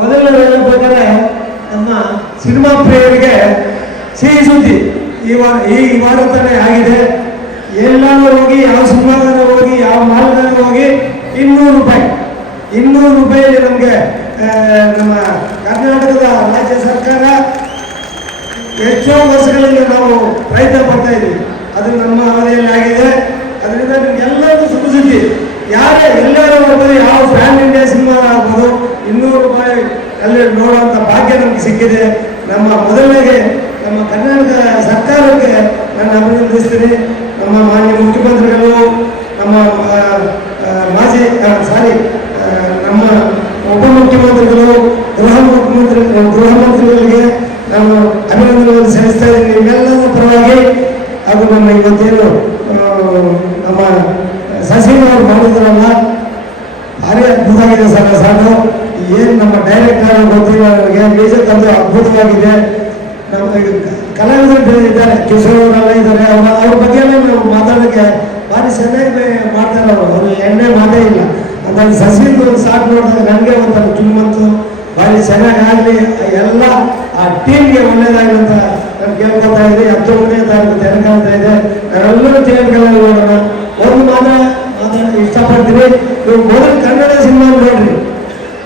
ಮೊದಲು ಹೇಳಬೇಕಾದ್ರೆ ನಮ್ಮ ಸಿನಿಮಾ ಪ್ರಿಯರಿಗೆ ಸಿಹಿ ಸುದ್ದಿ ಈ ವಾರ ತಾನೇ ಆಗಿದೆ. ಎಲ್ಲಾನು ಹೋಗಿ ಯಾವ ಸಿನಿಮಾಗಾರ ಹೋಗಿ ಯಾವ ಮಾಲ್ಗಾರ ಹೋಗಿ 200 ರೂಪಾಯಿ ನಮಗೆ ನಮ್ಮ ಕರ್ನಾಟಕದ ರಾಜ್ಯ ಸರ್ಕಾರ ಎಷ್ಟೋ ವರ್ಷಗಳಿಂದ ನಾವು ಪ್ರಯತ್ನ ಪಡ್ತಾ ಇದ್ದೀವಿ. ಅದು ನಮ್ಮ ಅವಧಿಯಲ್ಲಿ ಆಗಿದೆ. ಅದರಿಂದ ನಿಮ್ಗೆಲ್ಲರಿಗೂ ಸುಖ ಸುದ್ದಿ. ಎಲ್ಲರೂ ಹೋಗ್ಬೋದು, ಯಾವ ಫ್ಯಾನ್ ಇಂಡಿಯಾ ಸಿನಿಮಾ ಆಗ್ಬೋದು 200 ರೂಪಾಯಿ ಅಲ್ಲಿ ನೋಡುವಂಥ ಭಾಗ್ಯ ನಮ್ಗೆ ಸಿಕ್ಕಿದೆ. ನಮ್ಮ ಮೊದಲನೇಗೆ ನಮ್ಮ ಕರ್ನಾಟಕ ಸರ್ಕಾರಕ್ಕೆ ನಾನು ಅಭಿನಂದಿಸ್ತೀನಿ. ನಮ್ಮ ಮಾನ್ಯ ಮುಖ್ಯಮಂತ್ರಿಗಳು, ನಮ್ಮ ನಮ್ಮ ಉಪಮುಖ್ಯಮಂತ್ರಿಗಳು, ಗೃಹ ಮಂತ್ರಿಗಳಿಗೆ ನಾನು ಅಭಿನಂದನೆಗಳನ್ನು ಸಲ್ಲಿಸ್ತಾ ಇದ್ದೀನಿ ನಿಮ್ಮೆಲ್ಲರ ಪರವಾಗಿ. ಹಾಗೂ ನಮ್ಮ ಇವತ್ತೇನು ನಮ್ಮ ಸಸಿನವರು ಮಾಡಿದ್ರಲ್ಲ, ಭಾರಿ ಅದ್ಭುತ ಆಗಿದೆ ಸರ್. ಸಾಕು ಏನು ನಮ್ಮ ಡೈರೆಕ್ಟರ್ ಗೊತ್ತಿಲ್ಲ ನನಗೆ, ಮ್ಯೂಸಿಕ್ ಅದು ಅದ್ಭುತವಾಗಿದೆ. ನಮ್ಮ ಕಲಾವಿದರು ಇದ್ದಾರೆ, ಕಿಶೋರ್ ಅವರೆಲ್ಲ ಇದ್ದಾರೆ. ಅವ್ರ ಬಗ್ಗೆ ಎಲ್ಲ ನಾವು ಮಾತಾಡೋಕ್ಕೆ ಭಾರಿ ಚೆನ್ನಾಗಿ ಮಾಡ್ತಾರೆ. ಅವರು ಎಣ್ಣೆ ಮಾತೇ ಇಲ್ಲ ಅಂತ ಸಸಿಂದು ಸಾಕು ನೋಡಿದಾಗ ನನಗೆ ಒಂಥರ ಕಿಮ್ಮತ್ತು. ಭಾರಿ ಚೆನ್ನಾಗಾಗಲಿ, ಎಲ್ಲ ಆ ಟೀಮ್ಗೆ ಒಳ್ಳೇದಾಗಲಿ ಅಂತ ನಾನು ಕೇಳ್ಕೊತಾ ಇದ್ದೀನಿ. 19ನೇ ತಾರೀಕು ತೆರೆಕಾಗ್ತಾ ಇದೆ. ನಾವೆಲ್ಲರೂ ಥಿಯೇಟರ್ಗಳಲ್ಲಿ ನೋಡೋಣ. ಒಂದು ಮಾತಾಡ ಇಷ್ಟಪಡ್ತೀನಿ. ನೀವು ಮೊದಲು ಕನ್ನಡ ಸಿನಿಮಾ ನೋಡ್ರಿ,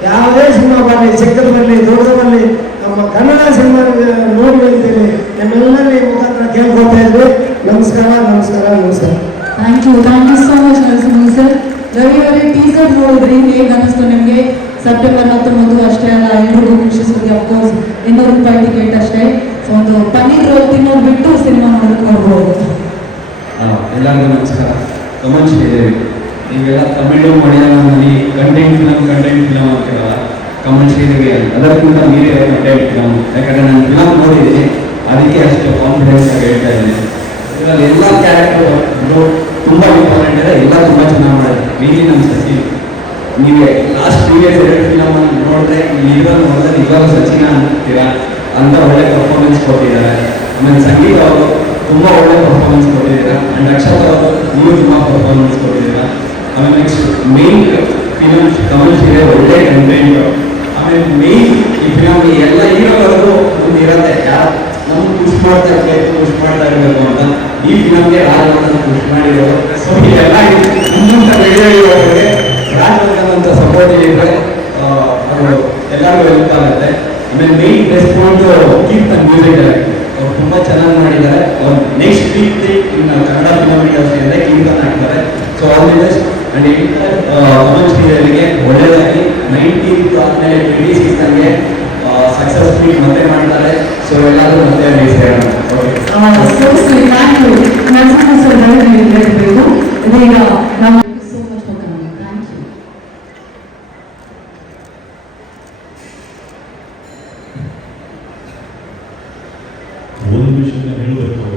ಯಾವುದೇ ಸಿನಿಮಾ ಬರಲಿ, ಚಿಕ್ಕದು ಬರಲಿ ದೊಡ್ಡದು ಬರಲಿ, ನಮ್ಮ ಕನ್ನಡ ಸಿನಿಮಾ ನೋಡಿ ಅಂತೇಳಿ ನಮ್ಮೆಲ್ಲರಲ್ಲಿ ಮುಖಾಂತರ ಕೇಳ್ಕೊತಾ ಇದ್ವಿ. ನಮಸ್ಕಾರ. Thank you so much Narasimha sir. Ravi ಅವರೇ, ಟೀಸರ್ ನೋಡಿದ್ರಿ, ಹೇಗೆ ಅನ್ನಿಸ್ತು ನಿಮಗೆ? ಸೆಪ್ಟೆಂಬರ್ 19 ಅಷ್ಟೇ ಅಲ್ಲ, ಎಲ್ರಿಗೂ ಖುಷಿ ಸುದ್ದಿ. ಅಫ್ಕೋರ್ಸ್ 200 ರೂಪಾಯಿ ಟಿಕೆಟ್ ಅಷ್ಟೇ. ಸೊ ಒಂದು ಪನ್ನೀರ್ ರೋಲ್ ತಿನ್ನೋದು ಬಿಟ್ಟು ಸಿನಿಮಾ ನೋಡ್ಬೋದು. ಎಲ್ಲರಿಗೂ ನಮಸ್ಕಾರ. ಕಮಲ್ ಶ್ರೀದೇವಿ, ನೀವೆಲ್ಲ ತಮಿಳು ಮಲಯಾಳಂನಲ್ಲಿ ಕಂಟೆಂಟ್ ಫಿಲಮ್ ಅಂತೀರಲ್ಲ, ಕಮಲ್ ಶ್ರೀದೇವಿ ಅದಕ್ಕಿಂತ ಮೀರೇ ಕಂಟೆಂಟ್ ಫಿಲಮ್. ಯಾಕಂದರೆ ನಾನು ಫಿಲಮ್ ನೋಡಿದ್ದೀನಿ, ಅದಕ್ಕೆ ಅಷ್ಟು ಕಾನ್ಫಿಡೆನ್ಸ್ ಆಗಿ ಹೇಳ್ತಾ ಇದ್ದೀನಿ. ಇದರಲ್ಲಿ ಎಲ್ಲ ಕ್ಯಾರೆಕ್ಟರು ತುಂಬ ಇಂಪಾರ್ಟೆಂಟ್ ಇದೆ, ಎಲ್ಲ ತುಂಬ ಚೆನ್ನಾಗಿ ಮಾಡಿದ್ದಾರೆ. ಮೇಲಿ ನಮ್ಮ ಸಚಿನ್, ನೀವೇ ಲಾಸ್ಟ್ ಪ್ರೀವಿಯಸ್ 2 ಫಿಲಮ್ ನೋಡಿದ್ರೆ ಇವಾಗ ನೋಡಿದ್ರೆ ಇವಾಗ ಸಚಿನ ಅಂತೀರಾ ಅಂತ ಒಳ್ಳೆ ಪರ್ಫಾರ್ಮೆನ್ಸ್ ಕೊಟ್ಟಿದ್ದಾರೆ. ಆಮೇಲೆ ಸಂಗೀತ ಅವರು ತುಂಬ ಒಳ್ಳೆ ಪರ್ಫಾರ್ಮೆನ್ಸ್ ಕೊಟ್ಟಿದ್ದೀರಾ. ಆ್ಯಂಡ್ ಅಕ್ಷತ್ ಅವರು ನೀವು ತುಂಬ ಪರ್ಫಾರ್ಮೆನ್ಸ್ ಕೊಟ್ಟಿದ್ದೀರಾ. ಆಮೇಲೆ next main film Kamal Shri ಒಳ್ಳೆ ಕಂಟೆಂಟ್. ಆಮೇಲೆ ಮೇನ್ ಈ ಫಿಲಮ್ ಎಲ್ಲ ಹೀರೋವರೆಗೂ ಒಂದು ಇರುತ್ತೆ, ಯಾರು ನಮ್ಗೆ ಪುಷ್ ಮಾಡ್ತಾ ಇರಬೇಕು ಅಂತ. ಈ ಫಿಲಮ್ಗೆ ರಾಜವರ್ಧನ್ ಪುಷ್ ಮಾಡಿರೋರು. ಸೊ ಇದೆಲ್ಲ ಮುಂದಂತ ಬೆಳೆಯೋರಿಗೆ ರಾಜವರ್ಧನ್ ಅಂತ ಸಪೋರ್ಟ್ ಇದ್ದರೆ ಅದು ಎಲ್ಲರಿಗೂ ಹೆಲ್ಪ್ ಆಗುತ್ತೆ. ಆಮೇಲೆ main best point Keerthan music director, ಅವ್ರು ತುಂಬ ಚೆನ್ನಾಗಿ ಮಾಡಿದ್ದಾರೆ. ಅವ್ರು ನೆಕ್ಸ್ಟ್ ವೀಕ್ ಇನ್ನು ಕನ್ನಡ ಫಿಲಮ್ ಇಂಡಸ್ಟ್ರಿ ಅಂದರೆ ಕೀರ್ತನ್ ಆಗ್ತಾರೆ. So all the best. And Kamal ಶ್ರೀದೇವಿಗೆ ಒಳ್ಳೆಯದಾಗಿ 19th ಆದಮೇಲೆ 26th ಸಕ್ಸಸ್ ಮೀಟ್ ಮತ್ತೆ ಮಾಡ್ತಾರೆ. ಸೊ ಎಲ್ಲರೂ ಮತ್ತೆ ಸೇರೋಣ. Okay, thank you Narasimha sir. ಹೇಳಬೇಕು ಇದೀಗ ನಮ್ಮ so much for coming. Thank you. ಒಂದು ವಿಷಯನ ಹೇಳಬೇಕು,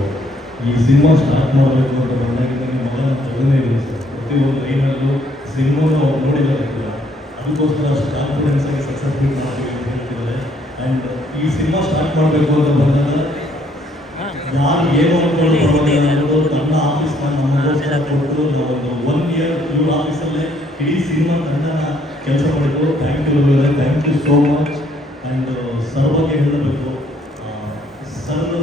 ಈ ಸಿನಿಮಾ ಸ್ಟಾರ್ಟ್ ಮಾಡಬೇಕು ಅಂತ ಬಂದಾಗಿಂದ ನಿಮ್ಮ ಮಗನ ತಗೊಂಡೇ ಇಲ್ಲ ಸರ್. ಪ್ರತಿಯೊಂದು ಲೈನಲ್ಲೂ ಸಿನಿಮಾನ ಅವ್ರು ನೋಡಿದ್ದಾರೆ, ಅದಕ್ಕೋಸ್ಕರ ಅಷ್ಟು ಕಾನ್ಫಿಡೆನ್ಸ್ ಆಗಿ ಸಕ್ಸಸ್ಫುಲ್ ಮಾಡ್ತೀವಿ ಅಂತ ಹೇಳ್ತಿದ್ದಾರೆ. ಆ್ಯಂಡ್ ಈ ಸಿನಿಮಾ ಸ್ಟಾರ್ಟ್ ಮಾಡಬೇಕು ಅಂತ ಬಂದಾಗ ಯಾರು ಏನು ಅಂದ್ಕೊಂಡು ಪರವಾಗಿಲ್ಲ ಅನ್ನೋದು ನನ್ನ ಆಫೀಸ್ನ ನಮಗೋಸ್ಕರ ಕೊಟ್ಟು ನಾವೊಂದು 1 year ಇವ್ರ ಆಫೀಸಲ್ಲೇ ಇಡೀ ಸಿನಿಮಾ ತಂಡನ ಕೆಲಸ ಮಾಡಿದ್ರು. Thank you so much. And sir ಬಗ್ಗೆ ಹೇಳಬೇಕು, ಸರ್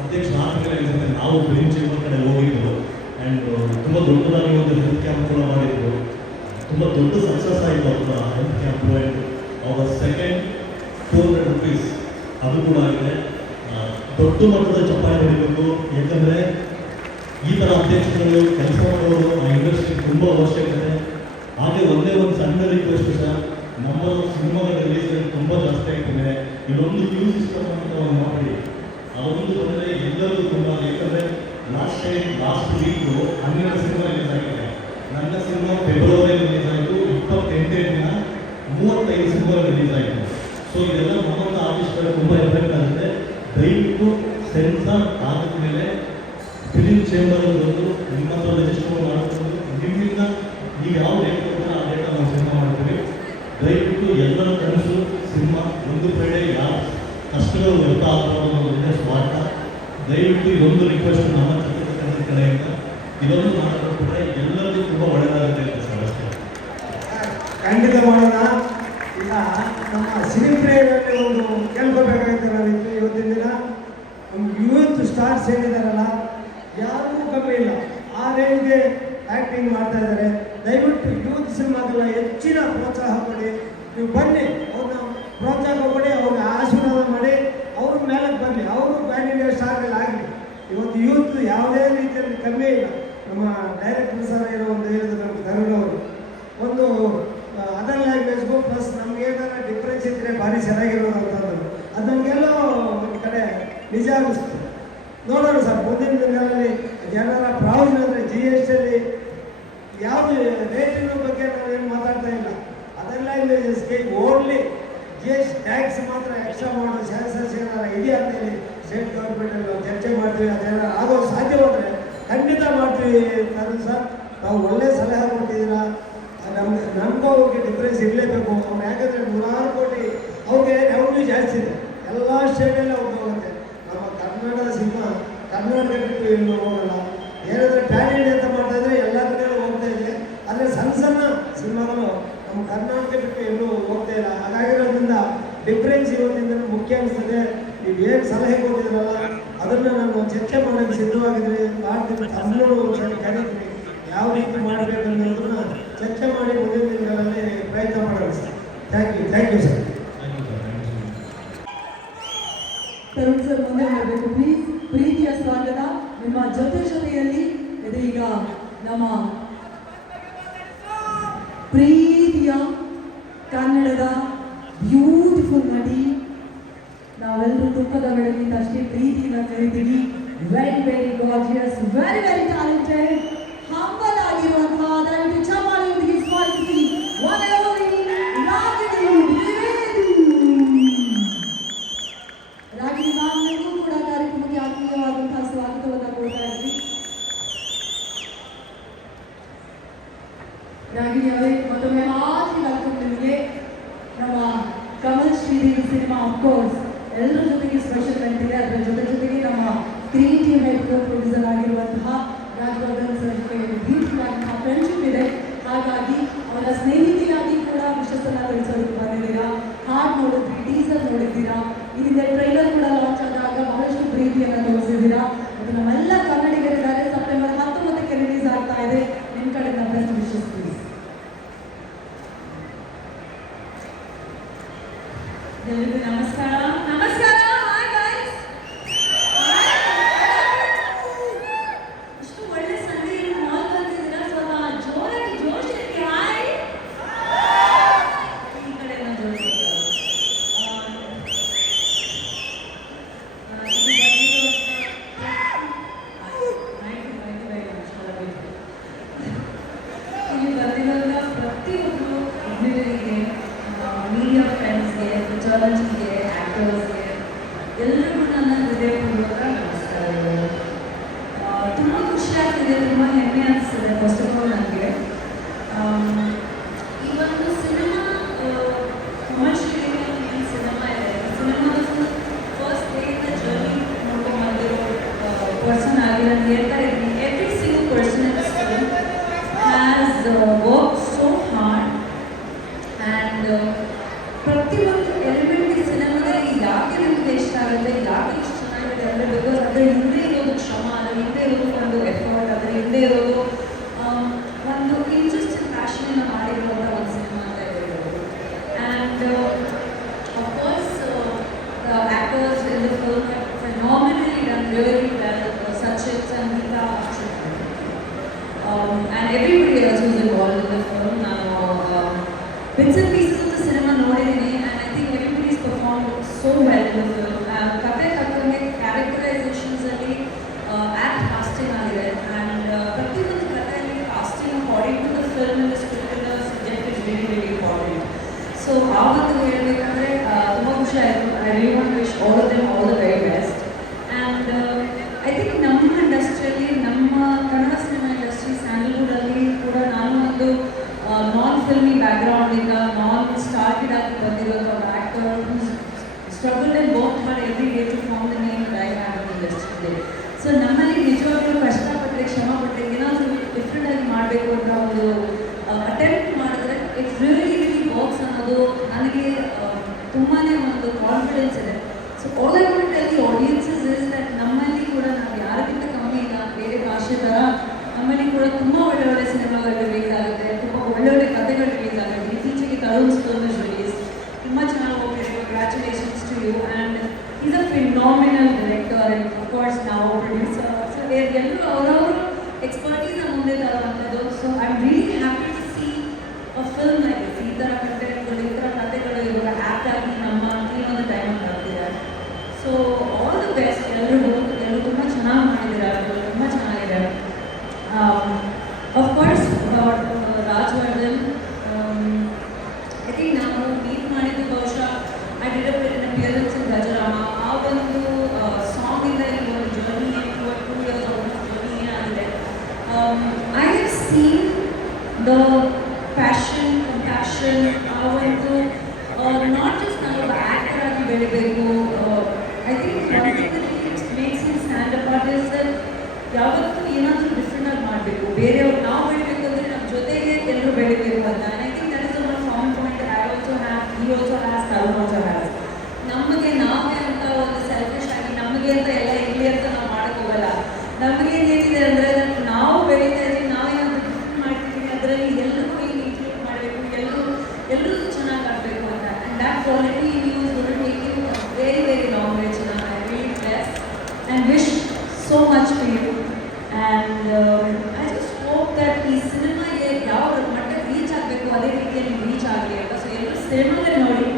ಅಧ್ಯಕ್ಷ ಆದಮೇಲೆ ನಾವು ಫಿಲ್ಮ್ ಚೇಂಬರ್ ಕಡೆ ಹೋಗಿದ್ದು. ಆ್ಯಂಡ್ ತುಂಬ ದೊಡ್ಡದಾಗಿ ಒಂದು ಹೆಲ್ತ್ ಕ್ಯಾಂಪ್ ಕೂಡ ಮಾಡಿದ್ರು. ತುಂಬ ದೊಡ್ಡ ಸಕ್ಸಸ್ ಆಯಿತು ಅವರ ಹೆಲ್ತ್ ಕ್ಯಾಂಪು. ಆ್ಯಂಡ್ ಅವರ ಸೆಕೆಂಡ್ 400 rupees ಅದು ಕೂಡ ಆಗಿದೆ. ದೊಡ್ಡ ಮಟ್ಟದ ಚಪ್ಪಾಳೆ ಹೊಡಿಬೇಕು. ಯಾಕಂದರೆ ಈ ಥರ ಅಧ್ಯಕ್ಷಗಳು ಕೆಲಸ ಮಾಡೋರು ಆ ಇಂಡಸ್ಟ್ರಿ ತುಂಬ ಅವಶ್ಯಕತೆ. ಹಾಗೆ ಒಂದೇ ಒಂದು ಸಣ್ಣ ರಿಕ್ವೆಸ್ಟ್ ಸರ್, ನಮ್ಮ ಸಿನಿಮಾದ ರಿಲೀಸ್ ತುಂಬ ಜಾಸ್ತಿ ಆಗ್ತದೆ. ಇದೊಂದು ಕ್ಯೂ ಸಿಸ್ಟಮ್ ಅಂತ ಒಂದು ಮಾಡಿ, ಅದೊಂದು ಬಂದರೆ ಎಲ್ಲರೂ ತುಂಬ. ಯಾಕಂದರೆ ಲಾಸ್ಟ್ ವೀಕು 12 ಸಿನಿಮಾ ರಿಲೀಸ್ ಆಗಿದೆ. ನನ್ನ ಸಿನಿಮಾ ಫೆಬ್ರವರಿ ರಿಲೀಸ್ ಆಯಿತು. 28ನೇ ದಿನ 35 ಸಿನಿಮಾ ರಿಲೀಸ್ ಆಯಿತು. ಸೊ ಇದೆಲ್ಲ ನಮ್ಮನ್ನು ಆಫೀಸ್ಗಳು ತುಂಬ ಎಫೆಕ್ಟ್ ಆಗುತ್ತೆ. ದಯವಿಟ್ಟು ಸೆನ್ಸಾರ್ ಆದಮೇಲೆ ಫಿಲಿಮ್ ಚೇಂಬರಲ್ಲಿ ಬಂದು ನಿಮ್ಮ ಹತ್ರ ರಿಜಿಸ್ಟರ್ ಮಾಡಿಕೊಂಡು ನಿಮ್ಮಿಂದ ನೀವು ಯಾವ ಡೇಟ್ ಕೊಟ್ಟರೆ ಆ ಡೇಟ ನಾವು ಸಿನಿಮಾ ಮಾಡ್ತೀವಿ. ದಯವಿಟ್ಟು ಎಲ್ಲರ ಕನಸು ಸಿನಿಮಾ ಒಂದು ಕಡೆ ಯಾವ ಕಷ್ಟಗಳು ವ್ಯರ್ಥ ಆಗಬಾರ್ದು ಅನ್ನೋದೊಂದೇ ಸ್ವಾರ್ಥ. ದಯವಿಟ್ಟು ಇದೊಂದು ರಿಕ್ವೆಸ್ಟ್ ನಮ್ಮ ಚಿತ್ರಕರ್ತರ ಕಡೆಯಿಂದ ಇದೊಂದು ಮಾಡಿಕೊಟ್ರೆ ಎಲ್ಲರಿಗೂ ತುಂಬ ಒಳ್ಳೆಯದಾಗುತ್ತೆ ಅಂತ ಸರ್. ಖಂಡಿತ ಮಾಡೋಣ. ಈಗ ನಮ್ಮ ಸಿನಿಪ್ರಿಯರಲ್ಲಿ ಒಂದು ಕೇಳ್ಕೋಬೇಕಾಗುತ್ತೆ ನಾವಿತ್ತು ಇವತ್ತಿನ ದಿನ ನಮ್ಮ ಯೂತ್ ಸ್ಟಾರ್ಸ್ ಏನಿದಾರಲ್ಲ ಯಾರಿಗೂ ಕಮ್ಮಿ ಇಲ್ಲ, ಆ ರೇಂಜ್ಗೆ ಆ್ಯಕ್ಟಿಂಗ್ ಮಾಡ್ತಾ ಇದ್ದಾರೆ. ದಯವಿಟ್ಟು ಯೂತ್ ಸಿನಿಮಾಗೆಲ್ಲ ಹೆಚ್ಚಿನ ಪ್ರೋತ್ಸಾಹ ಕೊಡಿ. ನೀವು ಬನ್ನಿ, ಅವ್ರನ್ನ ಪ್ರೋತ್ಸಾಹ ಕೊಡಿ, ಅವ್ರನ್ನ ಆಶೀರ್ವಾದ ಮಾಡಿ, ಅವ್ರ ಮೇಲಕ್ಕೆ ಬರಲಿ, ಅವರು ಪ್ಯಾನ್ ಇಂಡಿಯಾ ಸ್ಟಾರ್ಗಳು ಆಗಲಿ. ಇವತ್ತು ಯೂತ್ ಯಾವುದೇ ರೀತಿಯಲ್ಲಿ ಕಮ್ಮಿ ಇಲ್ಲ. ನಮ್ಮ ಡೈರೆಕ್ಟರ್ ಸರ್ ಏನೋ ಒಂದು ಹೇಳಿದ್ರು ನಮ್ಮ ತರುಣ್ ಅವರು, ಒಂದು ಅದರ್ ಲ್ಯಾಂಗ್ವೇಜ್ಗೂ ಪ್ಲಸ್ ನಮ್ಗೆ ಏನಾರ ಡಿಫ್ರೆನ್ಸ್ ಇದ್ದರೆ ಭಾರಿ ಚೆನ್ನಾಗಿರೋದು ಅಂತಂದರು. ಅದು ನಮಗೆಲ್ಲೋ ಒಂದು ಕಡೆ ನಿಜ ಅನ್ನಿಸ್ತು. ನೋಡೋಣ ಸರ್, ಮುಂದಿನ ದಿನಗಳಲ್ಲಿ ಜನರ ಪ್ರಾವಿಷನ್ ಅಂದರೆ GST ಯಾವುದು ರೇಟಿನ ಬಗ್ಗೆ ನಾವೇನು ಮಾತಾಡ್ತಾ ಇಲ್ಲ. ಅದರ್ ಲ್ಯಾಂಗ್ವೇಜಸ್ಗೆ ಓನ್ಲಿ GST ಟ್ಯಾಕ್ಸ್ ಮಾತ್ರ ಎಕ್ಸ್ಟ್ರಾ ಮಾಡೋ ಚಾನ್ಸಸ್ ಏನಾರ ಇದೆಯಾ ಅಂತೇಳಿ ಸ್ಟೇಟ್ ಗೌರ್ಮೆಂಟಲ್ಲಿ ನಾವು ಚರ್ಚೆ ಮಾಡ್ತೀವಿ. ಅದೇನಾರ ಆಗೋ ಸಾಧ್ಯವಾದರೆ ಖಂಡಿತ ಮಾಡ್ತೀವಿ ತರುಣ್ ಸರ್. ನಾವು ಒಳ್ಳೆ ಸಲಹೆ ಕೊಟ್ಟಿದ್ದೀರಾ. ನಮಗೂ ಅವ್ರಿಗೆ ಡಿಫ್ರೆನ್ಸ್ ಇರಲೇಬೇಕು. ಅವ್ರು ಯಾಕಂದರೆ 100 ಕೋಟಿ ಅವ್ರಿಗೆ ರೆವೆನ್ಯೂ ಜಾಸ್ತಿ ಇದೆ, ಎಲ್ಲ ಸ್ಟೇಟಲ್ಲಿ ಅವ್ರಿಗೆ ಹೋಗುತ್ತೆ. ನಮ್ಮ ಕನ್ನಡ ಸಿನಿಮಾ ಕರ್ನಾಟಕ ಬಿಟ್ಟು ಎಲ್ಲೂ ಹೋಗಲ್ಲ. ಏನಾದರೂ ಪ್ಯಾನ್ ಇಂಡಿಯಾ ಅಂತ ಮಾಡ್ತಾ ಇದ್ರೆ ಎಲ್ಲ ಕಡೆ ಹೋಗ್ತಾ ಇದೆ. ಆದರೆ ಸಣ್ಣ ಸಣ್ಣ ಸಿನಿಮಾಗಳು ನಮ್ಮ ಕರ್ನಾಟಕ ಬಿಟ್ಟು ಎಲ್ಲೂ ಹೋಗ್ತಾ ಇಲ್ಲ. ಹಾಗಾಗಿರೋದ್ರಿಂದ ಡಿಫ್ರೆನ್ಸ್ ಇವತ್ತಿಂದ ಮುಖ್ಯ ಅನಿಸ್ತದೆ. ನೀವು ಏನು ಸಲಹೆ ಕೊಟ್ಟಿದ್ರಲ್ಲ ಅದನ್ನು ನಾನು ಚರ್ಚೆ ಮಾಡೋಕ್ಕೆ ಸಿದ್ಧವಾಗಿದ್ದೀನಿ. ಮಾಡ್ತೀನಿ, ತಮ್ಮನ್ನು ಒಂದ್ಸರಿ ಕರೀತೀನಿ, ಯಾವ ರೀತಿ ಮಾಡಬೇಕು ಅನ್ನೋದನ್ನ ಚರ್ಚೆ ಮಾಡಿ ಮುಂದಿನ ದಿನಗಳಲ್ಲಿ ಪ್ರಯತ್ನ ಮಾಡೋಣ ಸರ್. Thank you sir. Tarun sir ಮುಂದೆ ಬರಬೇಕು ಪ್ಲೀಸ್. ಪ್ರೀತಿಯ ಸ್ವಾಗತ. ನಿಮ್ಮ ಜೊತೆಯಲ್ಲಿ ಇದೀಗ ನಮ್ಮ ಪ್ರೀತಿಯ ಕನ್ನಡದ ಬ್ಯೂಟಿಫುಲ್ ನಟಿ, ನಾವೆಲ್ಲರೂ ದುಃಖದ ವೇಳೆಯಿಂದ ಅಷ್ಟೇ ಪ್ರೀತಿಯಿಂದ ಕರೀತೀವಿ. Very very gorgeous, very very talented, humble ಆಗಿರುವಂತಹ, ದಯವಿಟ್ಟು ಚಪ್ಪಾಳೆಯೊಂದಿಗೆ ಸ್ವಾಗತಿಸಿ one and only Ragini Dwivedi. Ragini ಮ್ಯಾಮ್ಗೂ ಕೂಡ ಕಾರ್ಯಕ್ರಮಕ್ಕೆ ಆತ್ಮೀಯವಾದಂತಹ ಸ್ವಾಗತವನ್ನು ಕೊಡ್ತಾ ಇದ್ವಿ. ರಾಗಿಣಿ ಅವರೇ, ಮತ್ತೊಮ್ಮೆ ಹಾಕಿ ವೆಲ್ಕಮ್ ನಿಮಗೆ. ನಮ್ಮ ಕಮಲ್ ಶ್ರೀದೇವಿ ಸಿನಿಮಾ ಅಫ್ಕೋರ್ಸ್ ಎಲ್ಲರ ಜೊತೆಗೆ ಸ್ಪೆಷಲ್ ಕಂಟಿದೆ. ಅದರ ಜೊತೆಗೆ ನಮ್ಮ ಕ್ರಿಯೇಟಿವ್ ಹೆಡ್ ಪ್ರೊಡ್ಯೂಸರ್ ಆಗಿರುವಂತಹ ರಾಜವರ್ಧನ್ ಸರ್ ಜೊತೆಗೆ ಬ್ಯೂಟಿಫುಲ್ ಆದಂತಹ ಫ್ರೆಂಡ್ಶಿಪ್ ಇದೆ. ಹಾಗಾಗಿ ಅವರ ಸ್ನೇಹಿತೆಯಾಗಿ ಕೂಡ ವಿಶ್ವಸನ್ನ ತಿಳಿಸೋದಕ್ಕೆ ಬಂದಿದ್ದೀರಾ. ಹಾಡು ನೋಡಿದ್ರಿ, ಟೀಸರ್ ನೋಡಿದ್ದೀರಾ, ಇದರಿಂದ ಟ್ರೈಲರ್ ಕೂಡ ಲಾಂಚ್ ಆದಾಗ ಬಹಳಷ್ಟು ಪ್ರೀತಿಯನ್ನು ತೋರಿಸಿದ್ದೀರಾ. ಅದು ನಮ್ಮೆಲ್ಲ ಕನ್ನಡಿಗರಿದ್ದಾರೆ. ಸೆಪ್ಟೆಂಬರ್ 19ಕ್ಕೆ ರಿಲೀಸ್ ಆಗ್ತಾ ಇದೆ. ನಿಮ್ಮ ಕಡೆ ನಮ್ಮ ಬೆಸ್ಟ್ ವಿಶಸ್ ಪ್ಲೀಸ್. ಎಲ್ಲರಿಗೂ ನಮಸ್ಕಾರ. ನಮಸ್ಕಾರ. Hi guys. ಇಷ್ಟು ಒಳ್ಳೆ ಸಂಡೇ ಮಾಲ್ ಬಂದಿದ್ದೀರಾ, ಸ್ವಲ್ಪ ಜೋರಾಗಿ ಜೋಶ್ ಇರಲಿ. ಹಾಯ್. ಈ ಕಡೆ ಎಲ್ಲ ಜೋಶ್ ಇಲ್ಲಿ ಬಂದಿರೋದ ಪ್ರತಿಯೊಬ್ಬರು ಅಭಿನಯರಿಗೆ, ಮೀಡಿಯಾ ಫ್ರೆಂಡ್ಸ್ಗೆ, ಜರ್ನಲಿಸ್ಟ್ಗೆ, ಆ್ಯಕ್ಟರ್ಸ್ಗೆ ಎಲ್ಲರಿಗೂ ನನ್ನ ಹೃದಯಪೂರ್ವಕ ನಮಸ್ಕಾರಗಳು. ತುಂಬ ಖುಷಿ ಆಗ್ತಿದೆ, ತುಂಬ ಹೆಮ್ಮೆ ಅನಿಸ್ತಿದೆ. ಫಸ್ಟ್ ಆಫ್ ಆಲ್ ನನಗೆ ಈ ಒಂದು ಸಿನಿಮಾ ಕಮಲ್ ಶ್ರೀದೇವಿ ಏನು ಸಿನಿಮಾ ಇದೆ, ಸಿನಿಮಾದ ಫಸ್ಟ್ ಡೇಯಿಂದ ಜರ್ನಿ ನೋಡ್ಕೊಂಡು ಬಂದಿರೋ ಪರ್ಸನ್ ಆಗಿ ನಾನು ಹೇಳ್ತಾ ಇದ್ದೀನಿ. Every single person in this film has work so hard and ಪ್ರತಿಯೊಂದು ಎಲಿಮೆಂಟ್ ಈ ಸಿನಿಮಾದಲ್ಲಿ ಯಾಕೆ ನಿಮಗೆ ಇಷ್ಟ ಆಗುತ್ತೆ, ಯಾಕೆ ಇಷ್ಟು ಚೆನ್ನಾಗಿದೆ ಅಂದರೆ ಬಿಕಾಸ್ ಅದರ ಹಿಂದೆ ಇರೋದು ಶ್ರಮ, ಅದರ ಹಿಂದೆ ಇರೋದು ಒಂದು ಎಫರ್ಟ್, ಅದರ ಹಿಂದೆ ಇರೋದು ಒಂದು ಇಂಟ್ರೆಸ್ಟ್ ಆ್ಯಂಡ್ ಪ್ಯಾಷನಿಂದ ಮಾಡಿರುವಂಥ ಒಂದು ಸಿನಿಮಾ ಅಂತ ಹೇಳ್ಬೋದು. And of course actors in the film phenomenally done really well. Sachin, Sangeetha, and everybody else who's involved in the film. ನಾನು bits and pieces of the cinema ನೋಡಿದ್ದೀನಿ and I think everybody has performed so well in the film. ಕತೆ ತಕ್ಕಂಗೆ ಕ್ಯಾರೆಕ್ಟರೈಸೇಷನ್ಸ್ ಅಲ್ಲಿ act casting ಆಗಿದೆ and ಪ್ರತಿಯೊಂದು ಕಥೆಯಲ್ಲಿ casting according to the film in the script in the subject is very very important. So ಆ ಒಂದು ಹೇಳಬೇಕಂದ್ರೆ ತುಂಬ ಖುಷಿ ಆಯಿತು. I really want to wish all of them all the very best. And I think ನಮ್ಮ ಇಂಡಸ್ಟ್ರಿಯಲ್ಲಿ, ನಮ್ಮ Kannada cinema industry ಸ್ಯಾಂಡಲ್ವುಡಲ್ಲಿ ಕೂಡ ನಾನು ಒಂದು ನಾನ್ ಫಿಲ್ಮಿ ಬ್ಯಾಕ್ಗ್ರೌಂಡಿಂದ ನಾನ್ ಸ್ಟಾರ್ಟೆಡ್ ಆಗಿ ಬಂದಿರೋದು ಆ್ಯಕ್ಟರ್ ಸ್ಟ್ರಗಲ್ ಆ್ಯಂಡ್ ವರ್ಕ್ ಮಾಡಿ every day to form the name that I have in industry. So ನಮ್ಮಲ್ಲಿ ನಿಜವಾಗ್ಲೂ ಕಷ್ಟಪಟ್ಟರೆ, ಶ್ರಮ ಪಟ್ಟರೆ, ಏನಾದರೂ ಡಿಫ್ರೆಂಟ್ ಆಗಿ ಮಾಡಬೇಕು ಅಂತ ಒಂದು ಅಟೆಂಪ್ಟ್ ಮಾಡಿದ್ರೆ ಇಟ್ಸ್ ರಿಯಲಿ ರಿಯಲಿ ವರ್ಕ್ಸ್ ಅನ್ನೋದು ನನಗೆ ತುಂಬಾ ಒಂದು ಕಾನ್ಫಿಡೆನ್ಸ್ ಇದೆ. So all I want tell the audiences is that ನಮ್ಮಲ್ಲಿ ಕೂಡ ನಾವು ಯಾರಿಗಿಂತ ಕಮ್ಮಿ ಇಲ್ಲ, ಬೇರೆ ಭಾಷೆ ಥರ ನಮ್ಮಲ್ಲಿ ಕೂಡ ತುಂಬ ಒಳ್ಳೆ ಸಿನಿಮಾಗಳು ರಿಲೀಸ್ ಆಗುತ್ತೆ, ತುಂಬ ಒಳ್ಳೆ ಕಥೆಗಳು ರಿಲೀಸ್ ಆಗುತ್ತೆ. ಇತ್ತೀಚೆಗೆ ತರುಣ್ ಫಿಲ್ಮ್ ರಿಲೀಸ್ ತುಂಬ ಚೆನ್ನಾಗಿ ಹೋಗಿದೆ. Congratulations to you and is a phenomenal director and of course ನಾವು ಪ್ರೊಡ್ಯೂಸರ್. ಸೊ ಎಲ್ಲರೂ ಅವರವರು ಎಕ್ಸ್ಪರ್ಟೀಸ್ನ ಮುಂದೆ ತರುವಂಥದ್ದು. So I am really happy to see a film like this. ಈ ಥರ ಕಂಟೆಂಟ್ಗಳು, ಈ ಥರ ಕಥೆಗಳು ಇವಾಗ ಆ್ಯಕ್ಟ್ ಆಗಿ ನಮ್ಮ ಇನ್ನೊಂದು ಟೈಮಲ್ಲಿ ಬರ್ತಿದ್ದಾರೆ. ಸೊ ಆಲ್ ದಿ ಬೆಸ್ಟ್ ಎಲ್ಲರೂ ತುಂಬ ಚೆನ್ನಾಗಿ ಮಾಡಿದ್ದಾರೆ, ತುಂಬ ಚೆನ್ನಾಗಿದೆ. Of course Rajavardhan, I think ನಾವು ಮೀಟ್ ಮಾಡಿದ್ದು ಬಹುಶಃ I did a appearance in Gajarama. ಆ ಒಂದು ಸಾಂಗಿಂದ ಈ ಒಂದು ಜರ್ನಿ 2 years ಜರ್ನಿ ಏನಾಗಿದೆ. I have seen the passion, compassion, ಆ ಒಂದು ನಾಟ್ ಜಸ್ಟ್ ನಾವು ಆ್ಯಕ್ಟರ್ ಆಗಿ ಬೆಳಿಬೇಕು. I think makes in stand up artist ಯಾವತ್ತೂ ಏನಾದರೂ ಡಿಫ್ರೆಂಟ್ ಆಗಿ ಮಾಡಬೇಕು. ಬೇರೆಯವ್ರು ನಾವು ಬೆಳಿಬೇಕು ಅಂದರೆ ನಮ್ಮ ಜೊತೆಗೆ ಎಲ್ಲರೂ ಬೆಳಿಬೇಕು ಅಂತ. I think that is one common point I also have, he also has, Tarun also has. ನಮಗೆ ನಾವೇ ಅಂತ ಒಂದು ಸೆಲ್ಫಿಶ್ ಆಗಿ ನಮಗೆ ಅಂತ ಎಲ್ಲ ಇರಲಿ ಅಂತ ನಾವು ಮಾಡೋಕ್ಕೋಗಲ್ಲ. ನಮಗೆ ಏನಿದೆ ಅಂದರೆ ನಾವು ಬೆಳೀತಾ ಇದ್ದೀವಿ, ನಾವೇನಾದರೂ ಡಿಫ್ರೆಂಟ್ ಮಾಡ್ತಿದ್ದೀವಿ, ಅದರಲ್ಲಿ ಎಲ್ಲರಿಗೂ ಏನು ಇನ್ಕ್ಲೂಡ್ ಮಾಡಬೇಕು, ಎಲ್ಲರೂ ಚೆನ್ನಾಗಿ ಆಗಬೇಕು ಅಂತ. And that quality news would make you very very long ways. I really bless and wish so much to you and I just hope that ಈ ಸಿನಿಮಾಗೆ ಯಾವ ಮಟ್ಟಕ್ಕೆ ರೀಚ್ ಆಗಬೇಕು ಅದೇ ರೀತಿಯಲ್ಲಿ ರೀಚ್ ಆಗಲಿ ಅಂತ. ಸೊ ಎಲ್ಲರೂ ಸಿನಿಮಾಗೆ ನೋಡಿ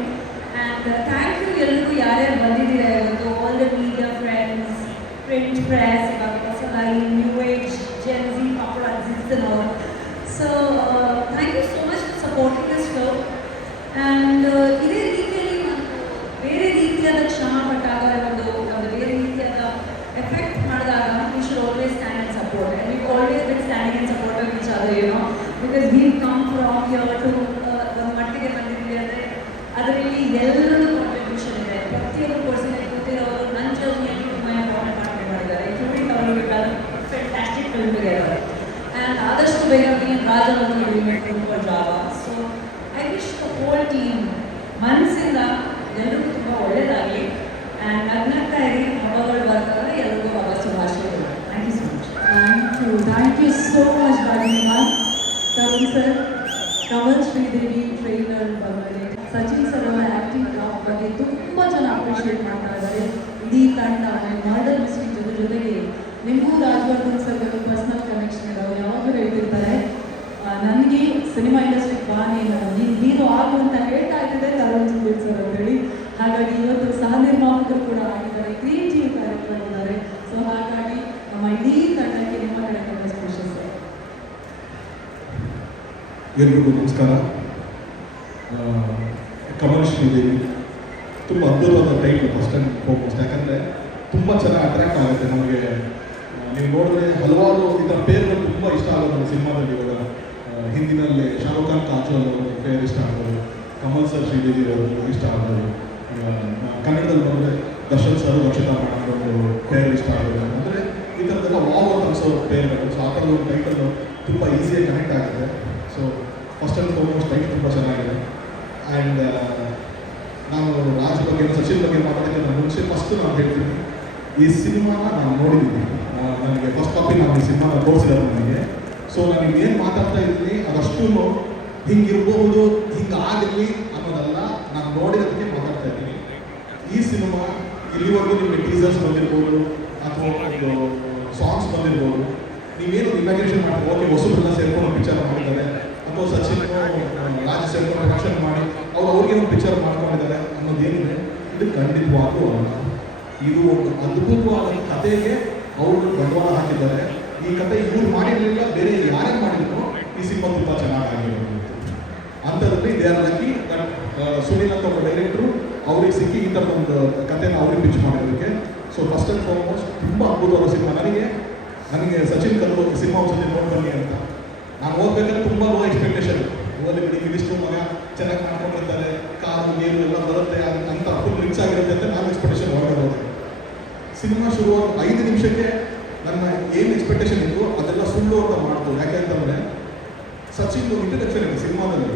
ಆ್ಯಂಡ್ ಥ್ಯಾಂಕ್ ಯು ಎಲ್ಲರಿಗೂ ಯಾರ್ಯಾರು ಬಂದಿದ್ದೀರಾ ಇವತ್ತು, all the media friends, print press, ಇವಾಗ ಹೊಸಲ ಈ ನ್ಯೂ ಏಜ್ ಜೆನ್ಸಿ ಪಾಪುಲಾರಿಸ್ all. So thank you so much for supporting this film and ಇದೇ ರೀತಿಯಲ್ಲಿ ಒಂದು ಬೇರೆ ರೀತಿಯಾದ ಶ್ರಮ ಪಟ್ಟಾಗ ಒಂದು ಬೇರೆ ರೀತಿಯಾದ ಎಫೆಕ್ಟ್ ಮಾಡಿದಾಗ we should always stand and support, and we've always been standing and supporting each other, you know, because we've come from here to ಒಂದು ಮಟ್ಟಿಗೆ ಬಂದಿದ್ದೀವಿ ಅಂದರೆ ಅದರಲ್ಲಿ ಎಲ್ಲರದ್ದು ಕಾಂಟ್ರಿಬ್ಯೂಷನ್ ಇದೆ. ಪ್ರತಿಯೊಬ್ಬರು ಪರ್ಸನ್ ಕೂತಿರೋರು ನನ್ನ ಜರ್ನಿಯಲ್ಲಿ ತುಂಬ ಇಂಪಾರ್ಟೆಂಟ್ ಕಾಂಟ್ರಿಬ್ಯೂಟ್ ಮಾಡಿದ್ದಾರೆ, ಇನ್ಕ್ಲೂಡಿಂಗ್ ಅವರು ಬೇಕಾದ್ರೆ ಫ್ಯಾಂಟಾಸ್ಟಿಕ್ ಫಿಲ್ಮ್ ಟುಗೆದರ್ ಆ್ಯಂಡ್ ಆದಷ್ಟು ಬೇಗ ತುಂಬ job. So I wish the whole team ಮನಸ್ಸಿಂದ ಎಲ್ಲರಿಗೂ ತುಂಬ ಒಳ್ಳೆಯದಾಗಲಿ ಆ್ಯಂಡ್ ನಗ್ನಗ್ತಾ ಇರಿ. ಹಬ್ಬಗಳು ಬರ್ತಾರೆ, ಎಲ್ಲರಿಗೂ ಹಬ್ಬ ಶುಭಾಶಯಗಳು. Thank you so much. Thank you so much, Bhavina. Tarun sir, Kamal Sridevi trailer ಬಗ್ಗೆ, ಸಚಿನ್ ಸರ್ ಅವರ ಆ್ಯಕ್ಟಿಂಗ್ ಕ್ರಾಫ್ಟ್ ಬಗ್ಗೆ ತುಂಬ ಜನ ಅಪ್ರಿಷಿಯೇಟ್ ಮಾಡ್ತಾ ಇದ್ದಾರೆ. ಇಡೀ ತಂಡ ಮರ್ಡರ್ ಮಿಸ್ಟ್ರಿ ಜೊತೆಗೆ ನಿಮಗೂ ರಾಜವರ್ಧನ್ ಸರ್ ಪರ್ಸನಲ್ ಕನೆಕ್ಷನ್ ಇರೋರು ಯಾವಾಗಲೂ ಹೇಳ್ತಿರ್ತಾರೆ, ನನಗೆ ಸಿನಿಮಾ ಇಂಡಸ್ಟ್ರಿಗೆ ಬಾ ನೀನು ಹೀರೋ ಆಗು ಅಂತ ಹೇಳ್ತಾ ಇದ್ದಿದೆ ತರುಣ್ ಸುಧೀರ್ ಸರ್ ಅಂತೇಳಿ. ಹಾಗಾಗಿ ಇವತ್ತು ಸಹ ನಿರ್ಮಾಪಕರು ಕೂಡ ಆಗಿದ್ದಾರೆ, ಕ್ರಿಯೇಟಿವ್ ಡೈರೆಕ್ಟರ್ ಆಗಿದ್ದಾರೆ. ಸೊ ಹಾಗಾಗಿ ನಮ್ಮ ಇಡೀ ತಂಡಕ್ಕೆ ನಿಮ್ಮ ಕಡೆಯಿಂದ ಸ್ಪೆಷಲ್ ಸರ್. ಎಲ್ರಿಗೂ ನಮಸ್ಕಾರ. ಕಮಲ್ ಶ್ರೀದೇವಿ ತುಂಬ ಅದ್ಭುತವಾದ ಟೈಟ್ಲ್ ಫಸ್ಟ್ ಆ್ಯಂಡ್ ಫಾರ್ಮೋಸ್ಟ್, ಯಾಕಂದರೆ ತುಂಬ ಚೆನ್ನಾಗಿ ಅಟ್ರ್ಯಾಕ್ಟ್ ಆಗುತ್ತೆ ನಮಗೆ. ನೀವು ನೋಡಿದ್ರೆ ಹಲವಾರು ಈ ಥರ ಪೇರ್ಗಳು ತುಂಬ ಇಷ್ಟ ಆಗೋದು ನಮ್ಮ ಸಿನಿಮಾದಲ್ಲಿ. ಇವಾಗ ಹಿಂದಿನಲ್ಲಿ ಶಾರುಖ್ ಖಾನ್ ಕಾಜೋಲ್ ಅವರು ಪೇರ್ ಇಷ್ಟ ಆಗೋದು, ಕಮಲ್ ಸರ್ ಶ್ರೀದೇವಿ ಅವರು ಇಷ್ಟ ಆಗೋದು, ಕನ್ನಡದಲ್ಲಿ ಬಂದರೆ ದರ್ಶನ್ ಸರ್ ರಕ್ಷಿತಾ ಮಾಡೋದು ಪೇರ್ ಇಷ್ಟ ಆಗೋದು. ಅಂದರೆ ಈ ಥರದ್ದೆಲ್ಲ ವಾವ್ ಅಂತ ಅನಿಸೋ ಪೇರ್ಗಳು. ಸೊ ಆ ಥರದ ಒಂದು ಟೈಟಲ್ ತುಂಬ ಈಸಿಯಾಗಿ ಕನೆಕ್ಟ್ ಆಗುತ್ತೆ. So first and foremost title ತುಂಬ ಚೆನ್ನಾಗಿದೆ. ಆ್ಯಂಡ್ ನಾನು ರಾಜ್ ಬಗ್ಗೆ ಸಚಿನ್ ಬಗ್ಗೆ ಮಾತಾಡೋದಕ್ಕಿಂತ ಮುಂಚೆ ಫಸ್ಟ್ ನಾನು ಹೇಳ್ತೀನಿ, ಈ ಸಿನಿಮಾನ ನಾನು ನೋಡಿದ್ದೀನಿ. ನನಗೆ ಫಸ್ಟ್ ಕಾಪಿ ನಾನು ಈ ಸಿನಿಮಾನ ತೋರಿಸಿದ್ದಾರೆ ನನಗೆ. ಸೊ ನಾನು ಏನು ಮಾತಾಡ್ತಾ ಇದ್ದೀನಿ ಅದಷ್ಟು ಹಿಂಗಿರ್ಬಹುದು, ಹಿಂಗಾಗಲಿ ಅನ್ನೋದಲ್ಲ, ನಾನು ನೋಡಿರೋದಕ್ಕೆ ಮಾತಾಡ್ತಾ ಇದ್ದೀನಿ. ಈ ಸಿನಿಮಾ ಇಲ್ಲಿವರೆಗೂ ನಿಮಗೆ ಟೀಸರ್ಸ್ ಬಂದಿರ್ಬೋದು ಅಥವಾ ಒಂದು ಸಾಂಗ್ಸ್ ಬಂದಿರ್ಬೋದು, ನೀವೇನು ಇಮ್ಯಾಜಿನೇಷನ್ ಮಾಡಿ ಓಕೆ ಹೊಸಬ್ರನ್ನ ಸೇರ್ಕೊಂಡು ಪಿಕ್ಚರ್ ಮಾಡಿದ್ದಾರೆ ಅಥವಾ ಸಚಿನ್ ರಾಜ್ ಸೇರ್ಕೊಂಡು ಪ್ರೊಡಕ್ಷನ್ ಮಾಡಿ ಅವ್ರಿಗೆ ಒಂದು ಪಿಕ್ಚರ್ ಮಾಡ್ಕೊಂಡಿದ್ದಾರೆ ಅನ್ನೋದೇನಿದೆ, ಇದು ಖಂಡಿತವಾಗೂ ಅಲ್ಲ. ಇದು ಒಂದು ಅದ್ಭುತವಾದ ಕಥೆಗೆ ಅವರು ಬಂಡವಾಳ ಹಾಕಿದ್ದಾರೆ. ಈ ಕಥೆ ಇವ್ರು ಮಾಡಿರಲಿಲ್ಲ, ಬೇರೆ ಯಾರೇ ಮಾಡಿದ್ರು ಈ ಸಿನಿಮಾ ತುಂಬ ಚೆನ್ನಾಗಿರೋದು. ಅಂಥದ್ರಲ್ಲಿ they are lucky that Sunil ಅಂತ ಒಬ್ಬ ಡೈರೆಕ್ಟ್ರು ಅವ್ರಿಗೆ ಸಿಕ್ಕಿ ಈ ಥರದ ಒಂದು ಕಥೆನ ಅವ್ರಿಗೆ ಪಿಚ್ ಮಾಡಿರೋದಕ್ಕೆ. ಸೊ ಫಸ್ಟ್ ಆ್ಯಂಡ್ ಫಾರ್ಮೋಸ್ಟ್ ತುಂಬ ಅದ್ಭುತವಾದ ಸಿನಿಮಾ. ನನಗೆ ಸಚಿನ್ ಕಲ್ಲು ಸಿನಿಮಾ ಒಂದ್ಸತಿ ನೋಡಿ ಬನ್ನಿ ಅಂತ ನಾನು ಓದ್ಬೇಕಾದ್ರೆ ತುಂಬ ಲೋ ಎಕ್ಸ್ಪೆಕ್ಟೇಷನ್. ಓದಿ ಬಿಡಿ ಮಿನಿಸ್ಟ್ರು ಮಗ ಚೆನ್ನಾಗಿ ಮಾಡ್ಕೊಂಡಿರ್ತಾರೆ, ಕಾರು ನೀರು ಎಲ್ಲ ಬರುತ್ತೆ ಅಂತ ಫುಲ್ ರಿಚ್ ಆಗಿರುತ್ತೆ ಅಂತ ನಾನು ಎಕ್ಸ್ಪೆಕ್ಟೇಷನ್ ಹೊರಗಡೆ ಹೋದೆ. ಸಿನಿಮಾ ಶುರುವಾದ 5 ನಿಮಿಷಕ್ಕೆ ನನ್ನ ಏನು ಎಕ್ಸ್ಪೆಕ್ಟೇಷನ್ ಇತ್ತು ಅದೆಲ್ಲ ಸುಳ್ಳು ಅಂತ ಮಾಡ್ಬೋದು. ಯಾಕೆ ಅಂತಂದರೆ ಸಚಿನ್ ಇಂಟ್ರಡಕ್ಷನ್ ಇದೆ ಸಿನಿಮಾದಲ್ಲಿ,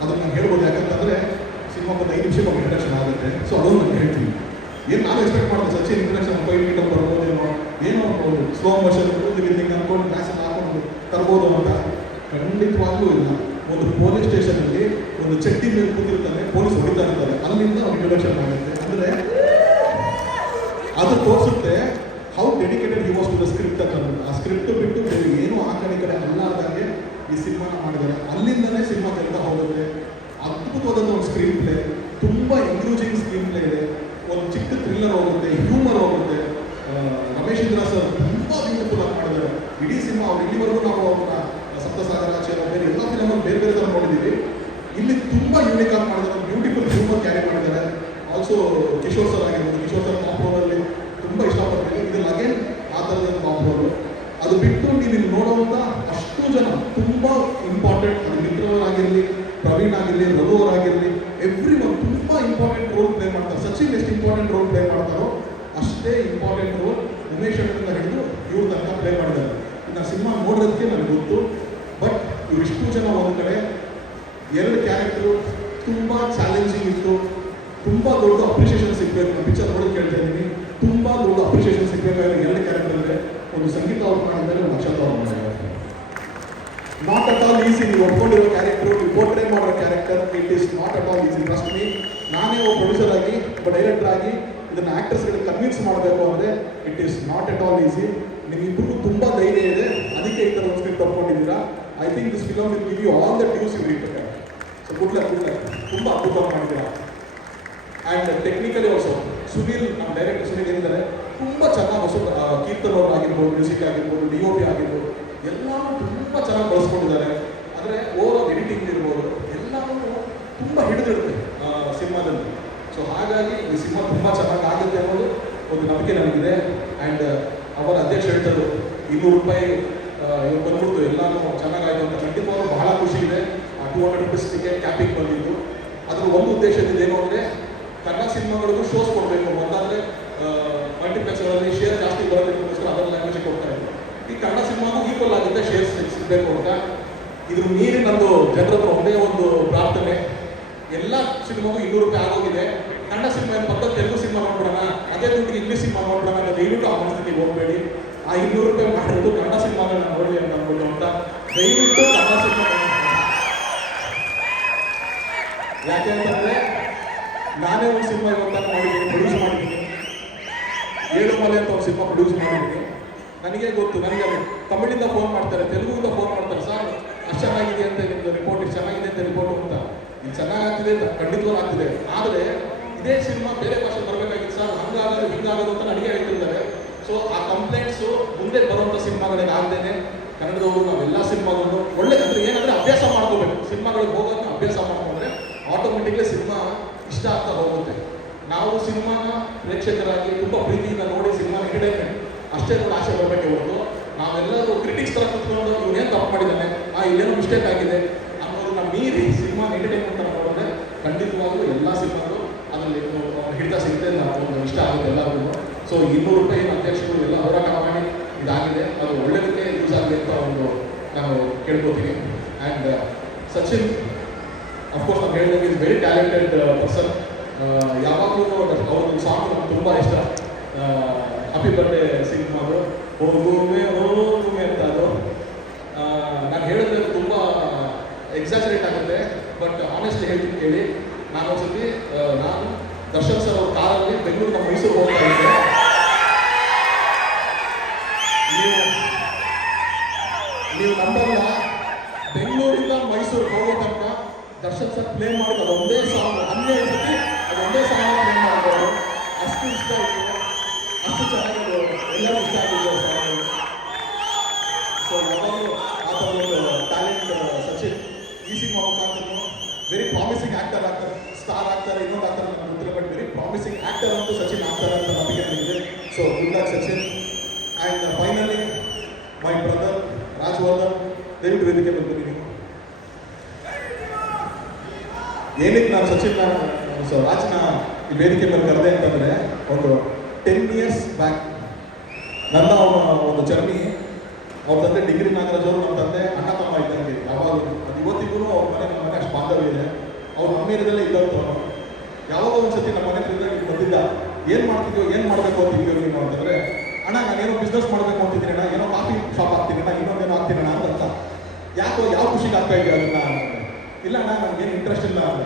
ಅದನ್ನು ನಾನು ಹೇಳ್ಬೋದು. ಯಾಕಂತಂದರೆ ಸಿನಿಮಾ ಒಂದು 5 ನಿಮಿಷಕ್ಕೆ ಇಂಟ್ರಡಕ್ಷನ್ ಆಗುತ್ತೆ. ಸೊ ಅದೊಂದು ನಾನು ಹೇಳ್ತೀನಿ. ಏನು ನಾನು ಎಕ್ಸ್ಪೆಕ್ಟ್ ಮಾಡಿದೆ ಸಚಿನ್ ಇಂಟ್ರಡಕ್ಷನ್ 5 ಮಿನಿಟ್ ಬರ್ಬೋದೇನೋ, ಏನೋ ಸ್ಲೋ ಮೋಷನ್ ಹಿಂಗೆ ಅಂದ್ಕೊಂಡು ಕ್ಲಾಸಲ್ಲಿ ಹಾಕೊಂಡು ತರ್ಬೋದು ಅಂತ. ಖಂಡಿತವಾಗ್ಲೂ ಇಲ್ಲ. ಒಂದು ಪೊಲೀಸ್ ಸ್ಟೇಷನಲ್ಲಿ ಒಂದು ಚಟ್ಟಿ ಮೇಲೆ ಕೂತಿರ್ತಾನೆ, ಪೊಲೀಸ್ ಹೊಡಿತಾ ಇರ್ತಾರೆ, ಅಲ್ಲಿಂದ ಅವ್ನು ಇಂಟ್ರೊಡಕ್ಷನ್ ಆಗುತ್ತೆ. ಅಂದರೆ ಅದು ತೋರಿಸುತ್ತೆ how dedicated he was to the script ಅಂತ. ಆ ಸ್ಕ್ರಿಪ್ಟ್ ಬಿಟ್ಟು ಬೇರೆ ಏನೂ ಆ ಕಡೆ ಅಲ್ಲಾರ್ದಂಗೆ ಈ ಸಿನಿಮಾನ ಮಾಡಿದ್ದಾರೆ. ಅಲ್ಲಿಂದನೇ ಸಿನಿಮಾ ಕೆಲ್ತಾ ಹೋಗುತ್ತೆ. ಅದ್ಭುತವಾದಂಥ ಒಂದು ಸ್ಕ್ರೀನ್ ಪ್ಲೇ, ತುಂಬ ಎಂಗ್ಯೂಜಿಂಗ್ ಸ್ಕ್ರೀನ್ ಪ್ಲೇ ಇದೆ. ಒಂದು ಚಿಕ್ಕ ಥ್ರಿಲ್ಲರ್ ಹೋಗುತ್ತೆ, ಹ್ಯೂಮರ್ ಹೋಗುತ್ತೆ. ರಮೇಶ್ ಇಂದ್ರ ಸರ್ ತುಂಬ ಬ್ಯೂಟಿಫುಲ್ ಆಗಿ ಮಾಡಿದ್ದಾರೆ ಇಡೀ ಸಿನಿಮಾ. ಅವ್ರು ಇಲ್ಲಿವರೆಗೂ ನಾವು ಅವ್ರನ್ನ ಸಪ್ತಸಾಗರ, ಚೇರ, ಬೇರೆ ಎಲ್ಲ ಫಿಲಮಲ್ಲಿ ಬೇರೆ ಬೇರೆ ಥರ ನೋಡಿದ್ದೀವಿ. ಇಲ್ಲಿ ತುಂಬ ಯೂನಿಕ್ ಆಗಿ ಮಾಡಿದ್ದಾರೆ, ಬ್ಯೂಟಿಫುಲ್ ಹ್ಯೂಮರ್ ಕ್ಯಾರಿ ಮಾಡಿದ್ದಾರೆ. ಆಲ್ಸೋ ಕಿಶೋರ್ ಸರ್ ಆಗಿರ್ಬೋದು, ಕಿಶೋರ್ ಸರ್ ಕಾಂಪ್ರೋನಲ್ಲಿ ತುಂಬ ಇಷ್ಟಪಡ್ತೀನಿ. ಇದ್ರಲ್ಲಿ ಅಗೇನ್ ಆ ಥರದ ಕಾಂಪ್ರೋರು. ಅದು ಬಿಟ್ಟು ನೀವು ಇಲ್ಲಿ ನೋಡುವಂಥ ಅಷ್ಟು ಜನ ತುಂಬ ಇಂಪಾರ್ಟೆಂಟ್. ಅದು ಮಿತ್ರವರಾಗಿರಲಿ, ಪ್ರವೀಣ್ ಆಗಿರಲಿ, ರಘು ಅವರಾಗಿರಲಿ, ಎವ್ರಿ ಒನ್ ತುಂಬ ಇಂಪಾರ್ಟೆಂಟ್ ರೋಲ್ ಪ್ಲೇ ಮಾಡ್ತಾರೆ. ಸಚಿನ್ ಎಷ್ಟು ಇಂಪಾರ್ಟೆಂಟ್ ರೋಲ್ ಪ್ಲೇ ಮಾಡ್ತಾರೋ ಅಷ್ಟೇ ಇಂಪಾರ್ಟೆಂಟ್ ರೋಲ್ ಉಮೇಶ್ ಅವರಿಂದ ಹಿಡಿದು ಇವ್ರ ತನಕ ಪ್ಲೇ ಮಾಡಿದ್ದಾರೆ. ಇದನ್ನ ಸಿನಿಮಾ ನೋಡೋದಕ್ಕೆ ನನಗೆ ಗೊತ್ತು. ಬಟ್ ಇವರಿಷ್ಟು ಜನ ಒಂದು ಕಡೆ, 2 ಕ್ಯಾರೆಕ್ಟರು ತುಂಬ ಚಾಲೆಂಜಿಂಗ್ ಇತ್ತು. ತುಂಬ ದೊಡ್ಡ ಅಪ್ರಿಷಿಯೇಷನ್ ಸಿಗಬೇಕು. ಪಿಕ್ಚರ್ ನೋಡಿ ಕೇಳ್ತಾ ಇದ್ದೀನಿ, ತುಂಬ ದೊಡ್ಡ ಅಪ್ರಿಷಿಯೇಷನ್ ಸಿಗಬೇಕಾದ್ರೆ 2 ಕ್ಯಾರೆಕ್ಟರ್ ಇದೆ. ಒಂದು ಸಂಗೀತ ಅವ್ರು ಮಾಡಿದ್ದಾರೆ, ಒಂದು ಅಕ್ಷತ ಅವ್ರು ಮಾಡಿದ್ದಾರೆ. Not at all easy. ನೀವು ಒಪ್ಕೊಂಡಿರೋ ಕ್ಯಾರೆಕ್ಟರ್, ನೀವು ಪೋರ್ಟ್ರೇ ಮಾಡೋ character, it is not at all easy. Trust me, ನಾನೇ ಒಬ್ಬ ಪ್ರೊಡ್ಯೂಸರ್ ಆಗಿ, ಒಬ್ಬ ಡೈರೆಕ್ಟರ್ ಆಗಿ ಇದನ್ನ ಆಕ್ಟರ್ಸ್ಗಳಿಗೆ ಕನ್ವಿನ್ಸ್ ಮಾಡಬೇಕು ಅಂದರೆ it is not at all easy. ನಿಮ್ಮಿಬ್ಬರಿಗೂ ತುಂಬ ಧೈರ್ಯ ಇದೆ, ಅದಕ್ಕೆ ಈ ಥರ ಒಂದು ಸ್ಕ್ರಿಪ್ಟ್ ತಗೊಂಡಿದ್ದೀರಾ. I think this film will give you all the dues you require. So good luck. ತುಂಬ ಅದ್ಭುತವಾಗಿ ಮಾಡಿದ್ದೀರಾ. ಆ್ಯಂಡ್ ಟೆಕ್ನಿಕಲಿ ಆಲ್ಸೋ ಸುನೀಲ್, ನಮ್ಮ ಡೈರೆಕ್ಟರ್ ಸುನೀಲ್ ಏನಿದ್ದಾರೆ, ತುಂಬ ಚೆನ್ನಾಗಿ ಹೊಸ ಕೀರ್ತನ್ ಅವ್ರು ಆಗಿರ್ಬೋದು, ಮ್ಯೂಸಿಕ್ ಆಗಿರ್ಬೋದು, DOP ಆಗಿರ್ಬೋದು, ಎಲ್ಲರೂ ತುಂಬ ಚೆನ್ನಾಗಿ ಬಳಸ್ಕೊಂಡಿದ್ದಾರೆ. ಅಂದರೆ ಓವರ್ ಎಡಿಟಿಂಗ್ ಇರ್ಬೋದು, ಎಲ್ಲರೂ ತುಂಬ ಹಿಡಿದಿರುತ್ತೆ ಸಿನಿಮಾದಲ್ಲಿ. ಸೊ ಹಾಗಾಗಿ ಈ ಸಿನಿಮಾ ತುಂಬ ಚೆನ್ನಾಗಿ ಆಗುತ್ತೆ ಅನ್ನೋದು ಒಂದು ನಂಬಿಕೆ ನನಗಿದೆ. ಆ್ಯಂಡ್ ಅವರ ಅಧ್ಯಕ್ಷ ಹೇಳ್ತಾರೆ ₹200 ಇವ್ರು ಬಂದ್ಬಿಡ್ತು, ಎಲ್ಲನೂ ಚೆನ್ನಾಗಾಯಿತು ಅಂತ. ಖಂಡಿತವಾಗ್ಲೂ ಬಹಳ ಖುಷಿ ಇದೆ. ಆ 200 ರೂಪೀಸ್ ಟಿಕೆಟ್ ಕ್ಯಾಪಿಂಗ್ ಬಂದಿದ್ದು ಅದ್ರ ಒಂದು ಉದ್ದೇಶ ಇದ್ದೇನು ಅಂದರೆ ಕನ್ನಡ ಸಿನಿಮಾಗಳಿಗೂ ಶೋಸ್ ಕೊಡಬೇಕು. ಮೊದಲಾದರೆ ಮಲ್ಟಿಪ್ಲೆಕ್ಸ್ಗಳಲ್ಲಿ ಶೇರ್ ಜಾಸ್ತಿ ಬರೋದಕ್ಕೋಸ್ಕರ ಅದರ ಲ್ಯಾಂಗ್ವೇಜಿಗೆ ಕೊಡ್ತಾ ಇದ್ರು. ಈ ಕನ್ನಡ ಸಿನಿಮಾಗೂ ಈಕ್ವಲ್ ಆಗುತ್ತೆ ಶೇರ್ಸ್ ಸಿಗಬೇಕು ಅಂತ. ಇದ್ರ ಮೀರಿ ನಂದು ಜನರ ಹತ್ರ ಒಂದೇ ಒಂದು ಪ್ರಾರ್ಥನೆ, ಎಲ್ಲ ಸಿನಿಮಾಗೂ ₹200 ಆಗೋಗಿದೆ. ಕನ್ನಡ ಸಿನಿಮಾ ಪಕ್ಕದ ತೆಲುಗು ಸಿನಿಮಾ ನೋಡ್ಬಿಡೋಣ, ಅದೇ ದುಡ್ಡಿಗೆ ಇಂಗ್ಲೀಷ್ ಸಿನಿಮಾ ನೋಡ್ಬಿಡೋಣ ಅಂತ ದಯವಿಟ್ಟು ಆ ಮನಸ್ಥಿತಿಗೆ ಹೋಗಬೇಡಿ. ಆ ₹200 ಮಾಡಿರೋದು ಕನ್ನಡ ಸಿನಿಮಾಗಳನ್ನ ನೋಡಲಿ ಅಂತ ಅಂದ್ಬಿಟ್ಟು ಅಂತ ದಯವಿಟ್ಟು ಕನ್ನಡ ಸಿನಿಮಾ. ಯಾಕೆ ಅಂತಂದರೆ ನಾನೇ ಒಂದು ಸಿನಿಮಾ ಇವತ್ತು ಮಾಡಿದ್ದೀನಿ, ಪ್ರೊಡ್ಯೂಸ್ ಮಾಡಿದ್ದೀನಿ. 7 ಮಲೆ ಅಂತ ಒಂದು ಸಿನಿಮಾ ಪ್ರೊಡ್ಯೂಸ್ ಮಾಡಿದ್ದೀನಿ. ನನಗೆ ಗೊತ್ತು, ನನಗೆ ತಮಿಳಿಂದ ಫೋನ್ ಮಾಡ್ತಾರೆ, ತೆಲುಗುವಿಂದ ಫೋನ್ ಮಾಡ್ತಾರೆ, ಸರ್ ಅಷ್ಟು ಚೆನ್ನಾಗಿದೆ ಅಂತ ನಿಮ್ಮದು ರಿಪೋರ್ಟ್, ಇಷ್ಟು ಚೆನ್ನಾಗಿದೆ ಅಂತ ರಿಪೋರ್ಟ್ ಅಂತ. ಇದು ಚೆನ್ನಾಗಾಗ್ತಿದೆ, ಖಂಡಿತವಾಗಿ ಆಗ್ತಿದೆ. ಆದರೆ ಇದೇ ಸಿನಿಮಾ ಬೇರೆ ಭಾಷೆ ಬರಬೇಕಾಗಿತ್ತು ಸರ್, ಹಂಗಾಗೋದು ಹಿಂಗಾಗೋದು ಅಂತ ನನಗೆ ಹೇಳ್ತಿದ್ದಾರೆ. ಸೊ ಆ ಕಂಪ್ಲೇಂಟ್ಸು ಮುಂದೆ ಬರುವಂಥ ಸಿನಿಮಾಗಳಿಗೆ ಆಗದೇನೆ ಕನ್ನಡದವರು ನಾವೆಲ್ಲ ಸಿನಿಮಾಗಳನ್ನು ಒಳ್ಳೆ, ಅಂದರೆ ಏನಂದರೆ ಅಭ್ಯಾಸ ಮಾಡ್ಕೋಬೇಕು. ಸಿನಿಮಾಗಳಿಗೆ ಹೋಗೋದನ್ನ ಅಭ್ಯಾಸ ಮಾಡ್ಕೊಂಡ್ರೆ ಆಟೋಮೆಟಿಕ್ಲಿ ಸಿನಿಮಾ ಇಷ್ಟ ಆಗ್ತಾ ಹೋಗುತ್ತೆ. ನಾವು ಸಿನಿಮಾನ ಪ್ರೇಕ್ಷಕರಾಗಿ ತುಂಬ ಪ್ರೀತಿಯಿಂದ ನೋಡಿ ಸಿನಿಮಾ ಎಂಟರ್ಟೈನ್ಮೆಂಟ್ ಅಷ್ಟೇ ಕೂಡ ಆಸೆ ಬರಬೇಕೆ ಹೊರತು ನಾವೆಲ್ಲರೂ ಕ್ರಿಟಿಕ್ಸ್ ಥರ ಕುತ್ಕೊಂಡು ಇವನೇನು ತಪ್ಪು ಮಾಡಿದ್ದಾನೆ, ಇಲ್ಲೇನೋ ಮಿಸ್ಟೇಕ್ ಆಗಿದೆ ಅನ್ನೋದನ್ನ ಮೀರಿ ಸಿನಿಮಾ ಎಂಟರ್ಟೈನ್ಮೆಂಟ್ ಅಂತ ನೋಡಿದ್ರೆ ಖಂಡಿತವಾಗ್ಲೂ ಎಲ್ಲ ಸಿನಿಮಾಗಳು ಅದರಲ್ಲಿ ಹಿಡಿತ ಸಿಗುತ್ತೆ, ಒಂದು ಇಷ್ಟ ಆಗುತ್ತೆ ಎಲ್ಲರಿಗೂ. ಸೊ ₹200 ಅಧ್ಯಕ್ಷರು ಎಲ್ಲ ಹೋರಾಟ ಮಾಡಿ ಇದಾಗಿದೆ, ಅದು ಒಳ್ಳೆಯದಕ್ಕೆ ಯೂಸ್ ಆಗಲಿ ಅಂತ ಒಂದು ನಾನು ಕೇಳ್ಕೊತೀನಿ. ಆ್ಯಂಡ್ ಸಚಿನ್ ಅಫ್ಕೋರ್ಸ್ ನಾನು ಹೇಳಿದಂಗೆ ಇಸ್ ವೆರಿ ಟ್ಯಾಲೆಂಟೆಡ್ ಪರ್ಸನ್. ಯಾವಾಗಲೂ ಅವ್ರದ್ದು ಸಾಂಗ್ ನಮ್ಗೆ ತುಂಬ ಇಷ್ಟ. ಹ್ಯಾಪಿ ಬರ್ಡೇ ಸಿನಿಮಾದು ಹೋಗುಮೆ ಅಂತ ಅದು ನಾನು ಹೇಳಿದ್ರೆ ತುಂಬ ಎಕ್ಸಾಜರೇಟ್ ಆಗುತ್ತೆ. ಬಟ್ ಆನೆಸ್ಟ್ಲಿ ಹೇಳ್ತೀನಿ ಕೇಳಿ, ನಾನು ಒಂದ್ಸತಿ ನಾನು ದರ್ಶನ್ ಸರ್ ಅವ್ರ ಕಾರಲ್ಲಿ ಬೆಂಗಳೂರಿನ ಮೈಸೂರು ಹೋಗ್ತಾ ಇದ್ದೆ. ನೀವು ನಂಬಲ್ಲ, ಬೆಂಗಳೂರಿಂದ ಮೈಸೂರು ಹೋಗೋ ತನಕ ದರ್ಶನ್ ಸರ್ ಪ್ಲೇ ಮಾಡೋದು ಅದೊಂದೇ ಸಾಂಗ್ 12 ಸತಿ ಅದೊಂದೇ ಸಾಂಗ್ ಪ್ಲೇ ಮಾಡ್ಬೋದು. ಅಷ್ಟು ಇಷ್ಟ ಆಯಿತು, ಅಷ್ಟು ಚೆನ್ನಾಗಿದ್ದು, ಎಲ್ಲರೂ ಇಷ್ಟ ಆಗಿದ್ದು ಸಾಂಗ್. ಸೊ ಯಾವಾಗಲೂ ಆ ಥರ ಒಂದು ಟ್ಯಾಲೆಂಟ್ ಸಚಿನ್ ಈ ಸಿನಿಮಾ ಮುಖಾಂತರ ವೆರಿ ಪ್ರಾಮಿಸಿಂಗ್ ಆ್ಯಕ್ಟರ್ ಆಗ್ತಾರೆ, ಸ್ಟಾರ್ ಆಗ್ತಾರೆ, ಇನ್ನೊಂದು ಆಗ್ತಾರೆ ನನಗೆ ಗೊತ್ತಿಲ್ಲ. ಬಟ್ ವೆರಿ ಪ್ರಾಮಿಸಿಂಗ್ ಆ್ಯಕ್ಟರ್ ಅಂತೂ ಸಚಿನ್ ಆಗ್ತಾರೆ ಅಂತ ನಂಬಿಕೆ ನನಗಿದೆ. So good luck Sachin. And finally my brother Rajavardhan, ದಯವಿಟ್ಟು ವೇದಿಕೆ ಬಂದಿದ್ದೀನಿ. ಏನಕ್ಕೆ ನಾನು ಸಚಿನ್ನ ರಾಜ್ನ ಈ ವೇದಿಕೆ ಮೇಲೆ ಕರೆದೆ ಅಂತಂದರೆ, ಒಂದು 10 years ಬ್ಯಾಕ್ ನನ್ನ ಒಂದು ಜರ್ನಿ. ಅವ್ರ ತಂದೆ ಡಿಗ್ರಿ ನಾಗರಾಜ್ ಅವರು, ನಮ್ಮ ತಂದೆ ಅಣ್ಣ ತಮ್ಮ ಇದ್ದಂಗೆ ಯಾವಾಗಲೂ. ಅದು ಇವತ್ತಿಗೂ ಅವ್ರ ಮನೆ ನಮ್ಮ ಮನೆ ಅಷ್ಟು ಬಾಂಧವ್ಯ ಇದೆ. ಅವ್ರ ನಮ್ಮ ಏರಿಯಾದಲ್ಲೇ ಇದ್ದವ್ರು. ಯಾವಾಗ ಒಂದ್ಸತಿ ನಮ್ಮ ಮನೆ ಹತ್ರ ಇಲ್ಲಿ ಬಂದಿದ್ದ, ಏನು ಮಾಡ್ತಿದ್ಯೋ, ಏನು ಮಾಡಬೇಕು ಅಂತಿದ್ಯೋ ನೀನು ಅಂತಂದರೆ, ಅಣ್ಣ ನಾನೇನೋ ಬಿಸ್ನೆಸ್ ಮಾಡಬೇಕು ಅಂತಿದ್ದೀನಿ ಅಣ್ಣ, ಏನೋ ಕಾಫಿ ಶಾಪ್ ಹಾಕ್ತೀನಿ ಅಣ್ಣ, ಇನ್ನೊಂದೇನೋ ಹಾಕ್ತೀನಿ ಅಣ್ಣ ಅಂತ. ಯಾಕೋ ಯಾವ ಖುಷಿಗೆ ಆಗ್ತಾ ಇದೆಯಾ ಅದನ್ನ? ಇಲ್ಲ ಅಣ್ಣ ನನಗೇನು ಇಂಟ್ರೆಸ್ಟ್ ಇಲ್ಲ ಅಂತ.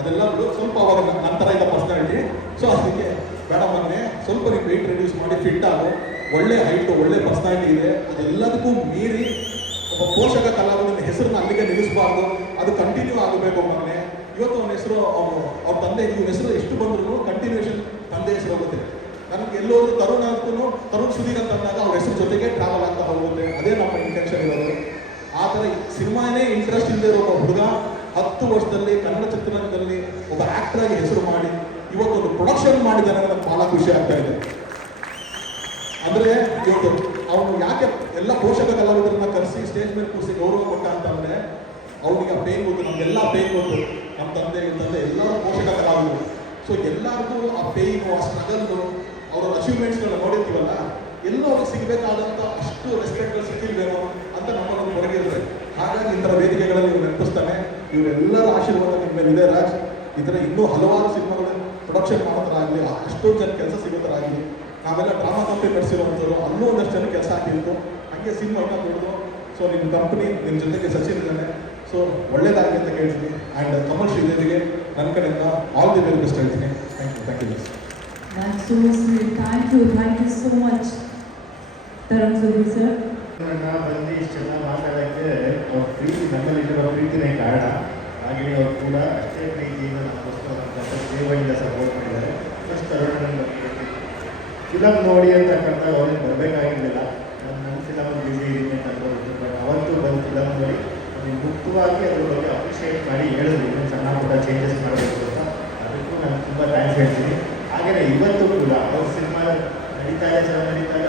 ಅದೆಲ್ಲ ಬಿಡು, ಸ್ವಲ್ಪ ಅವಾಗ ನಂತರ ಇದ್ದ ಪರ್ಸನಾಲಿಟಿ. ಸೊ ಅದಕ್ಕೆ ಬೇಡ ಮಗನೇ, ಸ್ವಲ್ಪ ನೀವು ವೆಯ್ಟ್ ರಿಡ್ಯೂಸ್ ಮಾಡಿ ಫಿಟ್ ಆಗು, ಒಳ್ಳೆ ಹೈಟು, ಒಳ್ಳೆ ಪರ್ಸನಾಲಿಟಿ ಇದೆ. ಅದೆಲ್ಲದಕ್ಕೂ ಮೀರಿ ಒಬ್ಬ ಪೋಷಕ ಕಲಾವಿದನ ಹೆಸರನ್ನ ಅಲ್ಲಿಗೆ ನಿಲ್ಲಿಸಬಾರ್ದು, ಅದು ಕಂಟಿನ್ಯೂ ಆಗಬೇಕು ಮಗನೇ. ಇವತ್ತು ಅವನ ಹೆಸರು ಅವ್ರ ತಂದೆ, ಇವ್ನ ಹೆಸರು ಎಷ್ಟು ಬಂದ್ರು ಕಂಟಿನ್ಯೂಷನ್ ತಂದೆ ಹೆಸರು ಹೋಗುತ್ತೆ. ನನಗೆ ಎಲ್ಲೋದ್ರು ತರುಣ್ ಸುಧೀರ್ ಅಂತ ಅಂದಾಗ ಅವ್ರ ಹೆಸರು ಜೊತೆಗೆ ಟ್ರಾವೆಲ್ ಆಗ್ತಾ ಹೋಗುತ್ತೆ. ಅದೇ ನಮ್ಮ ಇಂಟೆನ್ಷನ್ ಇರೋದು. ಆ ಥರ ಸಿನಿಮಾನೇ ಇಂಟ್ರೆಸ್ಟ್ ಇಲ್ಲದೆ ಇರೋ ಒಬ್ಬ ಹುಡುಗ 10 ವರ್ಷದಲ್ಲಿ ಕನ್ನಡ ಚಿತ್ರರಂಗದಲ್ಲಿ ಒಬ್ಬ ಆಕ್ಟರ್ ಆಗಿ ಹೆಸರು ಮಾಡಿ ಇವತ್ತೊಂದು ಪ್ರೊಡಕ್ಷನ್ ಮಾಡಿದ್ದಾನೆ, ನನಗೆ ಭಾಳ ಖುಷಿ ಆಗ್ತಾ ಇದೆ. ಅಂದರೆ ಇವತ್ತು ಅವನು ಯಾಕೆ ಎಲ್ಲ ಪೋಷಕ ಕಲಾವಿದರನ್ನ ಕರೆಸಿ ಸ್ಟೇಜ್ ಮೇಲೆ ಕೂರಿಸಿ ಗೌರವ ಕೊಟ್ಟ ಅಂತಂದರೆ, ಅವನಿಗೆ ಆ ಪೇನ್ ಗೊತ್ತು, ನಮಗೆಲ್ಲ ಪೇನ್ ಗೊತ್ತು. ನಮ್ಮ ತಂದೆ ಎಲ್ಲರೂ ಪೋಷಕ ಕಲಾವಿದರು. ಸೊ ಎಲ್ಲರಿಗೂ ಆ ಪೇಯ್ನು, ಆ ಸ್ಟ್ರಗಲ್ಲು, ಅವರ ಅಚೀವ್ಮೆಂಟ್ಸ್ಗಳನ್ನ ನೋಡಿರ್ತೀವಲ್ಲ, ಎಲ್ಲೂ ಅವ್ರಿಗೆ ಸಿಗಬೇಕಾದಂಥ ಅಷ್ಟು ರೆಸ್ಪೆಕ್ಟ್ಗಳು ಸಿಕ್ಕಿಲ್ವೇನೋ ಅಂತ ನಮ್ಮನ್ನು ಹೊರಗಿರುತ್ತೆ. ಹಾಗಾಗಿ ಇಂಥರ ವೇದಿಕೆಗಳಲ್ಲಿ ಇವ್ರು ನೆನಪಿಸ್ತಾನೆ. ಇವರೆಲ್ಲರ ಆಶೀರ್ವಾದ ನಿಮ್ಮ ಮೇಲೆ ಇದೆ ರಾಜ್. ಈ ಥರ ಇನ್ನೂ ಹಲವಾರು ಸಿನಿಮಾಗಳು ಪ್ರೊಡಕ್ಷನ್ ಮಾಡೋ ಥರ ಆಗಲಿ, ಅಷ್ಟೊಂದು ಜನ ಕೆಲಸ ಸಿಗೋ ಥರ ಆಗಲಿ. ನಾವೆಲ್ಲ ಡ್ರಾಮಾ ಕಂಪ್ನಿ ನಡೆಸಿರುವಂಥವ್ರು, ಅಲ್ಲೂ ಒಂದಷ್ಟು ಜನ ಕೆಲಸ ಆಗಿತ್ತು. ಹಾಗೆ ಸಿನಿಮಾ ಇನ್ನೂ ಬಿಡೋದು. ಸೊ ನಿಮ್ಮ ಕಂಪ್ನಿ, ನಿಮ್ಮ ಜೊತೆಗೆ ಸಚಿನ್ ಇದ್ದಾನೆ. ಸೊ ಒಳ್ಳೇದಾಗಲಿ ಅಂತ ಕೇಳ್ತೀನಿ. ಆ್ಯಂಡ್ ಕಮಲ್ ಶ್ರೀದೇವಿಗೆ ನನ್ನ ಕಡೆಯಿಂದ ಆಲ್ ದಿ ವೆರಿ ಬೆಸ್ಟ್ ಹೇಳ್ತೀನಿ. Thank you. That's so sweet. Thank you so much, Tarun Sudhir sir. ಬಂದು ಇಷ್ಟೆಲ್ಲ ಮಾತಾಡೋಕ್ಕೆ ಅವ್ರ ಪ್ರೀತಿ, ನಮ್ಮಲ್ಲಿರೋ ಪ್ರೀತಿನೇ ಕಾರಣ. ಹಾಗೆಯೇ ಅವ್ರು ಕೂಡ ಅಷ್ಟೇ ಪ್ರೀತಿಯಿಂದ ನಮಗೋಸ್ಕರ ಸೇವೆಯಿಂದ ಸಪೋರ್ಟ್ ಮಾಡಿದ್ದಾರೆ. ಫಸ್ಟ್ ತರುಣನ ಫಿಲಮ್ ನೋಡಿ ಅಂತ ಕರೆದಾಗ ಅವ್ರಿಗೆ ಬರಬೇಕಾಗಿರಲಿಲ್ಲ. ನನ್ನ ಫಿಲಮ್ ಬಿಸಿ ಇದೆ ಅಂತ ಅನ್ಬೋದು. ಬಟ್ ಅವತ್ತು ಬಂದು ಫಿಲಮ್ ನೋಡಿ ನೀವು ಮುಕ್ತವಾಗಿ ಅದ್ರ ಬಗ್ಗೆ ಅಪ್ರಿಷಿಯೇಟ್ ಮಾಡಿ ಹೇಳಿದ್ರು, ಇನ್ನೂ ಚೆನ್ನಾಗಿ ಕೂಡ ಚೇಂಜಸ್ ಮಾಡಬೇಕು ಅಂತ. ಅದಕ್ಕೂ ನಾನು ತುಂಬ ಥ್ಯಾಂಕ್ಸ್ ಹೇಳ್ತೀನಿ. ಹಾಗೆಯೇ ಇವತ್ತು ಕೂಡ ಅವ್ರ ಸಿನಿಮಾ ನಡೀತಾ ಇದೆ,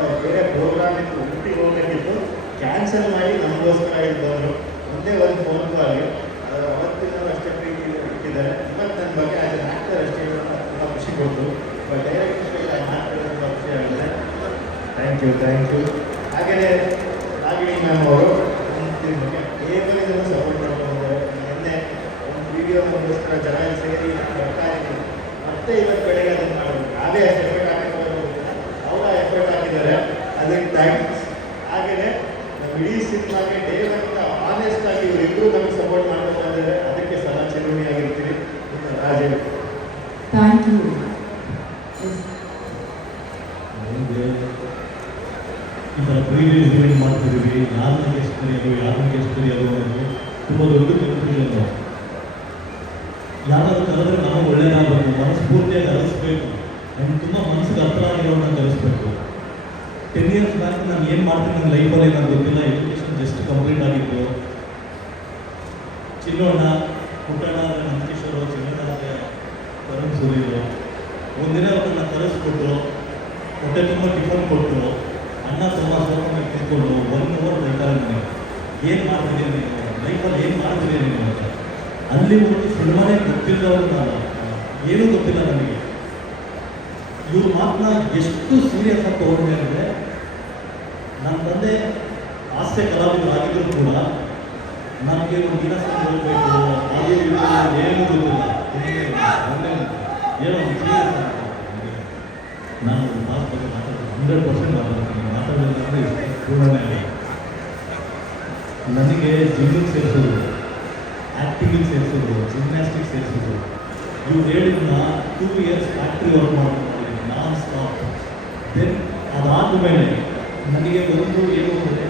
ಅವ್ರು ಬೇರೆ ಪ್ರೋಗ್ರಾಮ್ ಇತ್ತು, ಊಟಿಗೆ ಹೋಗಬೇಕಿತ್ತು, ಕ್ಯಾನ್ಸಲ್ ಮಾಡಿ ನಮಗೋಸ್ಕರ ಇಲ್ಲಿ ಬಂದರು. ಒಂದೇ ಒಂದು ಫೋನ್ ಕಾಲ್. ಅವತ್ತಿನ ಅಷ್ಟೇ ಪ್ರೀತಿ ಇಟ್ಟಿದ್ದಾರೆ. ಇವತ್ತು ನನ್ನ ಬಗ್ಗೆ ಆ್ಯಸ್ ಎನ್ ಆ್ಯಕ್ಟರ್ ಅಷ್ಟೇ ತುಂಬ ಖುಷಿ ಕೊಟ್ಟು, ಬಟ್ ಡೈರೆಕ್ಟ್ ಮಾತಾಡೋದು ತುಂಬ ಖುಷಿ ಆಗಿದೆ. Thank you. ಹಾಗೆಯೇ ಮ್ಯಾಮ್ ಅವರು ಒಂದು ಬಗ್ಗೆ ಕೇವಲ ಇದನ್ನು ಸಪೋರ್ಟ್ ಮಾಡ್ಕೊಂಡಿದ್ದಾರೆ. ನಿನ್ನೆ ಒಂದು ವಿಡಿಯೋ ನಮಗೋಸ್ಕರ ಜನ ಸೇರಿ ಬರ್ತಾ ಇದ್ದೀನಿ, ಮತ್ತೆ ಇವತ್ತು ಬೆಳಗ್ಗೆ ಅದನ್ನು ಮಾಡೋದು. ನಾವೇ ಎಫರ್ಟ್ ಹಾಕಿರೋದು, ಅವರ ಎಫರ್ಟ್ ಹಾಕಿದ್ದಾರೆ, ಅದಕ್ಕೆ ಥ್ಯಾಂಕ್ಸ್. ಹಾಗೆಯೇ ನಮ್ಮ ಇಡೀ ಸಿನಿಮಾಗೆ ಡೇವಿಂದ ಆನೆಸ್ಟ್ ಆಗಿ ಇವರಿಬ್ಬರು ನಮಗೆ ಸಪೋರ್ಟ್ ಮಾಡ್ತಾ ಇದ್ದಾರೆ. ಅದಕ್ಕೆ ಸದಾ ಚಿರುಣಿಯಾಗಿರ್ತೀವಿ. Rajesh, thank you. ಈ ಥರ ಪ್ರೀವಿಯಸ್ ಇವೆಂಟ್ ಮಾಡ್ತಿದ್ದೀವಿ. ಯಾರನ್ನ ಗೆಸ್ಟ್ ಕರೆಯೋದು ಅನ್ನೋದು ತುಂಬ ದೊಡ್ಡ ಕನ್ಫ್ಯೂಷನ್. ಯಾರಾದ್ರೂ ಕರೆದ್ರೆ ನಾವು ಒಳ್ಳೇದಾಗಬೇಕು, ಮನಸ್ಫೂರ್ತಿಯಾಗಿ ಕಲಿಸ್ಬೇಕು, ನಮ್ಗೆ ತುಂಬ ಮನಸ್ಸಿಗೆ ಹತ್ರ ಆಗಿರೋನ್ನ ಕಲಿಸ್ಬೇಕು. 10 years ಬ್ಯಾಕ್ ನಾನು ಏನು ಮಾಡ್ತೀನಿ ನನ್ನ ಲೈಫಲ್ಲಿ ನನಗೆ ಗೊತ್ತಿಲ್ಲ. ಎಜುಕೇಷನ್ ಜಸ್ಟ್ ಕಂಪ್ಲೀಟ್ ಆಗಿತ್ತು. ಚಿನ್ನೋಣ, ಪುಟ್ಟಣ್ಣ ಅಂದರೆ ನಂದಕಿಶೋರು, ಚಿನ್ನಣ್ಣ ಅಂದರೆ ತರುಣ್ ಸುಧೀರು. ಒಂದಿನ ಅವ್ರನ್ನ ಕರೆಸ್ಕೊಟ್ರು, ಹೊಟ್ಟೆ ತುಂಬ ಟಿಫನ್ ಕೊಟ್ಟರು, ಅನ್ನ ತುಂಬ ಸ್ವಲ್ಪ ಮೇಲೆ ತಿಳ್ಕೊಂಡು 1 hour ಬೈತಾರೆ ನನಗೆ. ಏನು ಮಾಡ್ತಿದ್ದೀನಿ ನೀನು ಲೈಫಲ್ಲಿ, ಏನು ಮಾಡ್ತಿದ್ದೀನಿ ನೀನು ಅಂತ. ಅಲ್ಲಿ ಒಂದು ಸಿನಿಮಾನೇ ಗೊತ್ತಿಲ್ಲದವ್ರು ನಾನು, ಏನೂ ಗೊತ್ತಿಲ್ಲ ನನಗೆ. ಇವ್ರ ಮಾತನ್ನ ಎಷ್ಟು ಸೀರಿಯಸ್ ಆಗಿ ತೊಗೊಂಡೆ ಅಂದರೆ, ನನ್ನ ತಂದೆ ಹಾಸ್ಯ ಕಲಾವಿದರಾಗಿದ್ದರೂ ಕೂಡ ನನಗೆ ಒಂದು ದಿನ ಹೋಗಬೇಕು ಅದು ಏನೂ ಗೊತ್ತಿಲ್ಲ. ಏನೋ ಒಂದು ಸೀರಿಯಸ್ ನಾನು ಮಾತು ಬಗ್ಗೆ ಮಾತಾಡ್ತೀನಿ, 100% ಮಾತಾಡೋದಂದ್ರೆ ಪೂರ್ಣನೇ ಆಗಿ. ನನಗೆ ಜಿಮ್ಮಿಗೆ ಸೇರಿಸೋದು, ಆ್ಯಕ್ಟಿಂಗಿಗೆ ಸೇರಿಸೋದು, ಜಿಮ್ನಾಸ್ಟಿಕ್ ಸೇರಿಸೋದು, ಇವ್ರು ಹೇಳಿದ್ನ 2 years ಫ್ಯಾಕ್ಟ್ರಿ ವರ್ಕ್ ಮಾಡ್ಕೊಂಡು ನಾನ್ ಸ್ಟಾಪ್. ದೆನ್ ಅದಾದಮೇಲೆ ನನಗೆ ಒಂದು ಏನು ಅಂದರೆ,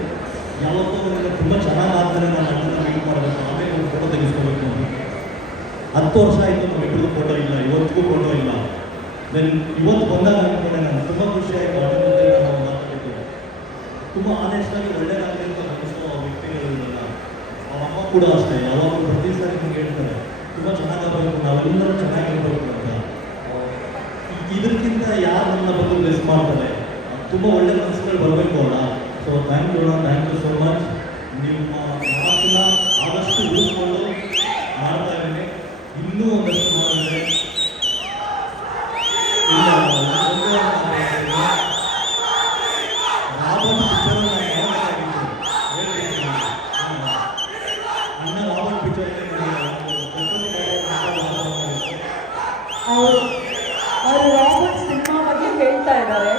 ಯಾವತ್ತೋ ನನಗೆ ತುಂಬ ಚೆನ್ನಾಗಿ ಆದಮೇಲೆ ನಾನು ಅದನ್ನು ಮೀಟ್ ಮಾಡಬೇಕು, ಆಮೇಲೆ ಒಂದು ಫೋಟೋ ತೆಗೆಸ್ಕೋಬೇಕು ಅಂತ. 10 ವರ್ಷ ಆಯಿತು ನಾವಿಬ್ಬರಿಗೂ ಫೋಟೋ ಇಲ್ಲ, ಇವತ್ತಿಗೂ ಫೋಟೋ ಇಲ್ಲ. ದೆನ್ ಇವತ್ತು ಬಂದಾಗ ಅಂದ್ಕೊಂಡೆ, ನಾನು ತುಂಬ ಖುಷಿ ಆಯಿತು. ಅದರಿಂದ ನಾವು ಮಾತಾಡಿದ್ದು ತುಂಬ ಆನೆಸ್ಟಾಗಿ ಒಳ್ಳೆಯದಾಗಲಿ ಅಂತ ಅನ್ನಿಸೋ ವ್ಯಕ್ತಿಗಳಿರಲ್ಲ. ಅವ್ರ ಅಮ್ಮ ಕೂಡ ಅಷ್ಟೇ, ಯಾವಾಗ ಪ್ರತಿ ಸಾರಿ ನಿಮ್ಗೆ ಹೇಳ್ತಾರೆ ತುಂಬ ಚೆನ್ನಾಗಾಗಬೇಕು, ನಾವೆಲ್ಲರೂ ಚೆನ್ನಾಗಿರ್ಬೇಕು ಅಂತ. ಇದಕ್ಕಿಂತ ಯಾರು ನನ್ನ ಬಂದು ಬ್ಲೆಸ್ ಮಾಡ್ತಾರೆ, ತುಂಬ ಒಳ್ಳೆ ಮನಸ್ಸುಗಳು ಬರಬೇಕು ಅಲ್ಲ. So thank you so much. ನಿಮ್ಮ ಮಾತನ್ನ ಆದಷ್ಟು ಉಳಿಸ್ಕೊಂಡು ಮಾಡ್ತಾ ಇದ್ದೀನಿ. ಇನ್ನೂ ಒಂದಷ್ಟು ಮಾಡಿದ್ರೆ ಅವರು ಅವರು ರಾಬರ್ಟ್ ಸಿನಿಮಾ ಬಗ್ಗೆ ಹೇಳ್ತಾ ಇದ್ದಾರೆ.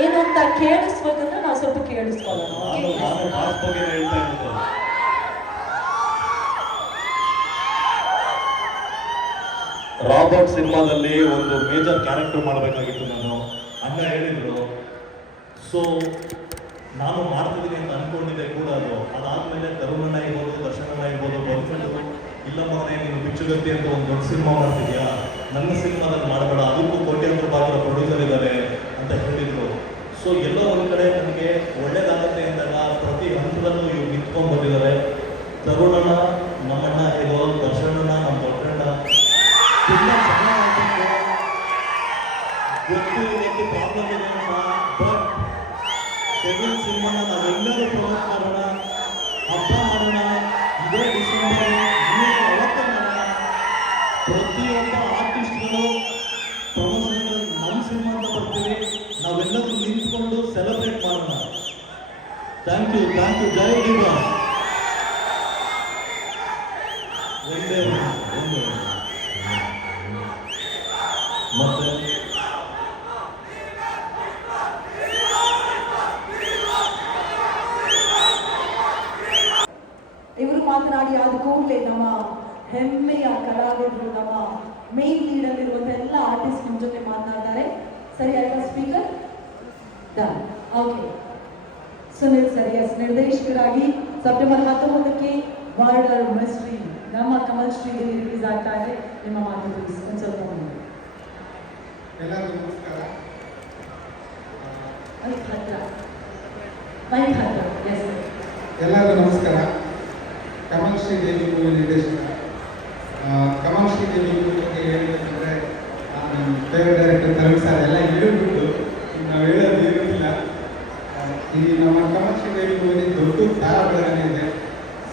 ಏನಂತ ಕೇಳಿಸ್ಬೇಕಂದ್ರೆ ನಾವು ಸ್ವಲ್ಪ ಕೇಳಿಸ್ಕೊಳ್ಳೋಣ. ನಾನು ಬಾಸ್ ಬಗ್ಗೆ ಹೇಳ್ತಾ ಇರೋದು. ರಾಬರ್ಟ್ ಸಿನಿಮಾದಲ್ಲಿ ಒಂದು ಮೇಜರ್ ಕ್ಯಾರೆಕ್ಟರ್ ಮಾಡಬೇಕಾಗಿತ್ತು ನಾನು. ಅಣ್ಣ ಹೇಳಿದ್ರು. ಸೊ ನಾನು ಮಾಡ್ತಿದ್ದೀನಿ ಅಂತ ಅನ್ಕೊಂಡಿದ್ದೆ ಕೂಡ. ಅದಾದ್ಮೇಲೆ ತರುಣಣ್ಣ ಇರ್ಬೋದು, ದರ್ಶನಣ್ಣ ಇರ್ಬೋದು ಬಂದ್ಕೊಂಡು ಇಲ್ಲ ಮಗನೇ ನೀನು ಬಿಚ್ಚುಗತ್ತಿ ಅಂತ ಒಂದು ದೊಡ್ಡ ಸಿನಿಮಾ ಮಾಡ್ತಿದ್ಯಾ, ನನ್ನ ಸಿನಿಮಾದಲ್ಲಿ ಮಾಡಬೇಡ, ಅದಕ್ಕೂ ಕೋಟ್ಯಾಂತರ ರೂಪಾಯಿ ಪ್ರೊಡ್ಯೂಸರ್ ಇದ್ದಾರೆ ಅಂತ ಹೇಳಿದ್ರು. ಸೊ ಎಲ್ಲೋ ಒಂದು ಕಡೆ ನನಗೆ ಒಳ್ಳೇದಾಗತ್ತೆ ಅಂದಾಗ ಪ್ರತಿ ಹಂತದಲ್ಲೂ ಇವ್ರು ನಿಂತ್ಕೊಂಡು ಬಂದಿದ್ದಾರೆ. ತರುಣಣ್ಣ ನಮ್ಮಣ್ಣ ಹೇಗೋ, ದರ್ಶನಣ್ಣ ನಮ್ಮ ದೊಡ್ಡಣ್ಣ ತುಂಬ ಚೆನ್ನಾಗಿ ಗೊತ್ತು ಇವತ್ತು ಪ್ರಾಬ್ಲಮ್ ಇದೆ ಅಣ್ಣ. ಬಟ್ ಡೆವಿಲ್ ಸಿನಿಮಾನ ನಾವೆಲ್ಲರೂ ಪ್ರಮೋಟ್ ಮಾಡೋಣ, ಹಬ್ಬ ಮಾಡೋಣ, ಇದೇ ಡಿಸೆಂಬರ್ ಅವತ್ತೇ ಮಾಡೋಣ. ಪ್ರತಿಯೊಬ್ಬ ಆರ್ಟಿಸ್ಟ್ಗಳು ಪ್ರಮೋಷನ್ ನಮ್ಮ ಸಿನಿಮಾ ಅಂತ ಬರ್ತೀವಿ, ನಾವೆಲ್ಲರೂ ನಿಂತ್ಕೊಂಡು ಸೆಲೆಬ್ರೇಟ್ ಮಾಡೋಣ. ಥ್ಯಾಂಕ್ ಯು, ಜೈ ದಿವಾ. ಒಂದೇ ಮತ್ತೆ ಇವರು ಮಾತನಾಡಿ ಆದ ಕೂಡಲೇ ನಮ್ಮ ಹೆಮ್ಮೆಯ ಕಲಾವಿದರು, ನಮ್ಮ ಮೇನ್ ಲೀಡಲ್ಲಿರುವಂಥ ಎಲ್ಲ ಆರ್ಟಿಸ್ಟ್ ನಮ್ಮ ಜೊತೆ ಮಾತನಾಡ್ತಾರೆ. ಸರಿ ಆಯ್ತಾ speaker? Done. Okay, Sunil sir yes ನಿರ್ದೇಶಕರಾಗಿ ಸೆಪ್ಟೆಂಬರ್ 19ಕ್ಕೆ ಬಾರ್ಡರ್ ಮಿಸ್ಟ್ರಿ ನಮ್ಮ ಕಮಲ್ ಶ್ರೀದೇವಿ ರಿಲೀಸ್ ಆಗ್ತಾ ಇದೆ. ನಿಮ್ಮ ಮಾತು ಪ್ಲೀಸ್ ಒಂದು ಸ್ವಲ್ಪ ಮಾಡಿ. ಎಲ್ಲರಿಗೂ ನಮಸ್ಕಾರ. ಮೈಕ್ ಹತ್ರ ಎಸ್ ಎಲ್ಲರಿಗೂ ನಮಸ್ಕಾರ. ಕಮಲ್ ಶ್ರೀದೇವಿ ಮೂವಿ ನಿರ್ದೇಶಕ. ಕಮಲ್ ಶ್ರೀದೇವಿ ಮೂವಿ ಬಗ್ಗೆ ಹೇಳಬೇಕಂದ್ರೆ ನಮ್ಮ ಫೇವರೇಟ್ ಡೈರೆಕ್ಟರ್ ತರುಣ್ ಸರ್ ಎಲ್ಲ ಹೇಳಿಬಿಟ್ಟು ನಾವು ಹೇಳೋದು ಇರೋದಿಲ್ಲ. ಈ ನಮ್ಮ ಕಮಲ್ ಶ್ರೀದೇವಿ ಮೂವಿ ದೊಡ್ಡ ತಾರಾಗಣನೆ ಇದೆ.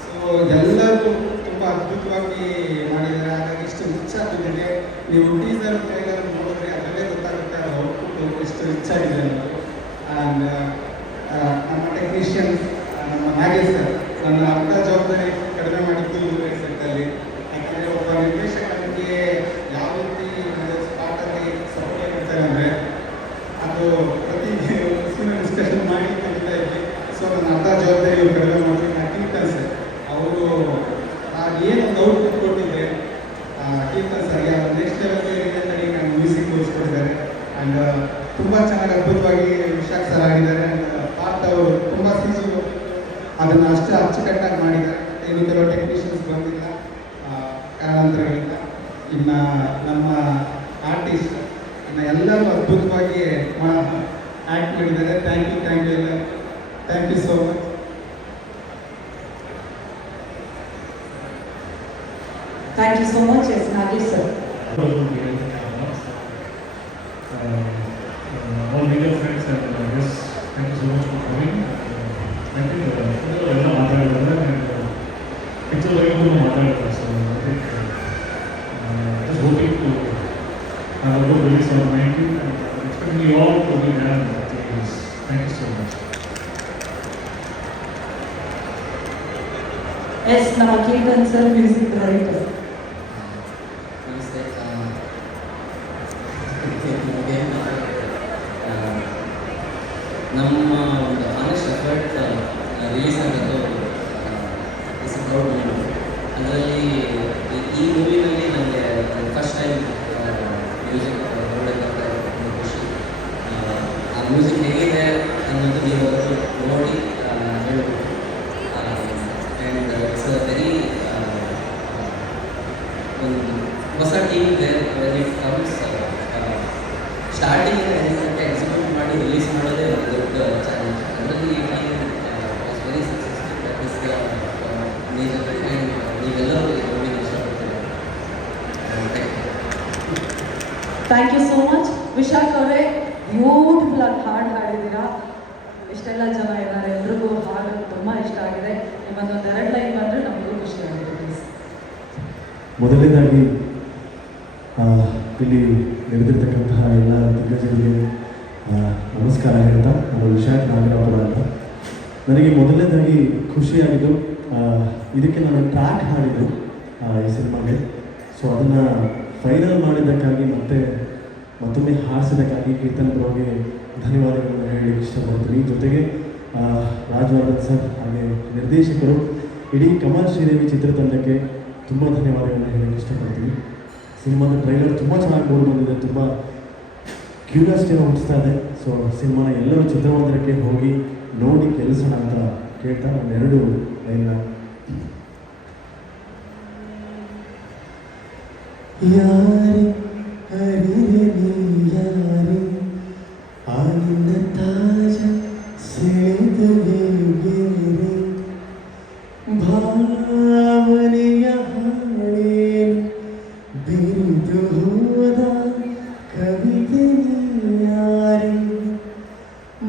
ಸೊ ಎಲ್ಲರಿಗೂ ತುಂಬ ಅದ್ಭುತವಾಗಿ ಮಾಡಿದ್ದಾರೆ. ಹಾಗಾಗಿ ಇಷ್ಟು ಹೆಚ್ಚಾಗಿದೆ. ನೀವು ಟೀಸರ್ ಟ್ರೈಲರ್ ನೋಡಿದ್ರೆ ಅದರಲ್ಲೇ ಗೊತ್ತಾಗುತ್ತೆ ಅದು ಔಟ್ಪುಟ್ ಎಷ್ಟು ಹೆಚ್ಚಾಗಿದೆ ಅನ್ನೋದು. ಆ್ಯಂಡ್ ನಮ್ಮ ಟೆಕ್ನಿಷಿಯನ್ ನಮ್ಮ ನಾಗೇಶ್ ಸರ್ ನನ್ನ ಅರ್ಧ ಜವಾಬ್ದಾರಿ ಕಡಿಮೆ ಮಾಡಿದ್ದು ಇವರು ಸೆಟ್ಟಲ್ಲಿ. ಯಾಕಂದರೆ ಒಬ್ಬ ನಿರ್ದೇಶಕನಿಗೆ ಯಾವ ರೀತಿ ಸ್ಪಾಟಲ್ಲಿ ಸಪೋರ್ಟ್ ಮಾಡ್ತಾರೆ ಅಂದರೆ ಅದು ಪ್ರತಿ ಸೀನ ಡಿಸ್ಕಷನ್ ಮಾಡಿ ತೆಗಿತಾ ಇದ್ವಿ. ಸೊ ನನ್ನ ಅರ್ಧ ಜವಾಬ್ದಾರಿ ಇವರು ಕಡಿಮೆ ಮಾಡ್ತೀವಿ. ಕೀರ್ತನ್ ಸರ್ ಅವರು ಏನೊಂದು ಔಟ್ಪುಟ್ ಕೊಟ್ಟಿದ್ದೆ ಕೀರ್ತನ್ ಸರ್ಗೆ ಅದು ನೆಕ್ಸ್ಟ್ ಲೆವೆಲ್ಗೆ ರಿಲೇಟೆಡ್ ನಾನು ಮ್ಯೂಸಿಕ್ ತೋರಿಸ್ಕೊಟ್ಟಿದ್ದಾರೆ. ಆ್ಯಂಡ್ ತುಂಬ ಚೆನ್ನಾಗಿ ಅದ್ಭುತವಾಗಿ ವಿಶಾಖ್ ಸರ್ ಆಗಿದ್ದಾರೆ. ಆ್ಯಂಡ್ ಪಾರ್ಟ್ ಅವರು ತುಂಬ ಸೀಸು ಅದನ್ನು ಅಷ್ಟು ಅಚ್ಚುಕಟ್ಟಾಗಿ ಮಾಡಿದ್ದಾರೆ. ಇನ್ನು ಕೆಲವು ಟೆಕ್ನಿಷಿಯನ್ಸ್ ಬಂದಿಲ್ಲ ಕಾರಣಾಂತರಗಳಿಂದ. ಇನ್ನು ನಮ್ಮ ಆರ್ಟಿಸ್ಟ್ ಇನ್ನು ಎಲ್ಲರೂ ಅದ್ಭುತವಾಗಿ ಆ್ಯಕ್ಟ್ ಮಾಡಿದ್ದಾರೆ. ಥ್ಯಾಂಕ್ ಯು ಎಲ್ಲ. Thank you so much. Thank you so much yes Nagesh sir. all media friends and yes, thank you so much for coming. I think ಎಲ್ಲ ಮಾತಾಡಿದ್ದಾರೆ and ಪಿಕ್ಚರ್ ಬಗ್ಗೆ ಮಾತಾಡಿದ್ದಾರೆ. So I think just hoping to have a good release on 19th and expecting you all to be there. Thank you so much. Yes ನಮ್ಮ Keerthan sir music director. ನಮಸ್ತೆ. ನಮ್ಮ ಒಂದು honest effort release ಆಗೋದು is a proud moment. ಅದರಲ್ಲಿ ಈ ಮೂವಿನಲ್ಲಿ ನನಗೆ first time music ನೋಡೋದಂತ ಒಂದು ಖುಷಿ. ಆ ಮ್ಯೂಸಿಕ್ ಹೇಗಿದೆ ಅನ್ನೋದು ನೀವು ನೋಡಿ ಹೇಳ್ಬೋದು. ಆ್ಯಂಡ್ ಇಟ್ಸ್ ಅ ವೆರಿ ಒಂದು ಹೊಸ ಟೀಮ್ ಇದೆ. When it comes starting execute ಮಾಡಿ ರಿಲೀಸ್ ಮಾಡೋದೇ ಒಂದು ದೊಡ್ಡ ಚಾಲೆಂಜ್. ಅದರಲ್ಲಿ ಈ team was very successful. That is the major and ನೀವೆಲ್ಲರೂ ಈ ಮೂವಿನ ಇಷ್ಟಪಡ್ತೀರ. Thank you so much. Vishakh ಅವರೇ ಬ್ಯೂಟಿಫುಲ್ ಆಗಿ ಹಾಡು ಹಾಡಿದ್ದೀರಾ. ಇಷ್ಟೆಲ್ಲ ಜನ ಇದ್ದಾರೆ, ಎಲ್ರಿಗೂ ಹಾಡು ತುಂಬ ಇಷ್ಟ ಆಗಿದೆ. ನಿಮ್ಮದೊಂದು 2 ಲೈನ್ ಬಂದರೆ ನಮಗೂ ಖುಷಿ ಆಗಿದೆ ಪ್ಲೀಸ್. ಮೊದಲನೇದಾಗಿ ಇಲ್ಲಿ ನಡೆದಿರ್ತಕ್ಕಂತಹ ಎಲ್ಲ ದಿಗ್ಗಜರಿಗೆ ನಮಸ್ಕಾರ ಹೇಳ್ತಾ, ನಾನು ವಿಶಾಖ್ ನಾಗರಾಪುರ ಅಂತ. ನನಗೆ ಮೊದಲನೇದಾಗಿ ಖುಷಿಯಾಗಿದ್ದು ಇದಕ್ಕೆ ನಾನು ಟ್ರ್ಯಾಕ್ ಹಾಡಿದ್ದು ಈ ಸಿನಿಮಾಗೆ. ಸೊ ಅದನ್ನು ಫೈನಲ್ ಮಾಡಿದ್ದಕ್ಕಾಗಿ ಮತ್ತೆ ಮತ್ತೊಮ್ಮೆ ಹಾರಿಸಿದ್ದಕ್ಕಾಗಿ ಕೀರ್ತನ್ ಬ್ರೋಗೆ ಧನ್ಯವಾದಗಳನ್ನು ಹೇಳಲಿಕ್ಕೆ ಇಷ್ಟಪಡ್ತೀನಿ. ಜೊತೆಗೆ ರಾಜವರ್ಧನ್ ಸರ್ ಹಾಗೆ ನಿರ್ದೇಶಕರು ಇಡೀ ಕಮಲ್ ಶ್ರೀದೇವಿ ಚಿತ್ರತಂಡಕ್ಕೆ ತುಂಬ ಧನ್ಯವಾದಗಳನ್ನು ಹೇಳಲಿಕ್ಕೆ ಇಷ್ಟಪಡ್ತೀನಿ. ಸಿನಿಮಾದ ಟ್ರೈಲರ್ ತುಂಬ ಚೆನ್ನಾಗಿ ಮೂಡಿ ಬಂದಿದೆ, ತುಂಬ ಕ್ಯೂರಿಯಾಸಿಟಿಯನ್ನು ಹುಟ್ಟಿಸ್ತಾ ಇದೆ. ಸೊ ಸಿನಿಮಾನ ಎಲ್ಲರೂ ಚಿತ್ರಮಂದಿರಕ್ಕೆ ಹೋಗಿ ನೋಡಿ ಕೆಲಸೋಣ ಅಂತ ಕೇಳ್ತಾ ಒಂದೆರಡು ಲೈನ್ನ ಯಾರೇ ಹರಿರೆ ನೀ ಯಾರೇ ಆಗಿನ ತಾಜ ಸೆಳೆದವೇ ಬೇರೆ ಭಾವನೆಯ ಹಾಡೇನು ಬಿರಿದು ಹೋದ ಕವಿತೆ ನೀಯಾರೆ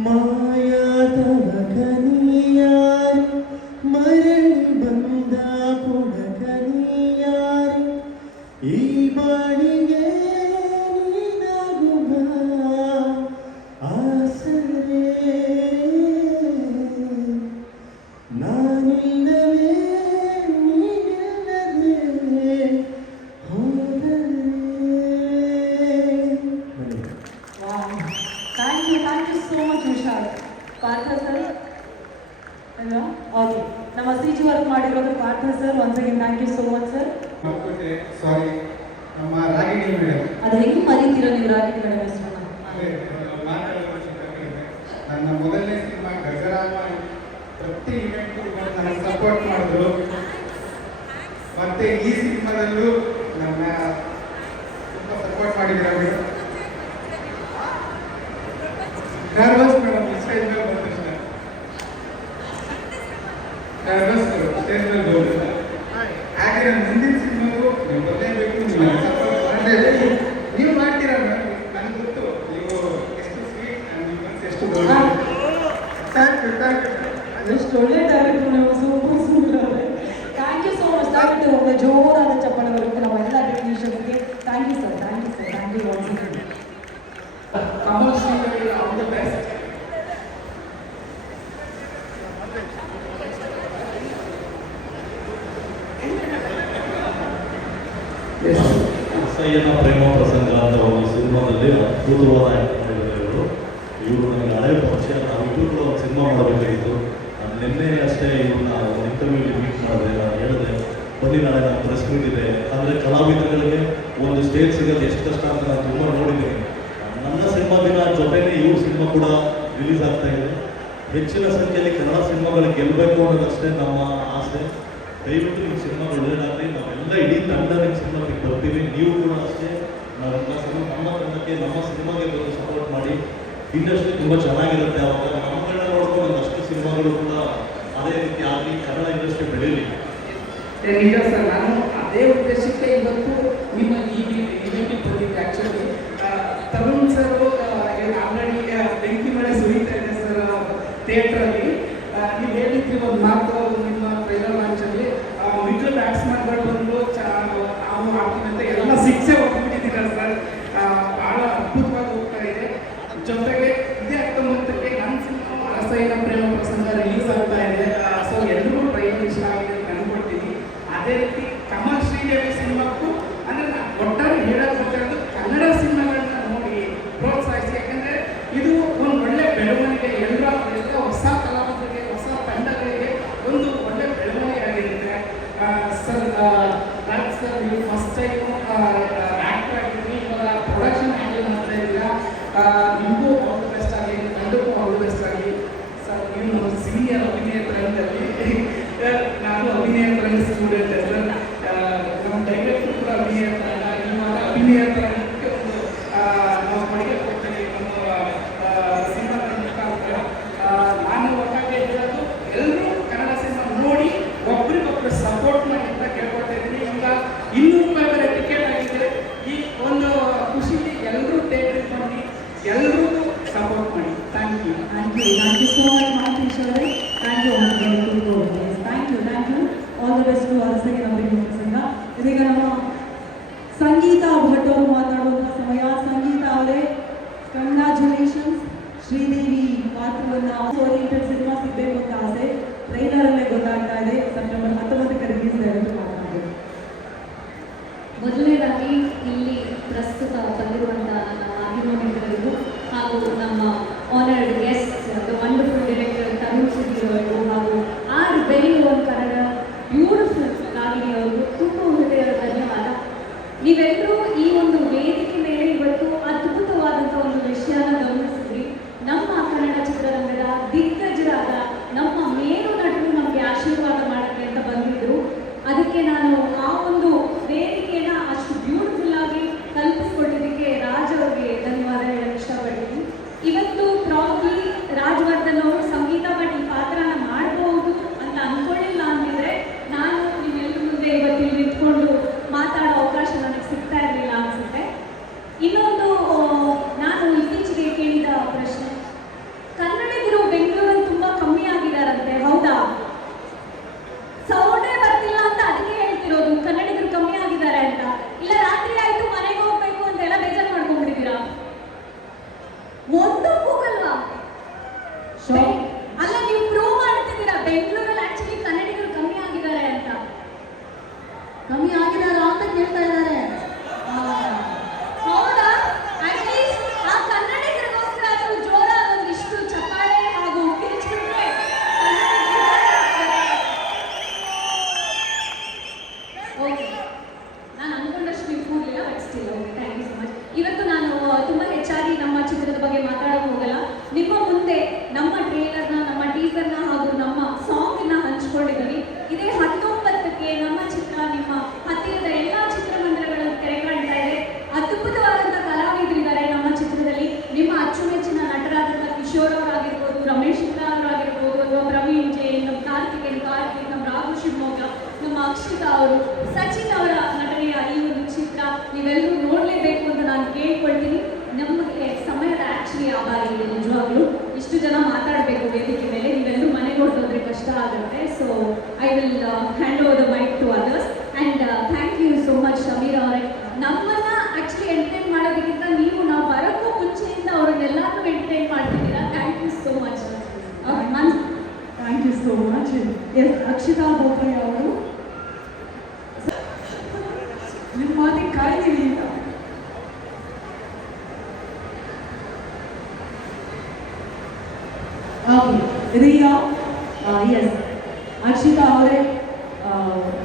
ಮಾಯಾದವ ಕನಿಯಾರೆ ಮರಳಿ ಬಂದ ಪುಣಕನಿಯಾರೆ ಈ ಬಾಳಿಗೆ ನೀನಾಗುವ ಆಸರೆ ನಾನಿಲ್ಲವೇ ನೀನಿಲ್ಲದೆ ಹೋದರೆ. Thank you so much Vishal. Partha sir ಅಲ್ವಾ? ಓಕೆ, ನಮ್ಮ CG ವರ್ಕ್ ಮಾಡಿರೋದು Partha sir. Once again thank you so much sir. Sorry, ನಮ್ಮ ರಾಗಿಣಿ ಮೇಡಮ್. ಅದು ಹೆಂಗೆ ಮರೀತೀರಾ ನೀವು ರಾಗಿಣಿ ಮೇಡಮ್ ಹೆಸರನ್ನ? ನನ್ನ ಮೊದಲನೇ ಸಿನಿಮಾ ಗಜರಾಮ ಪ್ರತಿ ಇವೆಂಟ್ಗೂ ನನಗೆ ಸಪೋರ್ಟ್ ಮಾಡಿದ್ರು. ಮತ್ತೆ ಈ ಸಿನಿಮಾದಲ್ಲೂ ನನ್ನ ತುಂಬ ಸಪೋರ್ಟ್ ಮಾಡಿದ್ದಾರೆ ಮೇಡಮ್. ನರ್ವಸ್ ಮೇಡಮ್, ಸ್ಟೇಜ್ ಮೇಲೆ ಬಂದ ತಕ್ಷಣ ನರ್ವಸ್ ಸ್ಟೇಜ್ ಮೇಲೆ ಹೋಗಿಲ್ಲ. ಹಾಗೆ ನನ್ನ ಮುಂದಿನ ಸಿನಿಮಾಗೂ ನೀವು ಬರಲೇಬೇಕು, ನೀವು ಸಪೋರ್ಟ್ ಮಾಡಲೇಬೇಕು. ನೀವು ಮಾಡ್ತೀರಾ ಮೇಡಮ್, ನನಗೆ ಗೊತ್ತು ನೀವು ಎಷ್ಟು ಸ್ವೀಟ್ ಆ್ಯಂಡ್ ನಿಮ್ಮ ಮನಸ್ಸು ಎಷ್ಟು ದೊಡ್ಡ. ಥ್ಯಾಂಕ್ ಯು ಎಷ್ಟು ಒಳ್ಳೆ ಡೈರೆಕ್ಟರ್ ನೀವು, super super. Thank you so much. ದಯವಿಟ್ಟು ಒಬ್ಬ ಜೋರಾದ ಚಪ್ಪಳ ಬರುತ್ತೆ ನಮ್ಮ ಎಲ್ಲ ಟೆಕ್ನಿಷಿಯನ್ಗೆ. Thank you sir, thank you sir, thank you once again. Kamal Sridevi all the best. ಸಯ್ಯನ ಪ್ರೇಮ ಪ್ರಸಂಗ ಅಂತ ಒಂದು ಸಿನಿಮಾದಲ್ಲಿ ಅದ್ಭುತವಾದ ಆ್ಯಕ್ಟ್ ಮಾಡಿದ್ದಾರೆ ಇವರು ನನಗೆ ಹಳೆ ಪರಿಚಯ. ನಾವಿಬ್ಬರು ಕೂಡ ಒಂದು ಸಿನಿಮಾ ಮಾಡಬೇಕಾಗಿತ್ತು. ನಾನು ನಿನ್ನೆ ಅಷ್ಟೇ ಇವ್ರನ್ನ ಒಂದು ಇಂಟರ್ವ್ಯೂಲಿ ಮೀಟ್ ಮಾಡಿದೆ. ನಾನು ಹೇಳಿದೆ ಬನ್ನಿ ನಾಳೆ ನನ್ನ ಪ್ರೆಸ್ ಮೀಟ್ ಇದೆ. ಅಂದರೆ ಕಲಾವಿದರಿಗೆ ಒಂದು ಸ್ಟೇಜ್ ಸಿಗೋದು ಎಷ್ಟು ಕಷ್ಟ ಅಂತ ನಾನು ತುಂಬ ನೋಡಿದ್ದೀನಿ. ನನ್ನ ಸಿನಿಮಾ ದಿನ ಜೊತೆನೇ ಇವ್ರ ಸಿನಿಮಾ ಕೂಡ ರಿಲೀಸ್ ಆಗ್ತಾ ಇದೆ. ಹೆಚ್ಚಿನ ಸಂಖ್ಯೆಯಲ್ಲಿ ಕನ್ನಡ ಸಿನಿಮಾಗಳು ಗೆಲ್ಲಬೇಕು ಅನ್ನೋದಷ್ಟೇ ನಮ್ಮ ಆಸೆ. ದಯವಿಟ್ಟು ನಿಮ್ಮ ಸಿನಿಮಾಗಳು ಒಳ್ಳೆಯದಾಗಲಿ. ನಾವೆಲ್ಲ ಇಡೀ ತಂಡ ನಿಮ್ಮ ಸಿನಿಮಾಗೆ ಬರ್ತೀವಿ. ನೀವು ಕೂಡ ಅಷ್ಟೇ ನಮ್ಮ ತಂಡಕ್ಕೆ ನಮ್ಮ ಸಿನಿಮಾಗೆ ಬಂದು ಸಪೋರ್ಟ್ ಮಾಡಿ. ಇಂಡಸ್ಟ್ರಿ ತುಂಬ ಚೆನ್ನಾಗಿರುತ್ತೆ. ಅವಾಗ ನಮ್ಮಗಳನ್ನ ನೋಡ್ಕೊಂಡು ಒಂದಷ್ಟು ಸಿನಿಮಾಗಳು ಕೂಡ ಅದೇ ರೀತಿ ಆಗಲಿ, ಕನ್ನಡ ಇಂಡಸ್ಟ್ರಿ ಬೆಳೀಲಿ. ನಿಜ ಸರ್, ನಾನು ಅದೇ ಉದ್ದೇಶಕ್ಕೆ ಇವತ್ತು ನಿಮ್ಮ ಈ ಇವೆಂಟಿಗೆ ಬಂದಿದ್ದೆ. ಆ್ಯಕ್ಚುಲಿ ತರುಣ್ ಸರ್ ಆಲ್ರೆಡಿ ಬೆಂಕಿ ಮಳೆ ಸುರಿತಾ ಇದೆ ಸರ್ ಥಿಯೇಟ್ರಲ್ಲಿ. ನೀವು ಹೇಳಿದ್ರಿ ಒಂದು ಮಾತು ನಿಮ್ಮ ಟ್ರೈಲರ್ ಲಾಂಚಲ್ಲಿ, ಮಿಡ್ಲ್ ಬ್ಯಾಟ್ಸ್ಮನ್ಗಳು ಬಂದು ಅವ್ರು ಆಡ್ತಿದ್ದಂತೆ ಎಲ್ಲ ಸಿಕ್ಸೇ ಹೋಗ್ಬಿಟ್ಟಿದ್ದೀರ ಸರ್. ಭಾಳ ಅದ್ಭುತವಾಗಿ ಹೋಗ್ತಾ ಇದೆ. ಜೊತೆಗೆ ಇದೇ 19ಕ್ಕೆ ನನ್ನ ಸಿನಿಮಾ ಅರಸಯ್ಯನ ಪ್ರೇಮ ಪ್ರಸಂಗ ರಿಲೀಸ್ ಆಗ್ತಾ ಇದೆ. ಸೊ ಎಲ್ಲರೂ ಟ್ರೈಲರ್ ಇಷ್ಟ ಆಗಿದೆ ಅಂತ ಅನ್ಕೊಳ್ತೀನಿ. ಅದೇ ರೀತಿ ಕಮಲ್ ಶ್ರೀದೇವಿ ಸಿನಿಮಾಕ್ಕೂ ಅಂದರೆ ನಾನು ಒಟ್ಟಾರೆ ಹೇಳಕ್ಕೆ ಬರ್ತಿರೋದು, ಕನ್ನಡ ಸಿನಿಮಾಗಳನ್ನ ನೋಡಿ ಪ್ರೋತ್ಸಾಹಿಸಿ. ಯಾಕಂದರೆ ಇದು ಒಂದು ಒಳ್ಳೆ ಬೆಳವಣಿಗೆ. ಎಲ್ಲ ಹೊಸ ಕಲಾವಿದರಿಗೆ, ಹೊಸ ತಂಡಗಳಿಗೆ ಒಂದು ಒಳ್ಳೆ ಬೆಳವಣಿಗೆ ಆಗಿರುತ್ತೆ. ಸರ್ ರಾಜ್ ಸರ್, ನೀವು ಫಸ್ಟ್ ಟೈಮು ಆ್ಯಕ್ಟರ್ ಆಗಿದ್ರಿ, ಇವಾಗ ಪ್ರೊಡಕ್ಷನ್ ಹ್ಯಾಂಡಲ್ ಮಾಡ್ತಾ ಇದ್ದೀರಾ. ನಿಮಗೂ ಆಲ್ ದ ಬೆಸ್ಟ್ ಆಗಲಿ, ತಂಡಕ್ಕೂ ಆಲ್ ದ ಬೆಸ್ಟ್ ಆಗಲಿ. ಸರ್ ನೀವು ನಮ್ಮ ಸೀನಿಯರ್ ಅಭಿನಯ ತಂಡದಲ್ಲಿ, ನಾನು ಅಭಿನಯ ತಂಡ ಸ್ಟೂಡೆಂಟ್ ಸರ್. ನಮ್ಮ ಡೈರೆಕ್ಟರ್ ಕೂಡ ಅಭಿನಯ ತಂಡ, ಇವಾಗ ಅಭಿನಯ ತಂಡಕ್ಕೆ ಒಂದು ನಾವು ಕೊಡುಗೆ ಕೊಡ್ತೀವಿ ನಮ್ಮ ಸಿನಿಮಾದ ಮುಖಾಂತರ. ನಾನು ಒಟ್ಟಾಗಿ ಹೇಳೋದು, ಎಲ್ಲರೂ ಕನ್ನಡ ಸಿನಿಮಾ ನೋಡಿ ಒಬ್ರಿಗೊಬ್ರು ಸಪೋರ್ಟ್ ಮಾಡಿ ಅಂತ ಕೇಳ್ಕೊಳ್ತಾ ಇದ್ದೀನಿ. ಈಗ 200 ರೂಪಾಯಿ ಬೇರೆ ಟಿಕೆಟ್ ಆಗಿದೆ. ಈ ಒಂದು ಖುಷಿಲಿ ಎಲ್ಲರೂ ಥಿಯೇಟ್ರಿಗೆ ಬನ್ನಿ, ಎಲ್ಲರೂ ಸಪೋರ್ಟ್ ಮಾಡಿ. Thank you so much Mathish ಅವರೇ. Thank you thank you. All the best to Arasayyana Prema Prasanga. ಇದೀಗ ನಮ್ಮ ಸಂಗೀತ ಭಟ್ ಅವರು ಮಾತನಾಡುವಂಥ ಸಮಯ. ಸಂಗೀತ ಅವರೇ, ಕಂಗ್ರ್ಯಾಚುಲೇಷನ್ಸ್. ಶ್ರೀದೇವಿ ಪಾತ್ರವನ್ನು ಓರಿಯೆಂಟೆಡ್ ಸಿನಿಮಾ ಸಿಗಬೇಕು ಅಂತ ಆಸೆ. ಟ್ರೈಲರಲ್ಲೇ ಗೊತ್ತಾಗ್ತಾ ಇದೆ. ಸೆಪ್ಟೆಂಬರ್ 19ಕ್ಕೆ ರಿಲೀಸ್ ದಯವಿಟ್ಟು ಮಾತನಾಡಿ. ಮೊದಲನೇದಾಗಿ ಇಲ್ಲಿ ಪ್ರಸ್ತುತ ಬಂದಿರುವಂಥ ನಮ್ಮ ಅವರು ಸಚಿನ್ ಅವರ ನಟನೆಯ ಈ ಒಂದು ಚಿತ್ರ ನೀವೆಲ್ಲರೂ ನೋಡಲೇಬೇಕು ಅಂತ ನಾನು ಕೇಳ್ಕೊಳ್ತೀನಿ. ನಮಗೆ ಸಮಯದ ಆ್ಯಕ್ಚುಲಿ ಅಭಾವ ಇದೆ ನಿಜವಾಗ್ಲೂ. ಇಷ್ಟು ಜನ ಮಾತಾಡಬೇಕು ವೇದಿಕೆ ಮೇಲೆ, ನೀವೆಲ್ಲರೂ ಮನೆಗೆ ಹೊರಟೋದ್ರೆ ಕಷ್ಟ ಆಗುತ್ತೆ. So I will hand over the mic to others and thank you so much Shameer ಅವರೇ. ನಮ್ಮನ್ನ ಆ್ಯಕ್ಚುಲಿ ಎಂಟರ್ಟೈನ್ ಮಾಡೋದಕ್ಕಿಂತ ನೀವು ನಾವು ಬರೋಕ್ಕೂ ಮುಂಚೆಯಿಂದ ಅವ್ರನ್ನೆಲ್ಲರೂ ಎಂಟರ್ಟೈನ್ ಮಾಡ್ತಿದ್ದೀರಾ. Thank you so much. Thank you so much. Yes, Akshita Bopaiah ಅವರು ನಿಮ್ಮ ಮಾತಿಗೆ ಕಾಯ್ತೀವಿ ಈಗ. ರಿಯಾ, ಎಸ್, ಅಕ್ಷಿತಾ ಅವರೇ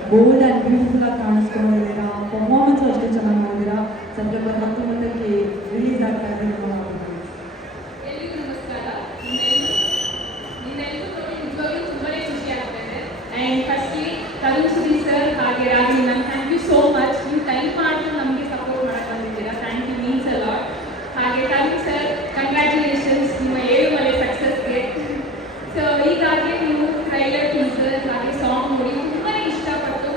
ಬೋಲ್ಡ್ ಆ್ಯಂಡ್ ಬ್ಯೂಟಿಫುಲ್ ಆಗಿ ಕಾಣಿಸ್ಕೊಂಡಿದ್ದೀರಾ. ಪರ್ಫಾರ್ಮೆನ್ಸ್ ಅಷ್ಟೇ ಚೆನ್ನಾಗಿ ಮಾಡಿದ್ದೀರಾ. ಸೆಪ್ಟೆಂಬರ್ 19ಕ್ಕೆ ರಿಲೀಸ್ ಆಗ್ತಾ ಇದೆ ನಮ್ಮ ಎಲ್ರಿಗೂ ನಮಸ್ಕಾರ. ನಿಮ್ಮೆಲ್ಲರೂ ನೋಡಿ ನಿಜವಾಗ್ಲೂ ತುಂಬಾನೇ ಖುಷಿ ಆಗ್ತದೆ. And firstly Tarun Sudhir sir ಹಾಗೆ Ragini ma'am, thank you so much. ನೀವು ಟೈಮ್ ಮಾಡಿ ನಮಗೆ ಸಪೋರ್ಟ್ ಮಾಡಕ್ಕೆ ಬಂದಿದ್ದೀರಾ. Thank you, means a lot. ಹಾಗೆ ತರುಣ್ ಸರ್, ಕಂಗ್ರ್ಯಾಚುಲೇಷನ್ಸ್ ನಿಮ್ಮ 7 ಮಲೆ ಸಕ್ಸಸ್ಗೆ. ಸೊ ಈಗಾಗಲೇ ನೀವು ಟ್ರೈಲರ್, ಟೀಸರ್ ಹಾಗೆ ಸಾಂಗ್ ನೋಡಿ ತುಂಬಾ ಇಷ್ಟಪಟ್ಟು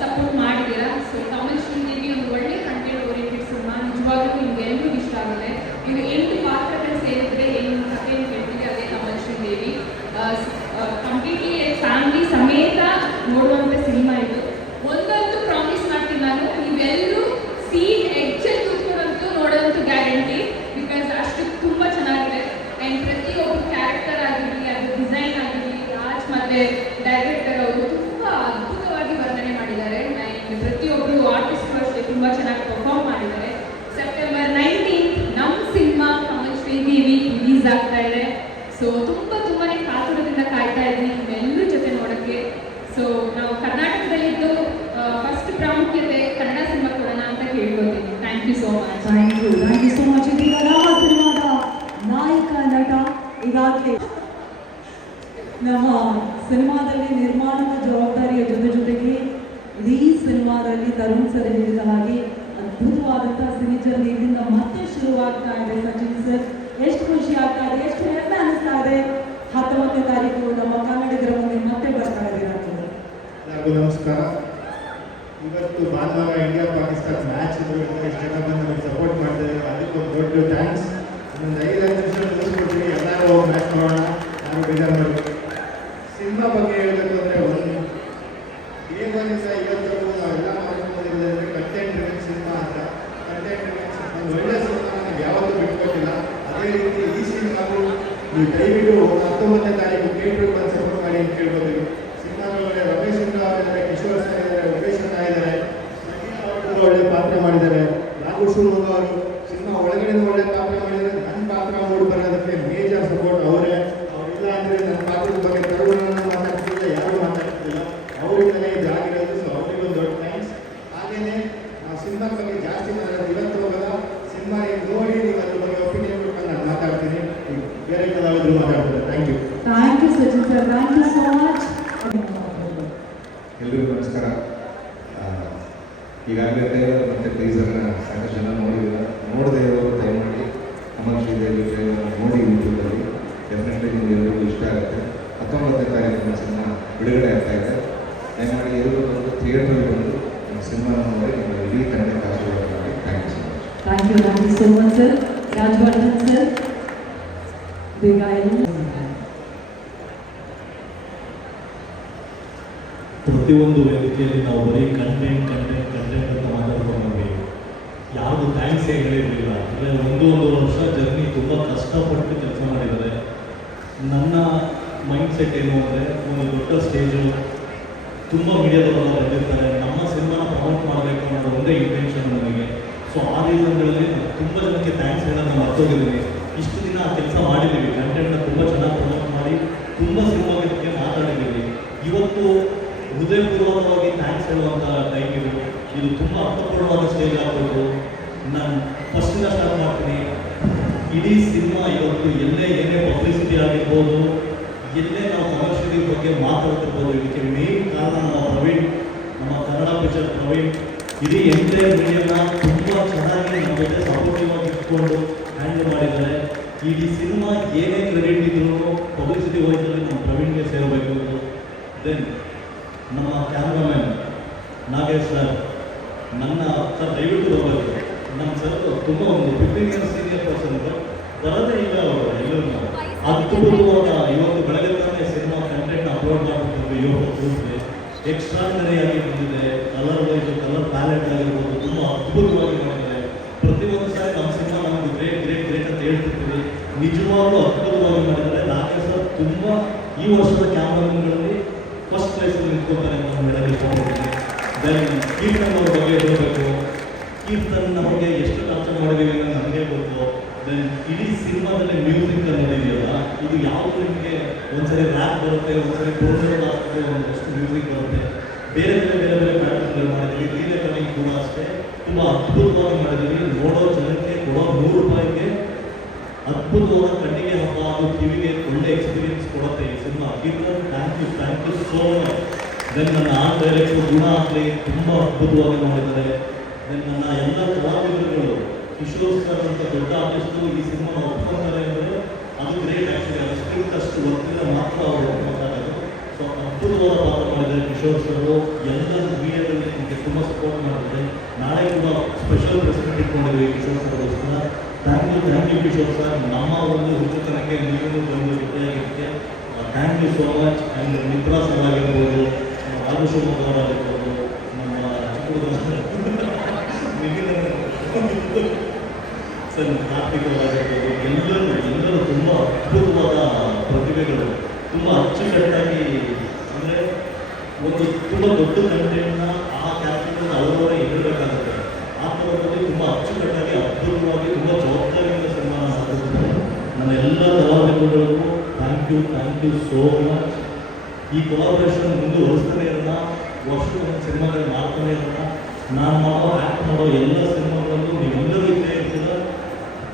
ಸಪೋರ್ಟ್ ಮಾಡಿದ್ದೀರಾ. ಸೊ ಕಮಲ್ ಶ್ರೀದೇವಿ ಒಂದು ಒಳ್ಳೆ ಕಂಟೆಂಟ್ ಓರಿಯೆಂಟೆಡ್ ಸಿನಿಮಾ. ನಿಜವಾಗ್ಲೂ ನಿಮ್ಗೆ ಎಲ್ಲರಿಗೂ ಇಷ್ಟ ಆಗುತ್ತೆ. ನೀವು 8 ಪಾತ್ರಗಳು ಸೇರಿದ್ರೆ ಏನು ಕಥೆಯನ್ನು ಹೇಳ್ತೀವಿ ಅದೇ ಕಮಲ್ ಶ್ರೀದೇವಿ. ಕಂಪ್ಲೀಟ್ಲಿ ಫ್ಯಾಮಿಲಿ ಸಮೇತ ನೋಡುವಂಥ ಸಿನಿಮಾ ಇದು. ಒಂದಂತೂ ಪ್ರಾಮಿಸ್ ಮಾಡ್ತೀನಿ ನಾನು, ನೀವೆಲ್ಲರೂ ಸೀಟ್ ಎಡ್ಜಲ್ಲಿ ಕೂತ್ಕೊಂಡಂತೂ ನೋಡೋದಂತೂ ಗ್ಯಾರಂಟಿ. ಬಿಕಾಸ್ ಅಷ್ಟು ತುಂಬ ಚೆನ್ನಾಗಿದೆ. ಆ್ಯಂಡ್ ಪ್ರತಿಯೊಬ್ಬರು ಕ್ಯಾರೆಕ್ಟರ್ ಆಗಿರಲಿ, ಅದು ಡಿಸೈನ್ ಆಗಿರಲಿ, ರಾಜ್ ಮತ್ತು ಡೈರೆಕ್ಟರ್ ಅವರು ತುಂಬ ಅದ್ಭುತವಾಗಿ ವರ್ಣನೆ ಮಾಡಿದ್ದಾರೆ. ಆ್ಯಂಡ್ ಪ್ರತಿಯೊಬ್ಬರು ಆರ್ಟಿಸ್ಟು ಅಷ್ಟೇ ತುಂಬ ಚೆನ್ನಾಗಿ ಪರ್ಫಾರ್ಮ್ ಮಾಡಿದ್ದಾರೆ. ಸೆಪ್ಟೆಂಬರ್ 19 ನಮ್ಮ ಸಿನಿಮಾ ಕಮಲ್ ಶ್ರೀದೇವಿ ರಿಲೀಸ್ ಆಗ್ತಾ ಇದೆ. ಸೊ ತುಂಬಾ ಕಾತುರದಿಂದ ಕಾಯ್ತಾ ಇದ್ವಿ ನಿಮ್ಮೆಲ್ಲರ ಜೊತೆ ನೋಡೋಕ್ಕೆ. ಸೊ ನಾವು ಕರ್ನಾಟಕದಲ್ಲಿದ್ದು ಫಸ್ಟ್ ಪ್ರಾಮುಖ್ಯತೆ ಕನ್ನಡ ಸಿನಿಮಾ ಕೊಡೋಣ ಅಂತ ಕೇಳ್ಕೊತೀನಿ. Thank you so much. Thank you so much. ಇದೀಗ ನಮ್ಮ ಸಿನಿಮಾದ ನಾಯಕ ನಟ ಈಗಾಗಲೇ ನಮ್ಮ ಸಿನಿಮಾದಲ್ಲಿ ನಿರ್ಮಾಣದ ಜವಾಬ್ದಾರಿಯ ಜೊತೆಗೆ ಇಡೀ ಸಿನಿಮಾದಲ್ಲಿ ತರುಣ್ ಸರ್ ಹೇಳಿದ ಹಾಗೆ ಅದ್ಭುತವಾದಂತಹ ಸಿನಿ ಜರ್ನಿ ಇಲ್ಲಿಂದ ಮತ್ತೆ ಶುರುವಾಗ್ತಾ ಇದೆ. ಸಚಿನ್ ಸರ್, ಎಷ್ಟು ಖುಷಿ ಆಗ್ತಾ ಇದೆ, ಎಷ್ಟು ಹೆಮ್ಮೆ ಅನಿಸ್ತಾ ಇದೆ. 19ನೇ ತಾರೀಕು ನಮ್ಮ ಕನ್ನಡಿಗರ ಮುಂದೆ ಮತ್ತೆ ಬರ್ತಾ ಇದ್ದೀರಾ. ಎಲ್ಲರಿಗೂ ನಮಸ್ಕಾರ. ಇವತ್ತು ಭಾನುವಾರ ಇಂಡಿಯಾ ಪಾಕಿಸ್ತಾನ ಮ್ಯಾಚ್ ಇರೋದ್ರಿಂದ ಇಷ್ಟು ಜನ ಬಂದು ನಮಗೆ ಸಪೋರ್ಟ್ ಮಾಡ್ತಾರೆ. ಅದಕ್ಕೊಂದು ದೊಡ್ಡ ಥ್ಯಾಂಕ್ಸ್. ಒಂದು 5 ನಿಮಿಷ ಮುಗಿಸ್ಕೊಡ್ತೀವಿ, ಎಲ್ಲರೂ ಮ್ಯಾಚ್ ನೋಡೋಣ, ಯಾರು ಬೇಜಾರು ಮಾಡಿ. ಸಿನಿಮಾ ಬಗ್ಗೆ ಹೇಳಬೇಕು ಅಂದರೆ ಹೇಗೋದ್ರಿಂದ ಇವತ್ತು ನಾವೆಲ್ಲ ಮಾಡ್ಕೊಂಡಿರೋದಂದರೆ ಕಂಟೆಂಟ್ ರಿವೆನ್ ಸಿನಿಮಾ ಅಂತ. ಕಂಟೆಂಟ್ ರಿವೆನ್ ಒಂದು ಒಳ್ಳೆಯ ಸಿನಿಮಾ ನಾವು ಯಾವತ್ತೂ ಬಿಟ್ಕೊಟ್ಟಿಲ್ಲ. ಅದೇ ರೀತಿ ಈ ಸಿನಿಮಾಗೂ ನೀವು ದಯವಿಟ್ಟು 19ನೇ ತಾರೀಕು ಥಿಯೇಟ್ರಿಗೆ ಬಂದು ಸಪೋರ್ಟ್ ಮಾಡಿ ಅಂತ ಕೇಳ್ಬೋದು. ಸಿನಿಮಾದಲ್ಲಿ ರಮೇಶ್ ಅವರಿದ್ದಾರೆ, ಕಿಶೋರ್ ಸರ್ ಇದ್ದಾರೆ, ಉಮೇಶ್ ಅಣ್ಣ ಇದ್ದಾರೆ, ಅವರು ಒಳ್ಳೆ ಪಾತ್ರ ಮಾಡಿದ್ದಾರೆ. ನಾಗು ಶಿವಮೊಗ್ಗ ಅವರು ಸಿನಿಮಾ ಒಳಗಡೆ ಒಳ್ಳೆ ಪಾತ್ರ ಮಾಡಿದ್ದಾರೆ. ನನ್ನ ಪಾತ್ರ ಮೂಡಿ ಬರೋದಕ್ಕೆ ಮೇಜರ್ ಸಪೋರ್ಟ್ ಅವರೇ. ಅವರಿಲ್ಲ ಅಂದರೆ ನನ್ನ ಪಾತ್ರದ ಬಗ್ಗೆ ತರುಣನ್ನು ಮಾತಾಡ್ತಿಲ್ಲ, ಯಾರು ಮಾತಾಡ್ತಿಲ್ಲ, ಅವರಿಂದಲೇ ಇದಾಗಿರೋದು. ಸೊ ಅವರಿಗೊಂದು ದೊಡ್ಡ ಥ್ಯಾಂಕ್ಸ್. ಹಾಗೆಯೇ ನಾವು ಸಿನಿಮಾ ಬಗ್ಗೆ ಜಾಸ್ತಿ ಮಾತಾಡೋದು ಇವತ್ತು ಹೋಗಲ್ಲ. ಸಿನಿಮಾ ನೋಡಿ ನೀವು ಅದ್ರ ಬಗ್ಗೆ ಒಪಿನಿಯನ್ ಕೊಟ್ಟು ನಾನು ಮಾತಾಡ್ತೀನಿ. ಬೇರೆ ಕಲಾವಿದರು ಮಾತಾಡ್ತಾರೆ. Thank you. Thank you Sachin sir, thank you so much. ಎಲ್ಲರಿಗೂ ನಮಸ್ಕಾರ. ಈಗಾಗಲೇ ಟ್ರೈಲರ್ ಮತ್ತು ಟೀಸರ್ನ ಸಾಕಷ್ಟು ಜನ ನೋಡದೇ ಇರೋರು ದಯಮಾಡಿ ಕಮಲ್ ಶ್ರೀದೇವಿ ಟ್ರೈಲರ್ ನೋಡಿ ಯೂಟ್ಯೂಬಲ್ಲಿ. ಡೆಫಿನೆಟ್ಲಿ ನಿಮ್ಗೆ ಎಲ್ಲರಿಗೂ ಇಷ್ಟ ಆಗುತ್ತೆ. 19ನೇ ತಾರೀಕು ಸಿನಿಮಾ ಬಿಡುಗಡೆ ಆಗ್ತಾ ಇದೆ. ದಯಮಾಡಿ ಎಲ್ಲರೂ ಬಂದು ಥಿಯೇಟ್ರಲ್ಲಿ ಬಂದು ನಮ್ಮ ಸಿನಿಮಾ ನೋಡಿ ನಮ್ಮ ಇಡೀ ಕನ್ನಡಕ್ಕೆ ಆಶೀರ್ವಾದ ಮಾಡಿ. Thank you so much. Thank you so much sir. Rajavardhan sir, ಬೇಗ ಪ್ರತಿಯೊಂದು ವೇದಿಕೆಯಲ್ಲಿ ನಾವು ಬರೀ ಕಂಟೆಂಟ್ ಅಂತ ಮಾತಾಡ್ಕೊಂಡ್ವಿ. ಯಾವುದು ಥ್ಯಾಂಕ್ಸ್ ಹೇಳಿರಲಿಲ್ಲ. ಅಂದರೆ ಒಂದು ವರ್ಷ ಜರ್ನಿ ತುಂಬ ಕಷ್ಟಪಟ್ಟು ಕೆಲಸ ಮಾಡಿದ್ದಾರೆ. ನನ್ನ ಮೈಂಡ್ ಸೆಟ್ ಏನು ಅಂದರೆ ಒಂದು ದೊಡ್ಡ ಸ್ಟೇಜು, ತುಂಬ ಮೀಡಿಯಾದವರೆಲ್ಲ ಬಂದಿರ್ತಾರೆ, ನಮ್ಮ ಸಿನಿಮಾನ ಪ್ರಮೋಟ್ ಮಾಡಬೇಕು ಅನ್ನೋದು ಒಂದೇ ಇಂಟೆನ್ಷನ್ ನನಗೆ. ಸೊ ಆ ರೀಸನ್ಗಳಲ್ಲಿ ತುಂಬ ಜನಕ್ಕೆ ಥ್ಯಾಂಕ್ಸ್ ಹೇಳೋದು ಮರ್ತೋಗಿದ್ದೀನಿ. ಇಷ್ಟು ದಿನ ಆ ಕೆಲಸ ಮಾಡಿದ್ದೀವಿ, ಕಂಟೆಂಟ್ನ ತುಂಬ ಚೆನ್ನಾಗಿ ಪ್ರಮೋಟ್ ಮಾಡಿ ತುಂಬ ಸಿನಿಮಾಗಳ ಬಗ್ಗೆ ಮಾತಾಡಿದ್ದೀವಿ. ಇವತ್ತು ಹೃದಯಪೂರ್ವಕವಾಗಿ ಥ್ಯಾಂಕ್ಸ್ ಹೇಳುವಂಥ ಟೈಮ್ ಇದು ತುಂಬ ಅರ್ಥಪೂರ್ಣವಾದ ಸ್ಟೇಜ್ ಆಗಬೇಕು. ನಾನು ಫಸ್ಟಿಂದ ಸ್ಟಾರ್ಟ್ ಮಾಡ್ತೀನಿ. ಇಡೀ ಸಿನಿಮಾ ಇವತ್ತು ಎಲ್ಲೇ ಏನೇ ಪಬ್ಲಿಸಿಟಿ ಆಗಿರ್ಬೋದು, ಎಲ್ಲೇ ನಾವು ಕಮರ್ಷಿಯಲಿ ಬಗ್ಗೆ ಮಾತಾಡ್ತಿರ್ಬೋದು, ಇದಕ್ಕೆ ಮೇನ್ ಕಾರಣ ನಮ್ಮ ಪ್ರವೀಣ್, ನಮ್ಮ ಕನ್ನಡ ಪಿಕ್ಚರ್ ಪ್ರವೀಣ್. ಇಡೀ ಎಂಟೈರ್ ಮೀಡಿಯಾನ ತುಂಬ ಚೆನ್ನಾಗಿ ನಮ್ಮ ಜೊತೆ ಸಪೋರ್ಟಿವ್ ಆಗಿ ಇಟ್ಕೊಂಡು ಹ್ಯಾಂಡಲ್ ಮಾಡಿದ್ದಾರೆ. ಇಡೀ ಸಿನಿಮಾ ಏನೇ ಕ್ರೆಡಿಟ್ ಇದ್ರೂ ಪಬ್ಲಿಸಿಟಿ ಹೋಯ್ತಲ್ಲಿ ನಮ್ಮ ಪ್ರವೀಣ್ಗೆ ಸೇರಬೇಕು. ದೆನ್ ನಮ್ಮ ಕ್ಯಾಮ್ರಾಮ್ಯಾನ್ ನಾಗೇಶ್ ಸರ್, ನನ್ನ ಸರ್ ದಯವಿಟ್ಟು ಬರಬಾರ್ದು. ನಮ್ಮ ಸರ್ ತುಂಬ ಒಂದು 15 ಇಯರ್ಸ್ ಸೀನಿಯರ್ ಪರ್ಸನ್ ಬರೋದೇ ಇಲ್ಲ ಅವರು ಎಲ್ಲರೂ. ಅದ್ಭುತವಾದ ಇವತ್ತು ಬೆಳಗ್ಗೆ ತಾನೇ ಸಿನಿಮಾ ಕಂಟೆಂಟ್ ಅಪ್ಲೋಡ್ ಮಾಡ್ತಿದ್ವಿ ಇವತ್ತು ಎಕ್ಸ್ಟ್ರಾರ್ಡಿನರಿ ಆಗಿ ಬಂದಿದೆ. ಕಲರ್ ವೈಸ್ ಕಲರ್ ಪ್ಯಾಲೆಟ್ ಆಗಿರ್ಬೋದು ತುಂಬ ಅದ್ಭುತವಾಗಿ ಮಾಡಿದ್ದಾರೆ. ಪ್ರತಿಯೊಂದು ಸಾರಿ ನಮ್ಮ ಸಿನಿಮಾ ನಮಗೆ ಗ್ರೇಟ್ ಅಂತ ಹೇಳ್ತಿರ್ತೀವಿ. ನಿಜವಾಗ್ಲೂ ಅದ್ಭುತವಾಗಿ ಮಾಡಿದ್ದಾರೆ. ನಾಗೇಶ್ ಸರ್ ತುಂಬ ಈ ವರ್ಷದ ಕ್ಯಾಮ್ರಾಮನ್ಗಳಲ್ಲಿ ಫಸ್ಟ್ ಪ್ಲೇಸಲ್ಲಿ ನಿಂತ್ಕೊಳ್ತಾರೆ ಅಂತ ನಾನು ಹೇಳಕ್ಕೆ ಇಷ್ಟಪಡ್ತೀನಿ. ದೆನ್ ಕೀರ್ತನ್ ಅವ್ರ ಬಗ್ಗೆ ಹೇಳಬೇಕು. ಕೀರ್ತನ್ ಬಗ್ಗೆ ಎಷ್ಟು ಖರ್ಚು ಮಾಡಿದ್ದೀವಿ ಅಂತ ನನಗೆ ಗೊತ್ತು. ದೆನ್ ಇಡೀ ಸಿನಿಮಾದಲ್ಲಿ ಮ್ಯೂಸಿಕ್ ಅನ್ನೋದಿದೆಯಲ್ಲ, ಇದು ಯಾವುದು ನಿಮಗೆ ಒಂದ್ಸರಿ ರ್ಯಾಪ್ ಬರುತ್ತೆ, ಒಂದ್ಸರಿ ಪ್ರೋಗ್ರಾಮ್ ಆಗ್ತದೆ, ಒಂದಷ್ಟು ಮ್ಯೂಸಿಕ್ ಬರುತ್ತೆ. ಬೇರೆ ಪ್ಯಾಟರ್ನ್ಗಳು ಮಾಡಿದ್ದೀವಿ. ಲೀಲೆ ಕಲಿಂಗ್ ಕೂಡ ಅಷ್ಟೇ ತುಂಬ ಅದ್ಭುತವಾಗಿ ಮಾಡಿದ್ದೀವಿ. ನೋಡೋ ಜನಕ್ಕೆ ಕೊಡೋ ₹100 ಅದ್ಭುತವಾದ ಕಣ್ಣಿಗೆ ಹಬ್ಬ, ಅದು ಕಿವಿಗೆ ಒಳ್ಳೆ ಎಕ್ಸ್ಪೀರಿಯನ್ಸ್ ಕೊಡುತ್ತೆ ಈ cinema. Keerthan thank you so much. Then ನನ್ನ ಆರ್ಟ್ ಡೈರೆಕ್ಟರ್ ಗುಣ ಆಗಲಿ ತುಂಬ ಅದ್ಭುತವಾಗಿ ಮಾಡಿದ್ದಾರೆ. ದೆನ್ ನನ್ನ ಎಲ್ಲ ಕಲಾವಿದರುಗಳು, ಕಿಶೋರ್ ಸರ್ ಅಂತ ದೊಡ್ಡ ಆರ್ಟಿಸ್ಟು ಈ ಸಿನಿಮಾ ಒಪ್ಕೊಂತಾರೆ ಅಂದರೆ ಅದು ಗ್ರೇಟ್. ಆ್ಯಕ್ಚುಲಿ ಅದು ಸ್ಕ್ರಿಪ್ಟ್ ಅಷ್ಟು ಗೊತ್ತಿಲ್ಲ ಮಾತ್ರ ಅವರು ಒಪ್ಕೊಂತಾರೆ. ಸೊ ಅದ್ಭುತವಾದ ಪಾತ್ರ ಮಾಡಿದ್ದಾರೆ ಕಿಶೋರ್ ಸರ್. ಎಲ್ಲ ಮೀಡಿಯಾದಲ್ಲಿ ನಿಮಗೆ ತುಂಬ ಸಪೋರ್ಟ್ ಮಾಡಿದ್ದಾರೆ. ನಾಳೆ ಕೂಡ ಸ್ಪೆಷಲ್ ಪ್ರೆಸಿಡೆಂಟ್ ಇಟ್ಕೊಂಡಿದ್ದೀವಿ ಕಿಶೋರ್ ಸರ್ಗೋಸ್ಕರ. Thank you Kishore sir. ನಮ್ಮ ಒಂದು ಹುಚ್ಚುತನಕ್ಕೆ ನೀವು ಬಂದು ಜೊತೆಯಾಗಿದ್ದಕ್ಕೆ thank you so much. And Mitra sir ಆಗಿರ್ಬೋದು, ರಾಜು ಶಿವಮೊಗ್ಗ ಅವರಾಗಿರ್ಬೋದು, ನಮ್ಮ ಸರ್ ಕಾರ್ತಿಕ್ ಅವರಾಗಿರ್ಬೋದು, ಎಲ್ಲರೂ ತುಂಬ ಅದ್ಭುತವಾದ ಪ್ರತಿಭೆಗಳು. ತುಂಬ ಅಚ್ಚುಕಟ್ಟಾಗಿ ಅಂದರೆ ಒಂದು ತುಂಬ ದೊಡ್ಡ ಕಂಟೆಂಟ್ನ ಆ ಕ್ಯಾರೆಕ್ಟರ್ನ ಅವರವರೇ ಇರಬೇಕಾಗುತ್ತೆ. ಆ ಥರದಲ್ಲಿ ತುಂಬ ಅಚ್ಚುಕಟ್ಟಾಗಿ ಅದ್ಭುತವಾಗಿ ತುಂಬ ಜವಾಬ್ದಾರಿಯಿಂದ ಸಿನಿಮಾನ ಸಾಧಿಸಿದ್ದಾರೆ. ನನ್ನ ಎಲ್ಲ ಕಲಾವಿದರಿಗೂ ಥ್ಯಾಂಕ್ ಯು ಸೋ ಮಚ್. ಈ ಕೊಲಾಬ್ರೇಷನ್ ಮುಂದುವರಿಸ್ತಾನೆ ಇರೋಣ, ವರ್ಷಕ್ಕೊಂದು ಸಿನಿಮಾಗಳು ಮಾಡ್ತಾನೆ ಇರೋಣ. ನಾನು ಮಾಡೋ ಆ್ಯಕ್ಟ್ ಮಾಡೋ ಎಲ್ಲ ಸಿನಿಮಾಗಳಲ್ಲೂ ನೀವೆಲ್ಲರೂ ಇದ್ದೇ ಇರ್ತೀರ.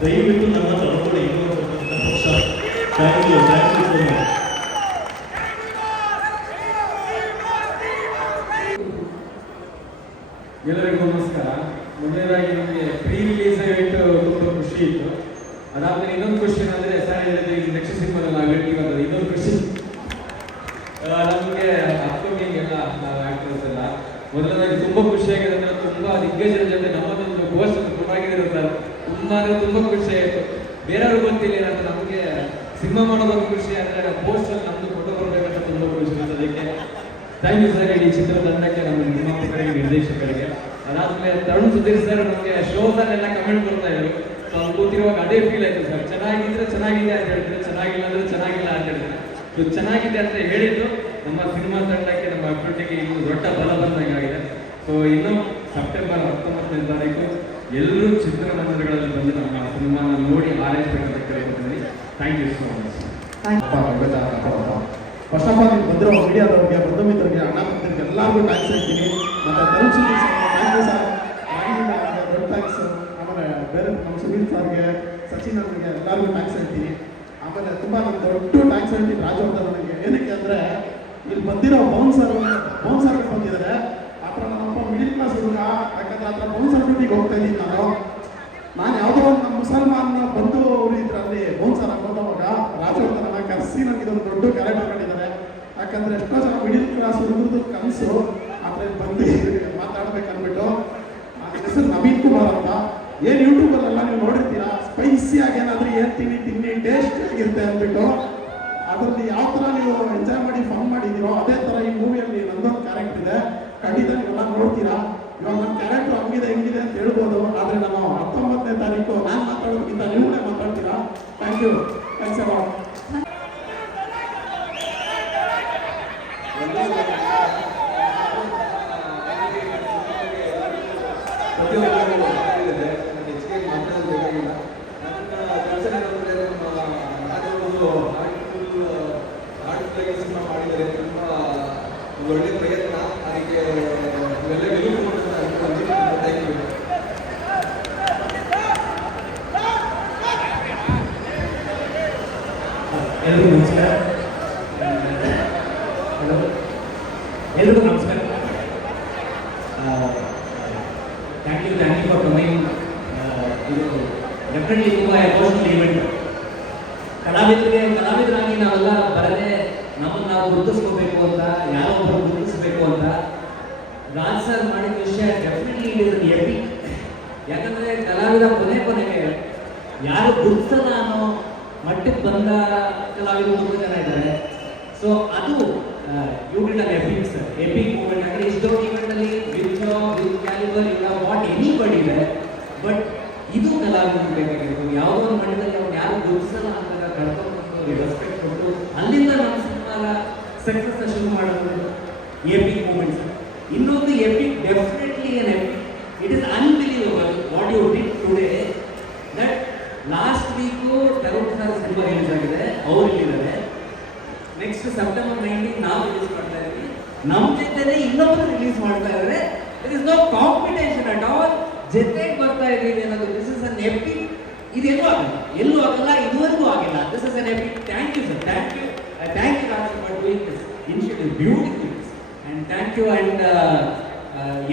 ದಯವಿಟ್ಟು ನನ್ನ ತಗೊಳ್ಳಿ. ಇನ್ನೊಂದು ಸ್ವಲ್ಪ ವರ್ಷ. Thank you so much. ಎಲ್ಲರಿಗೂ ನಮಸ್ಕಾರ. ಮೊದಲನೇದಾಗಿ ನಮಗೆ ಪ್ರೀ ರಿಲೀಸ್ ಈವೆಂಟ್ ತುಂಬ ಖುಷಿ ಇತ್ತು. ಅದಾದ್ಮೇಲೆ ಇನ್ನೊಂದು ಖುಷಿ ಏನಂದರೆ ಸರ್ ಹೇಳಿದ್ರೆ ಈ ನೆಕ್ಸ್ಟ್ ಸಿನಿಮಾದಲ್ಲಿ ನಾವು ಹೇಳ್ತೀವಿ ಅಂದರೆ ಇನ್ನೊಂದು ಖುಷಿ ನಮಗೆ ಅಪ್ಕಮಿಂಗ್ ಎಲ್ಲ ನಾವು ಆ್ಯಕ್ಟರ್ಸ್ ಎಲ್ಲ. ಮೊದಲನೇದಾಗಿ ತುಂಬ ಖುಷಿಯಾಗಿದೆ ಅಂದರೆ ತುಂಬ ದಿಗ್ಗಜರ ಜೊತೆ ನಮ್ಮದೊಂದು ಪೋಸ್ಟ್ ತುಂಬ ಆಗಿದೆ ಸರ್. ತುಂಬ ಅಂದರೆ ತುಂಬ ಖುಷಿ ಆಯಿತು. ಬೇರೆಯವ್ರಿಗೆ ಗೊತ್ತಿಲ್ಲ ಏನಂತ ನಮಗೆ ಸಿನಿಮಾ ಮಾಡೋದೊಂದು ಖುಷಿ ಅಂದರೆ ಪೋಸ್ಟಲ್ಲಿ ನಮ್ಮದು ಫೋಟೋ ಬರಬೇಕಂತ ತುಂಬ ಖುಷಿ ಇರುತ್ತೆ. ಅದಕ್ಕೆ ಥ್ಯಾಂಕ್ ಯು ಸರ್ ಇಡೀ ಚಿತ್ರತಂಡಕ್ಕೆ, ನಮ್ಮ ನಿರ್ಮಾಪಕರಿಗೆ, ನಿರ್ದೇಶಕರಿಗೆ. ಅದಾದಮೇಲೆ ತರುಣ್ ಸುಧೀರ್ ಸರ್ ನಮಗೆ ಶೋಸಲ್ಲೆಲ್ಲ ಕಮೆಂಟ್ ಕೊಡ್ತಾ ಇದ್ರು. ಸೊ ಅವ್ರು ಕೂತಿರುವಾಗ ಅದೇ ಫೀಲ್ ಆಯಿತು ಸರ್. ಚೆನ್ನಾಗಿದ್ರೆ ಚೆನ್ನಾಗಿದೆ ಅಂತ ಹೇಳ್ತಾರೆ, ಚೆನ್ನಾಗಿಲ್ಲ ಅಂದರೆ ಚೆನ್ನಾಗಿಲ್ಲ ಅಂತ ಹೇಳ್ತಾರೆ. ಸೊ ಚೆನ್ನಾಗಿದೆ ಅಂತ ಹೇಳಿದ್ದು ನಮ್ಮ ಸಿನಿಮಾ ತಂಡಕ್ಕೆ, ನಮ್ಮ ಅಭಿವೃದ್ಧಿಗೆ ಇನ್ನೂ ದೊಡ್ಡ ಬಲ ಬಂದಂಗಾಗಿದೆ. ಸೊ ಇನ್ನು ಸೆಪ್ಟೆಂಬರ್ 19ನೇ ತಾರೀಕು ಎಲ್ಲರೂ ಚಿತ್ರಮಂದಿರಗಳಲ್ಲಿ ಬಂದು ನಮ್ಮ ಸಿನಿಮಾನ ನೋಡಿ ಆರೈಸಬೇಕಂತ ಕೇಳ್ಕೊತೀನಿ. Thank you so much. First of all ನೀವು ಬಂದಿರೋ ಮೀಡಿಯಾದವ್ರಿಗೆ, ಬಂಧು ಮಿತ್ರರಿಗೆ, ಅಣ್ಣ ತಮ್ಮರಿಗೆ ಎಲ್ಲರಿಗೂ ಥ್ಯಾಂಕ್ಸ್ ಹೇಳ್ತೀನಿ. ಮತ್ತು Tarun Sudhir sir thank you sir, ದೊಡ್ಡ ಥ್ಯಾಂಕ್ಸ್. ಆಮೇಲೆ ಬೇರೆ ನಮ್ಮ ಸುಧೀರ್ ಸರ್ಗೆ, ಸಚಿನ್ ಅವರಿಗೆ ಎಲ್ಲರಿಗೂ ಥ್ಯಾಂಕ್ಸ್ ಹೇಳ್ತೀನಿ. ಆಮೇಲೆ ತುಂಬ ನಾನು ದೊಡ್ಡ ಥ್ಯಾಂಕ್ಸ್ ಹೇಳ್ತೀನಿ ರಾಜವರ್ಧನ್ ಅವರಿಗೆ. ಏನಕ್ಕೆ ಅಂದರೆ ಇಲ್ಲಿ ಬಂದಿರೋ ಬೌನ್ಸರ್ ಬಂದಿದ್ದಾರೆ. ಆ ಥರ ನನ್ನಪ್ಪ ಮಿಡಿಲ್ ಕ್ಲಾಸ್ ಹುಡುಗ, ಯಾಕಂದರೆ ಆ ಥರ ಬೌನ್ಸರ್ ಡ್ಯೂಟಿಗೆ ಹೋಗ್ತಾ ಇದ್ದೀನಿ ನಾನು ಯಾವುದೋ ಒಂದು ನಮ್ಮ ಮುಸಲ್ಮಾನ್ ಬಂಧು ಅವರು ಇದರಲ್ಲಿ ಬೌನ್ಸರ್ ಹಾಕೋದವಾಗ ರಾಜವರ್ಧನ ಕರೆಸಿ ನನಗೆ ಇದೊಂದು ದೊಡ್ಡ ಕ್ಯಾರೆಕ್ಟರ್ ಮಾಡಿದ್ದಾರೆ. ಯಾಕಂದರೆ ಎಷ್ಟೋ ಜನ ಮಿಡಿಲ್ ಕ್ಲಾಸ್ ಹುಡುಗರದ್ದು ಕನಸು ಆ ಥರ ಬಂದು ಮಾತಾಡ್ಬೇಕಂದ್ಬಿಟ್ಟು. ನನ್ನ ಹೆಸರು ನವೀನ್ ಕುಮಾರ್ ಅಂತ. ಏನು ಯೂಟ್ಯೂಬಲ್ಲೆಲ್ಲ ನೀವು ನೋಡಿರ್ತೀರಾ, ಸ್ಪೈಸಿಯಾಗಿ ಏನಾದರೂ ಹೇಳ್ತೀನಿ ತಿನ್ನಿ ಟೇಸ್ಟ್ ಆಗಿರುತ್ತೆ ಅಂದ್ಬಿಟ್ಟು. ಅದರಲ್ಲಿ ಯಾವ ಥರ ನೀವು ಎಂಜಾಯ್ ಮಾಡಿ ಫನ್ ಮಾಡಿದ್ದೀರೋ ಅದೇ ಥರ ಈ ಮೂವಿಯಲ್ಲಿ ನನ್ನದೊಂದು ಕ್ಯಾರೆಕ್ಟರ್ ಇದೆ. ಖಂಡಿತ ನೀವೆಲ್ಲ ನೋಡ್ತೀರಾ. ಇವಾಗ ನನ್ನ ಕ್ಯಾರೆಕ್ಟರ್ ಹೆಂಗಿದೆ ಅಂತ ಹೇಳ್ಬೋದು. ಆದರೆ ನಾನು 19ನೇ ತಾರೀಕು ನಾನು ಮಾತಾಡೋದಕ್ಕಿಂತ ನೀವೇ ಮಾತಾಡ್ತೀರಾ. Thank you. ಥ್ಯಾಂಕ್ಸ್ ಅಲ್ಲ. ಸಿನಿಮಾ ಮಾಡಿದರೆ ತುಂಬ ಒಳ್ಳೆ ಪ್ರಯತ್ನ. ಅದಕ್ಕೆ ಇವೆಲ್ಲ ಗೆಲುವು ಥ್ಯಾಂಕ್ ಯು. ಎಲ್ರಿಗೂ ನಮಸ್ಕಾರ. ಎಲ್ರಿಗೂ ನಮಸ್ಕಾರ. Thank you for coming. ಇದು ಡೆಫಿನೆಟ್ಲಿ ತುಂಬ ಎಮೋಷನಲ್ ಈವೆಂಟ್. ಕಲಾವಿದರಾಗಿ ನಾವೆಲ್ಲ ಬರದೆ ನಮ್ಮನ್ನು ನಾವು ಗುರುತಿಸ್ಕೋಬೇಕು ಅಂತ, ಯಾರೋ ಒಬ್ಬರು ಗುರುತಿಸ್ಬೇಕು ಅಂತ ರಾಜ್ ಸರ್ ಮಾಡಿದ ವಿಷಯ ಡೆಫಿನೆಟ್ಲಿ ಇಟ್ ಇಸ್ ಎಪಿಕ್. ಯಾಕಂದ್ರೆ ಕಲಾವಿದ ಕೊನೆಗೆ ಯಾರು ಗುರುತಿಸಲ್ಲ ಅನ್ನೋ ಮಟ್ಟಕ್ಕೆ ಬಂದ ಕಲಾವಿದರು ತುಂಬ ಜನ ಇದ್ದಾರೆ. ಸೊ ಅದು ಇವುಗಳನ್ನ ಎಪಿಕ್ ಸರ್, ಎಪಿಕ್ ಮೂಮೆಂಟ್. ಯಾಕಂದ್ರೆ ಇಷ್ಟೋ ಈವೆಂಟಲ್ಲಿ ವಿತ್ ಕ್ಯಾಲಿಬರ್ ಇಲ್ಲ ವಾಟ್ ಎನಿಬಡಿ ಇದೆ, ಬಟ್ ಇದು ಕಲಾವಿದರಿಗೆ ಬೇಕಾಗಿತ್ತು. ಯಾವುದೋ ಒಂದು ಮಟ್ಟದಲ್ಲಿ ಅವ್ರು ಯಾರು ಗುರುತಿಸಲ್ಲ ಅಂದಾಗ ಕರ್ಕೊಂಡು ರೆಸ್ಪೆಕ್ಟ್ ಕೊಟ್ಟು ಅಲ್ಲಿಂದ ನಮ್ಮ ಸಿನಿಮಾದ ಸಕ್ಸಸ್ ಶುರು ಮಾಡೋದು ಎಪಿಕ್ ಮೂಮೆಂಟ್ಸ್. ಇನ್ನೊಂದು epic, definitely an epic. It is unbelievable what you did today. That last week Tarun sir cinema release ಆಗಿದೆ, ಅವ್ರು ಇಲ್ಲಿದ್ದಾರೆ. ನೆಕ್ಸ್ಟ್ ಸೆಪ್ಟೆಂಬರ್ 19 ನಾವು ರಿಲೀಸ್ ಮಾಡ್ತಾ ಇದ್ದೀವಿ. ನಮ್ಮ ಜೊತೆನೆ ಇನ್ನೊಬ್ಬರು ರಿಲೀಸ್ ಮಾಡ್ತಾ ಇದ್ದಾರೆ. It is no competition at all. ಜೊತೆಗೆ ಬರ್ತಾ ಇದ್ದೀವಿ ಅನ್ನೋದು ದಿಸ್ ಇಸ್ ಅನ್ ಎಪಿಕ್. ಇದೆಲ್ಲೂ ಆಗಲ್ಲ, ಎಲ್ಲೂ ಆಗಲ್ಲ, ಇದುವರೆಗೂ ಆಗಿಲ್ಲ. This is an epic. Thank you sir, thank you Raj for doing this initiative, beautiful. And thank you. And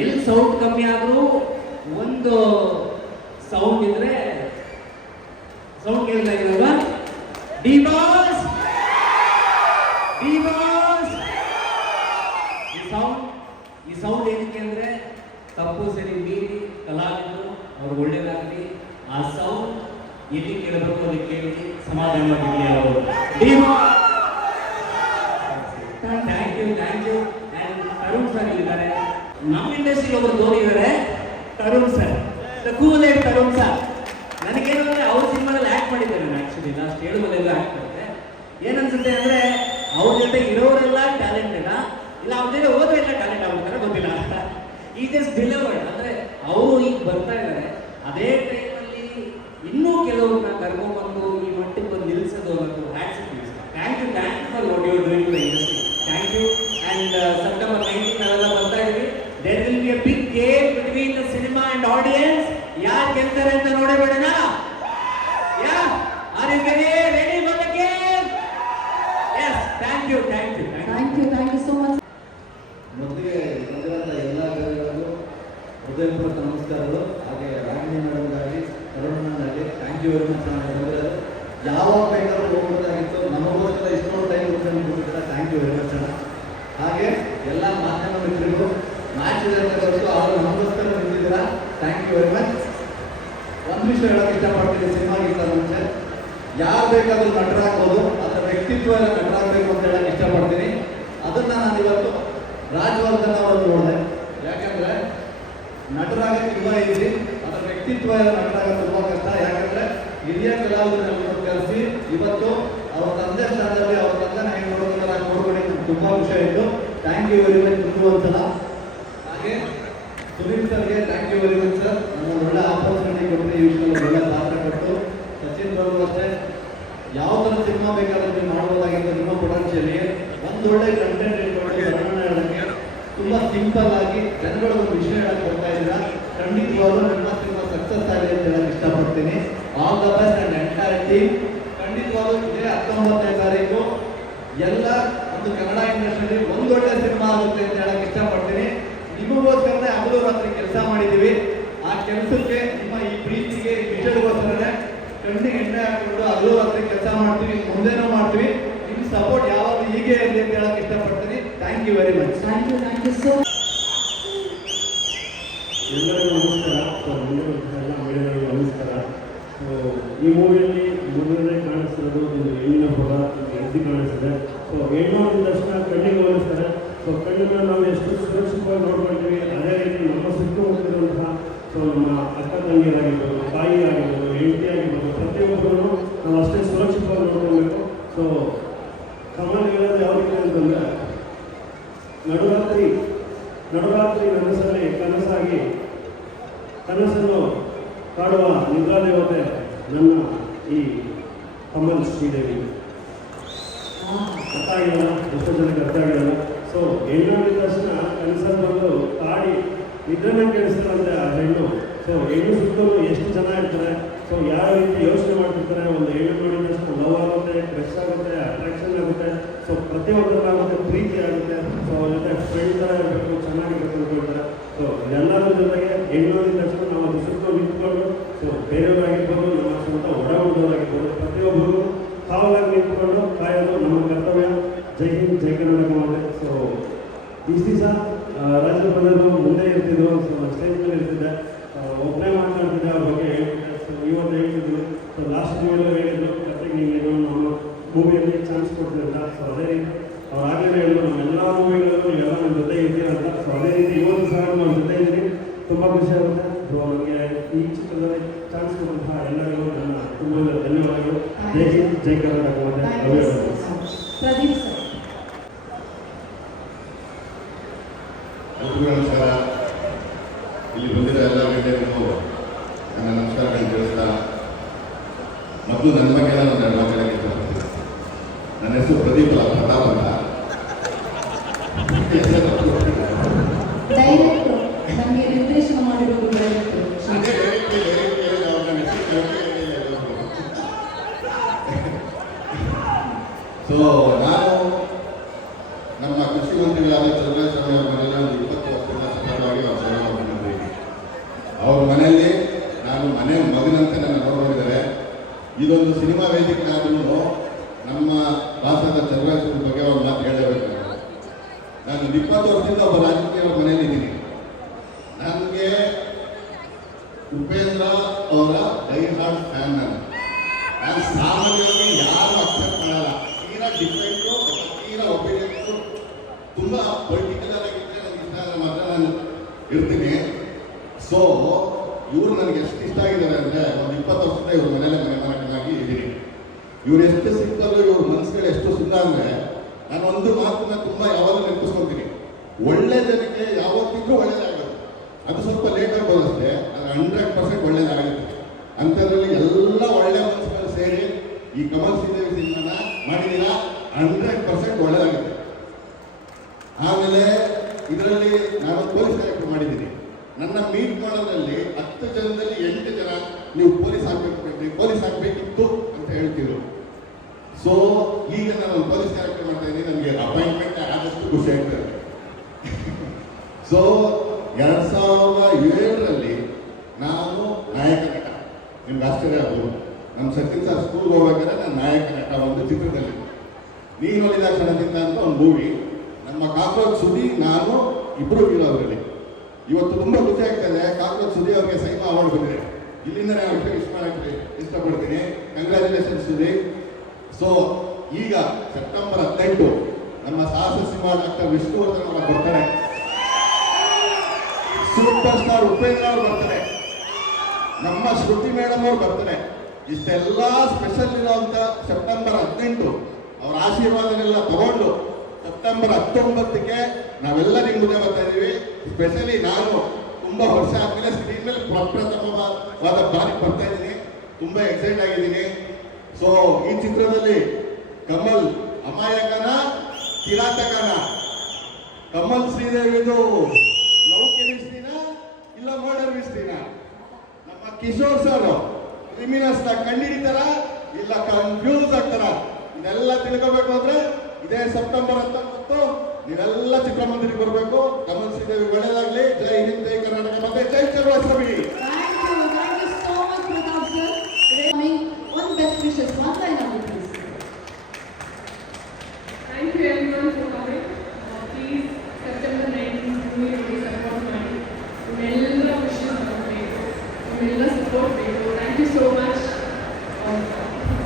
ಎಲ್ಲಿ ಸೌಂಡ್ ಕಮ್ಮಿ ಆದರೂ ಒಂದು ಸೌಂಡ್ ಇದ್ರೆ ಸೌಂಡ್ ಕೇಳಿದಾಗಿರಲ್ವಾ? ಡಿ-ಬಾಸ್ ಈ ಸೌಂಡ್ ಏನಕ್ಕೆ ಅಂದರೆ ತಪ್ಪು ಸರಿ ಮೀರಿ ಕಲಾವಿದರು ಅವ್ರು ಒಳ್ಳೇದಾಗಲಿ, ಆ ಸೌಂಡ್ ಎಲ್ಲಿ ಕೇಳಬೇಕು ಅಲ್ಲಿ ಕೇಳಿ ಸಮಾಧಾನವಾಗಿ ಅವರು. Thank you. And Tarun sir ಇದ್ದಾರೆ. ನಮ್ಮ ಇಂಡಸ್ಟ್ರಿಗೆ ಒಬ್ಬರು ತೋರಿದ್ದಾರೆ, Tarun sir, the cool Tarun sir. ನನಗೇನು ಅಂದರೆ ಅವ್ರ ಸಿನಿಮಾದಲ್ಲಿ ಆ್ಯಕ್ಟ್ ಮಾಡಿದ್ದೆ ನಾನು. ಆ್ಯಕ್ಚುಲಿ ಲಾಸ್ಟ್ 7 ಮನೆಯಲ್ಲೂ ಆ್ಯಕ್ಟ್ ಮಾಡಿದ್ದೆ. ಏನನ್ಸುತ್ತೆ ಅಂದರೆ ಅವ್ರ ಜೊತೆ ಇರೋರೆಲ್ಲ ಟ್ಯಾಲೆಂಟೆಡ, ಇಲ್ಲ ಅವ್ರ ಜೊತೆ ಹೋದ್ರೆಲ್ಲ ಟ್ಯಾಲೆಂಟ್ ಆಗ್ಬಿಡ್ತಾರೆ ಗೊತ್ತಿಲ್ಲ. ಈ ಜಸ್ಟ್ ಡಿಲಿವರ್ಡ್ ಅಂದರೆ ಅವರು ಈಗ ಬರ್ತಾ ಇದ್ದಾರೆ. ಅದೇ ಟೈಮಲ್ಲಿ ಇನ್ನೂ ಕೆಲವ್ರನ್ನ ಕರ್ಕೊಂಡ್ಬಂದು ಈ ಮಟ್ಟಿಗೆ ಬಂದು ನಿಲ್ಲಿಸೋದು ಅನ್ನೋದು hats off. Thank you for what you are doing to industry. Thank you. And September 19 ನಾವೆಲ್ಲ ಬರ್ತಾ ಇದ್ವಿ. There will be a big game between the cinema and audience. ಯಾರು ಗೆಲ್ತಾರೆ ಅಂತ ನೋಡೇ ಬಿಡೋಣ. Yeah are you ready for the game? Yes. Thank you so much. ಮೊದಲಿಗೆ ಬಂದಿರೋಂಥ ಎಲ್ಲ ಗಣ್ಯರಿಗೂ ಹೃದಯಪೂರ್ವಕ ನಮಸ್ಕಾರಗಳು. ಹಾಗೆ ರಾಗಿಣಿ ಮೇಡಮ್ಗಾಗಿ, ತರುಣನಾಗಿ ಥ್ಯಾಂಕ್ ಯು ವೆರಿ ಮಚ್. ನಾನು ಬಂದಿರೋದು ಯಾವಾಗ ಬೇಕಾದ್ರೂ ಹೋಗ್ಬೋದಾಗಿತ್ತು, ನಮಗೋಸ್ಕರ ಇಷ್ಟೊಂದು ಟೈಮ್ ಕೊಟ್ಟಿದ್ದೀರ. ಥ್ಯಾಂಕ್ ಯು ವೆರಿ ಮಚ್ ಅಣ್ಣ. ಹಾಗೆ ಎಲ್ಲ ಮಾಧ್ಯಮ ಮಿತ್ರರಿಗೂ ನಾಚಿದಂಥವರೆಗೂ ಅವರು ನಮಗೋಸ್ಕರ ನಿಂತಿದ್ದೀರಾ. ಥ್ಯಾಂಕ್ ಯು ವೆರಿ ಮಚ್. ಒಂದು ವಿಷಯ ಹೇಳೋಕ್ಕೆ ಇಷ್ಟಪಡ್ತೀನಿ. ಸಿನಿಮಾಗಿಂತ ಮುಂಚೆ ಯಾರು ಬೇಕಾದರೂ ನಟರಾಗ್ಬೋದು, ಅದರ ವ್ಯಕ್ತಿತ್ವ ಎಲ್ಲ ನಟರಾಗಬೇಕು ಅಂತ ಹೇಳಕ್ಕೆ ಇಷ್ಟಪಡ್ತೀನಿ. ಅದನ್ನು ನಾನು ಇವತ್ತು ರಾಜವರ್ಧನ್ ಅವರನ್ನು ನೋಡಿದೆ. ಯಾಕಂದರೆ ನಟರಾಗಕ್ಕೆ ತುಂಬ ಈಸಿ, ಅದರ ವ್ಯಕ್ತಿತ್ವ ಎಲ್ಲ ನಟರಾಗೋದು ತುಂಬ ಕಷ್ಟ. ಯಾಕಂದರೆ ಹಿರಿಯ ಕಲಾವಿದರನ್ನು ಕರೆಸಿ ಇವತ್ತು ಅವ್ರ ತಂದೆ ಸ್ಥಾನದಲ್ಲಿ ಅವ್ರ ತಂದೆನ ಹೆಂಗೆ ನೋಡೋದನ್ನ ನಾನು ನೋಡ್ಕೊಂಡಿದ್ದು ತುಂಬ ಖುಷಿ ಆಯಿತು. ಥ್ಯಾಂಕ್ ಯು ವೆರಿ ಮಚ್ ನಿಮಗೂ ಒಂದ್ಸಲ. ಹಾಗೆ ಸುನೀಲ್ ಸರ್ಗೆ thank you very much sir. ನನ್ನ ಒಳ್ಳೆ ಆಪರ್ಚುನಿಟಿ ಕೊಟ್ಟು ಈ ವಿಷಯದಲ್ಲಿ ಒಳ್ಳೆ ಪಾತ್ರ ಕೊಟ್ಟು, ಸಚಿನ್ ಅವರು ಅಷ್ಟೇ ಯಾವ ಥರ ಸಿನಿಮಾ ಬೇಕಾದ್ರೆ ನೀವು ಮಾಡ್ಬೋದಾಗಿತ್ತು. ನಿಮ್ಮ ಪೊಟೆನ್ಷಿಯಲ್ಗೆ ಒಂದು ಒಳ್ಳೆ ಕಂಟೆಂಟ್ ಇಟ್ಕೊಂಡು ವರ್ಣನೆ ಹೇಳೋಕ್ಕೆ ತುಂಬ ಸಿಂಪಲ್ ಆಗಿ ಜನಗಳಿಗೆ ಒಂದು ವಿಷಯ ಹೇಳಕ್ಕೆ ಬರ್ತಾ ಇದ್ದೀರಾ. ಖಂಡಿತವಾಗ್ಲೂ ನಿಮ್ಮ ಸಿನಿಮಾ ಸಕ್ಸಸ್ ಆಗಲಿ ಅಂತ ಹೇಳಕ್ಕೆ ಇಷ್ಟಪಡ್ತೀನಿ. All the best and entire team. ಖಂಡಿತವಾಗ್ಲೂ ಇದೇ 19ನೇ ತಾರೀಕು ಎಲ್ಲ ಒಂದು ಕನ್ನಡ ಇಂಡಸ್ಟ್ರಿಯಲ್ಲಿ ಒಂದೊಳ್ಳೆ ಸಿನಿಮಾ ಆಗುತ್ತೆ ಅಂತ ಹೇಳಕ್ಕೆ ಇಷ್ಟಪಡ್ತೀನಿ. ನಿಮಗೋಸ್ಕರನೇ ಹಗಲು ರಾತ್ರಿ ಕೆಲಸ ಮಾಡಿದ್ದೀವಿ. ಆ ಕೆಲಸಕ್ಕೆ ನಿಮ್ಮ ಈ ಪ್ರೀತಿಗೆ, ಈ ವಿಷಯಗೋಸ್ಕರನೇ ಕಣ್ಣಿಗೆ ಎಣ್ಣೆ ಹಾಕೊಂಡು ಹಗಲು ರಾತ್ರಿ ಕೆಲಸ ಮಾಡ್ತೀವಿ, ಮುಂದೆನೂ ಮಾಡ್ತೀವಿ. ನಿಮ್ಮ ಸಪೋರ್ಟ್ ಯಾವಾಗಲೂ ಹೀಗೆ ಇರಲಿ ಅಂತ ಹೇಳಕ್ಕೆ ಇಷ್ಟಪಡ್ತೀನಿ. Thank you very much. Thank you so much. ಎಲ್ಲರಿಗೂ ನಮಸ್ಕಾರ. ಎಲ್ಲ ಮಹಿಳೆಯರಿಗೂ ನಮಸ್ಕಾರ. ಈ ಮೂವಿಯಲ್ಲಿ ಮೊದಲನೇ ಕಾಣಿಸ್ತಿರೋದು ಒಂದು ಹೆಣ್ಣಿನ ಪದ, ಎದ್ದು ಕಾಣಿಸ್ತಿದೆ. ಸೊ ಹೆಣ್ಣು ಅಂದ ತಕ್ಷಣ ಕಣ್ಣಿಗೆ ಹೋಲಿಸ್ತಾರೆ. ಸೊ ಕಣ್ಣನ್ನು ನಾವು ಎಷ್ಟು ಸುರಕ್ಷಿತವಾಗಿ ನೋಡ್ಕೊಳ್ತೀವಿ, ಅದೇ ರೀತಿ ನಮ್ಮ ಸುತ್ತಮುತ್ತಲಿರುವಂತಹ ಸೊ ನಮ್ಮ ಅಕ್ಕ ತಂಗಿಯರಾಗಿರ್ಬೋದು, ತಾಯಿ ಆಗಿರ್ಬೋದು, ಹೆಂಡತಿ ಆಗಿರ್ಬೋದು, ಪ್ರತಿಯೊಬ್ಬರೂ ನಾವು ಅಷ್ಟೇ ಸುರಕ್ಷಿತವಾಗಿ ನೋಡ್ಕೊಳ್ಬೇಕು. ಸೊ ಕಮಲ್ ಹೇಳೋದು ಯಾವ ರೀತಿ ಅಂತಂದರೆ, ನಡುರಾತ್ರಿ ನನಸಲ್ಲಿ ಕನಸಾಗಿ ಕನಸನ್ನು ಕಾಡುವ ನಿದ್ರಾದೇವತೆ ನನ್ನ ಈ ಕಮಲ್ ಶ್ರೀದೇವಿ. ಅರ್ಥ ಆಗಿಲ್ಲ, ಎಷ್ಟೋ ಜನಕ್ಕೆ ಅರ್ಥ ಆಗಿಲ್ಲ. ಸೊ ಹೆಣ್ಣಾಗಿದ ತಕ್ಷಣ ಕನಸಲ್ಲಿ ಬಂದು ಕಾಡಿ ನಿದ್ರೆನ ಕೇಳಿಸ್ತಾರಂತೆ ಆ ಹೆಣ್ಣು. ಸೊ ಹೆಣ್ಣು ಸುತ್ತಲೂ ಎಷ್ಟು ಜನ ಇರ್ತಾರೆ, ಸೊ ಯಾವ ರೀತಿ ಯೋಚನೆ ಮಾಡ್ತಿರ್ತಾರೆ. ಒಂದು ಹೆಣ್ಣು ನೋಡಿದ ತಕ್ಷಣ ಲವ್ ಆಗುತ್ತೆ, ಕ್ರಶ್ ಆಗುತ್ತೆ, ಅಟ್ರಾಕ್ಷನ್ ಆಗುತ್ತೆ. ಸೊ ಪ್ರತಿಯೊಬ್ಬರಾಗುತ್ತೆ, ಪ್ರೀತಿ ಆಗುತ್ತೆ. ಸೊ ಅವ್ರ ಜೊತೆ ಫ್ರೆಂಡ್ ಥರ ಇರಬೇಕು, ಚೆನ್ನಾಗಿರ್ಬೇಕು ಅಂದ್ಕೊಳ್ತಾರೆ. ಸೊ ಇದೆಲ್ಲರ ಜೊತೆಗೆ ಹೆಣ್ಣು ಅಂದಿದ ತಕ್ಷಣ ನಾವು ಅದು ಸುತ್ತ ನಿಂತ್ಕೊಂಡು, ಸೊ ಬೇರೆಯವರಾಗಿರ್ಬೋದು, ನಮ್ಮ ಸ್ವಂತ ಒಡಹುಟ್ಟಿದವರಾಗಿರ್ಬೋದು, ಪ್ರತಿಯೊಬ್ಬರು ಕಾವಲಾಗಿ ನಿಂತ್ಕೊಂಡು ಕಾಯೋದು ನಮ್ಮ ಕರ್ತವ್ಯ. ಜೈ ಹಿಂದ್, ಜೈ ಕರ್ನಾಟಕ. ಸೊ ಇಷ್ಟು ದಿವಸ ರಾಜು ಬ್ರದರು ಮುಂದೆ ಇರ್ತಿದ್ರು, ಸ್ಟೇಜ್ ಮೇಲೆ ಇರ್ತಿದ್ದೆ, ಒಬ್ಬನೇ ಮಾತನಾಡ್ತಿದ್ದೆ, ಅವ್ರ ಬಗ್ಗೆ ಇವತ್ತು ಹೇಳ್ತಿದ್ರು. ಸೊ ಲಾಸ್ಟ್ ಮೂವಿಯಲ್ಲೂ ಹೇಳಿದ್ರು, ಜೊತೆಗೆ ನೀವೇನು ನಮ್ಮ ಮೂವಿಯಲ್ಲಿ ಚಾನ್ಸ್ ಕೊಡ್ತಿದ್ದ. ಸೊ ಅದೇ ರೀತಿ ಅವ್ರು ಆಗಲೇ ಹೇಳಿದ್ರು, ನಮ್ಮ ಎಲ್ಲ ಮೂವಿಗಳಲ್ಲೂ ನೀವೆಲ್ಲ ನನ್ನ ಜೊತೆ ಇದ್ದೀರ ಅಂತ. ಸೊ ಅದೇ ರೀತಿ ಇವತ್ತು ಸಹ ನಮ್ಮ ಜೊತೆ ಇದ್ದೀನಿ, ತುಂಬ ಖುಷಿ ಆಗುತ್ತೆ. ಸೊ ನನಗೆ ಈ ಚಿತ್ರದಲ್ಲಿ ಚಾನ್ಸ್ ಕೊಟ್ಟಂತಹ ಎಲ್ಲರಿಗೂ ನನ್ನ ತುಂಬ ಧನ್ಯವಾದಗಳು. ಜೈ ಹಿಂದ್, ಜೈ ಕರ್ನಾಟಕ. ಪ್ರದೀಪ್ ಸರ್. ಎಲ್ರಿಗೂ ನಮಸ್ಕಾರ. ಇಲ್ಲಿ ಬಂದಿರೋ ಎಲ್ಲ ಗಣ್ಯರಿಗೂ ನನ್ನ ನಮಸ್ಕಾರಗಳನ್ನು ತಿಳಿಸ್ತಾ, ಮೊದಲು ನನ್ನ ಬಗ್ಗೆ ನಾನು ಮಾತಾಡೋಕ್ಕೆ ಇಷ್ಟಪಡ್ತೀನಿ. ನನ್ನ ಹೆಸರು ಪ್ರದೀಪ್ ಅಲ್ಲ, ಪ್ರತಾಪ್ ಅಂತ. ಡೈರೆಕ್ಟರ್ ನಮಗೆ ನಿರ್ದೇಶನ ಮಾಡಿರೋದು ಡೈರೆಕ್ಟರ್. ಸೊ ನಾನು ನಮ್ಮ ಕೃಷಿ ಮಂತ್ರಿಗಳಾದ ಚಂದ್ರಸ್ವಾಮಿ ಅವರ ಮನೆಯಲ್ಲಿ ಒಂದು 20 ವರ್ಷದಿಂದ ಸತತವಾಗಿ ನಾವು ಸೇವೆ ಮಾಡ್ಕೊಂಡಿದ್ದೀವಿ. ಅವ್ರ ಮನೆಯಲ್ಲಿ ನಾನು ಮನೆ ಮಗನಂತೆ ನನ್ನ ನೋಡಿದ್ದಾರೆ. ಇದೊಂದು ಸಿನಿಮಾ ವೇದಿಕೆ ಆದ್ರೂ ನಮ್ಮ ಭಾಷಾದ ಚಂದ್ರಸ್ವಾಮಿ ಬಗ್ಗೆ ಅವ್ರ ಮಾತು ಹೇಳಬೇಕು. ನಾನು 20 ವರ್ಷದಿಂದ ಒಬ್ಬ ರಾಜಕೀಯ ಮನೆಯಲ್ಲಿ ಇದ್ದೀನಿ. ನನಗೆ ಉಪೇಂದ್ರ ಅವರ ಡೈ ಹಾರ್ಡ್ ಫ್ಯಾನ್. ನಾನು ಸಾಮಾನ್ಯವಾಗಿ ಯಾರು ಅಕ್ಸೆಪ್ಟ್ ಮಾಡಲ್ಲ. ತೀರಾ ಡಿಫೆಂಟು, ತೀರಾ ಒಪಿನಿಯನ್ಸು, ತುಂಬ ಪೊಲಿಟಿಕಲ್ ಆಗಿದ್ದರೆ ನನಗೆ ಇಷ್ಟ ಆದರೆ ಮಾತ್ರ ನಾನು ಇರ್ತೀನಿ. ಸೊ ಇವರು ನನಗೆ ಎಷ್ಟು ಇಷ್ಟ ಆಗಿದ್ದಾರೆ ಅಂದರೆ, ಒಂದು 20 ವರ್ಷದಿಂದ ಇವ್ರ ಮನೇಲೆ ಮನೆ ಮಾರಾಟವಾಗಿ ಇದ್ದೀನಿ. ಇವ್ರು ಎಷ್ಟು ಸಿಂಪಲ್ಲು, ಇವ್ರ ಮನಸ್ಸುಗಳು ಎಷ್ಟು ಸುಂದರ ಅಂದರೆ, ನಾನು ಒಂದು ಮಾತನ್ನ ತುಂಬ ಯಾವಾಗಲೂ ನೆನಪಿಸ್ಕೊಳ್ತೀನಿ. ಒಳ್ಳೆ ಜನಕ್ಕೆ ಯಾವತ್ತಿದ್ರೂ ಒಳ್ಳೇದಾಗುತ್ತೆ. ಅದು ಸ್ವಲ್ಪ ಲೇಟಾಗಿ ಬರುತ್ತೆ, ಅದು 100% ಒಳ್ಳೇದಾಗುತ್ತೆ. ಅಂಥದ್ರಲ್ಲಿ ಎಲ್ಲ ಒಳ್ಳೆ ಮನಸ್ಸುಗಳು ಸೇರಿ ಈ ಕಮಲ್ ಶ್ರೀದೇವಿ ಸಿನಿಮಾನ ಮಾಡಿದ್ದೀರಾ, 100% ಒಳ್ಳೇದಾಗುತ್ತೆ. ಆಮೇಲೆ ಇದರಲ್ಲಿ ನಾನು ಪೊಲೀಸ್ ಕ್ಯಾರೆಕ್ಟರ್ ಮಾಡಿದ್ದೀನಿ. ನನ್ನ ಮೀಟ್ ಮಾಡೋದ್ರಲ್ಲಿ 10 ಜನದಲ್ಲಿ 8 ಜನ ನೀವು ಪೊಲೀಸ್ ಆಗಬೇಕಿತ್ತು ಅಂತ ಹೇಳ್ತಿದ್ರು. ಸೊ ಈಗ ನಾನು ಪೊಲೀಸ್ ಕ್ಯಾರೆಕ್ಟರ್ ಮಾಡ್ತಾ ಇದ್ದೀನಿ. ನನಗೆ ಅಪಾಯಿಂಟ್ಮೆಂಟ್ ಆದಷ್ಟು ಖುಷಿ ಆಗ್ತದೆ. ಸೊ 2007ರಲ್ಲಿ ನಾನು ನಾಯಕ ನಟ. ನಿಮ್ಗೆ ಆಶ್ಚರ್ಯ ಆಗ್ಬೋದು, ನಮ್ಮ ಸಚಿನ್ ಸರ್ ಸ್ಕೂಲ್ಗೆ ಹೋಗ್ಬೇಕಾದ್ರೆ ನಾನು ನಾಯಕ ನಟ ಒಂದು ಚಿತ್ರದಲ್ಲಿ. ನೀನು ನೋಡಿದ ಕ್ಷಣದಿಂದ ಅಂತ ಒಂದು ಮೂವಿ. ನಮ್ಮ ಕಾಕ್ರೋಚ್ ಸುದಿ ನಾನು ಇಬ್ಬರು ಹೀರೋ ಅದರಲ್ಲಿ. ಇವತ್ತು ತುಂಬ ಖುಷಿ ಆಗ್ತದೆ. ಕಾಕ್ರೋಚ್ ಸುದಿ ಅವರಿಗೆ ಸೈಮಾ ಅವಾರ್ಡ್ ಬಂದಿದೆ. ಇಲ್ಲಿಂದನೇ ಅವ್ರಿಗೆ ಇಷ್ಟಪಡ್ತೀನಿ. ಕಂಗ್ರ್ಯಾಚುಲೇಷನ್ ಸುದಿ. ಸೊ ಈಗ ಸೆಪ್ಟೆಂಬರ್ 18 ನಮ್ಮ ಸಾಹಸ ಸಿಂಹ ಡಾಕ್ಟರ್ ವಿಷ್ಣುವರ್ಧನ್ ಅವರ ಬರ್ತಾರೆ, ಸೂಪರ್ ಸ್ಟಾರ್ ಉಪೇಂದ್ರ ಅವರು ಬರ್ತಾರೆ, ನಮ್ಮ ಶ್ರುತಿ ಮೇಡಮ್ ಅವ್ರು ಬರ್ತಾರೆ. ಇಷ್ಟೆಲ್ಲ ಸ್ಪೆಷಲ್ ಇರೋಂಥ ಸೆಪ್ಟೆಂಬರ್ 18 ಅವರ ಆಶೀರ್ವಾದನೆಲ್ಲ ತಗೊಂಡು ಸೆಪ್ಟೆಂಬರ್ 19ಕ್ಕೆ ನಾವೆಲ್ಲ ನಿಮ್ಮ ಮುಂದೆ ಬರ್ತಾ ಇದ್ದೀವಿ. ಸ್ಪೆಷಲಿ ನಾನು ತುಂಬ ವರ್ಷ ಆದಮೇಲೆ ಸ್ಕ್ರೀನ್ ಮೇಲೆ ಪ್ರಪ್ರಥಮವಾದ ಬಾರಿ ಬರ್ತಾ ಇದ್ದೀನಿ. ತುಂಬ ಎಕ್ಸೈಟ್ ಆಗಿದ್ದೀನಿ. ಸೊ ಈ ಚಿತ್ರದಲ್ಲಿ ಕಮಲ್ ಅಮಾಯಕನ ಕಿರಾತಕನ, ಕಮಲ್ ಶ್ರೀದೇವಿದು ಲವ್ ಕೆಮಿಸ್ಟ್ರಿನ ಇಲ್ಲ ಮರ್ಡರ್ ಮಿಸ್ಟ್ರಿನ, ನಮ್ಮ ಕಿಶೋರ್ ಸರ್ ಕ್ರಿಮಿನಲ್ಸ್ನ ಕಂಡುಹಿಡಿತಾರ ಇಲ್ಲ ಕನ್ಫ್ಯೂಸ್ ಆಗ್ತಾರ, ಇದೆಲ್ಲ ತಿಳ್ಕೋಬೇಕು ಅಂದ್ರೆ ಇದೇ ಸೆಪ್ಟೆಂಬರ್ 19 ನೀವೆಲ್ಲ ಚಿತ್ರಮಂದಿರಿಗೆ ಬರಬೇಕು. ಕಮಲ್ ಶ್ರೀದೇವಿ ಒಳ್ಳೆಯದಾಗಲಿ. ಜೈ ಹಿಂದ್, ಜೈ ಕರ್ನಾಟಕ, ಮತ್ತೆ ಜೈ ಚಲುವಾಶ್ರಮಿ. Thank you so much, Pratap sir. One best wishes, one line of it, please. Thank you everyone for coming. Please, September 19th, really support my Mella wishes ಬೇಕು, Mella support ಬೇಕು. Thank you so much.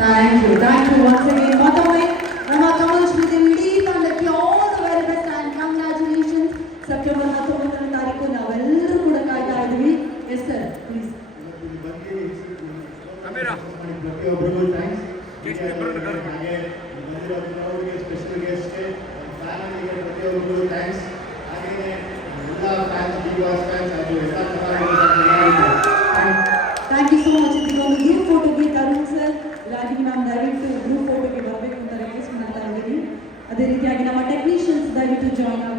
Thank you once again. ಮತ್ತೊಮ್ಮೆ ನಮ್ಮ ಕಮಲ್ ಶ್ರೀದೇವಿ ಇಡೀ ತಂಡಕ್ಕೆ all the very best and congratulations. September 19ನೇ ತಾರೀಕು ನಾವೆಲ್ಲರೂ ಕೂಡ ಕಾಯ್ತಾ ಇದ್ದೀವಿ. Yes sir, please. ಪ್ರತಿಯೊಬ್ಬರಿಗೂ ಥ್ಯಾಂಕ್ಸ್. ಹಾಗೆ ಬಂದಿರೋ ಅವ್ರಿಗೆ ಸ್ಪೆಷಲ್ ಗೆಸ್ಟ್ಗೆ, ಫ್ಯಾಮಿಲಿಗೆ ಪ್ರತಿಯೊಬ್ಬರಿಗೂ ಥ್ಯಾಂಕ್ಸ್. ಹಾಗೆಯೇ ಎಲ್ಲ ಫ್ಯಾನ್ಸ್, ಬಿಗ್ ಬಾಸ್ ಫ್ಯಾನ್ಸ್ ಹಾಗೂ ಎಲ್ಲ ಥ್ಯಾಂಕ್ ಯು ಸೋ ಮಚ್. ಇದೀಗೊಂದು ಗ್ರೂಪ್ ಫೋಟೋಗೆ ತರುಣ್ ಸರ್, ರಾಗಿಣಿ ಮ್ಯಾಮ್ ದಯವಿಟ್ಟು ಗ್ರೂಪ್ ಫೋಟೋಗೆ ಬರಬೇಕು ಅಂತ ರಿಕ್ವೆಸ್ಟ್ ಮಾಡ್ತಾ ಇದ್ದೀನಿ. ಅದೇ ರೀತಿಯಾಗಿ ನಮ್ಮ ಟೆಕ್ನಿಷಿಯನ್ಸ್ ದಯವಿಟ್ಟು ಜಾಯ್ನ್ ಆಗಿ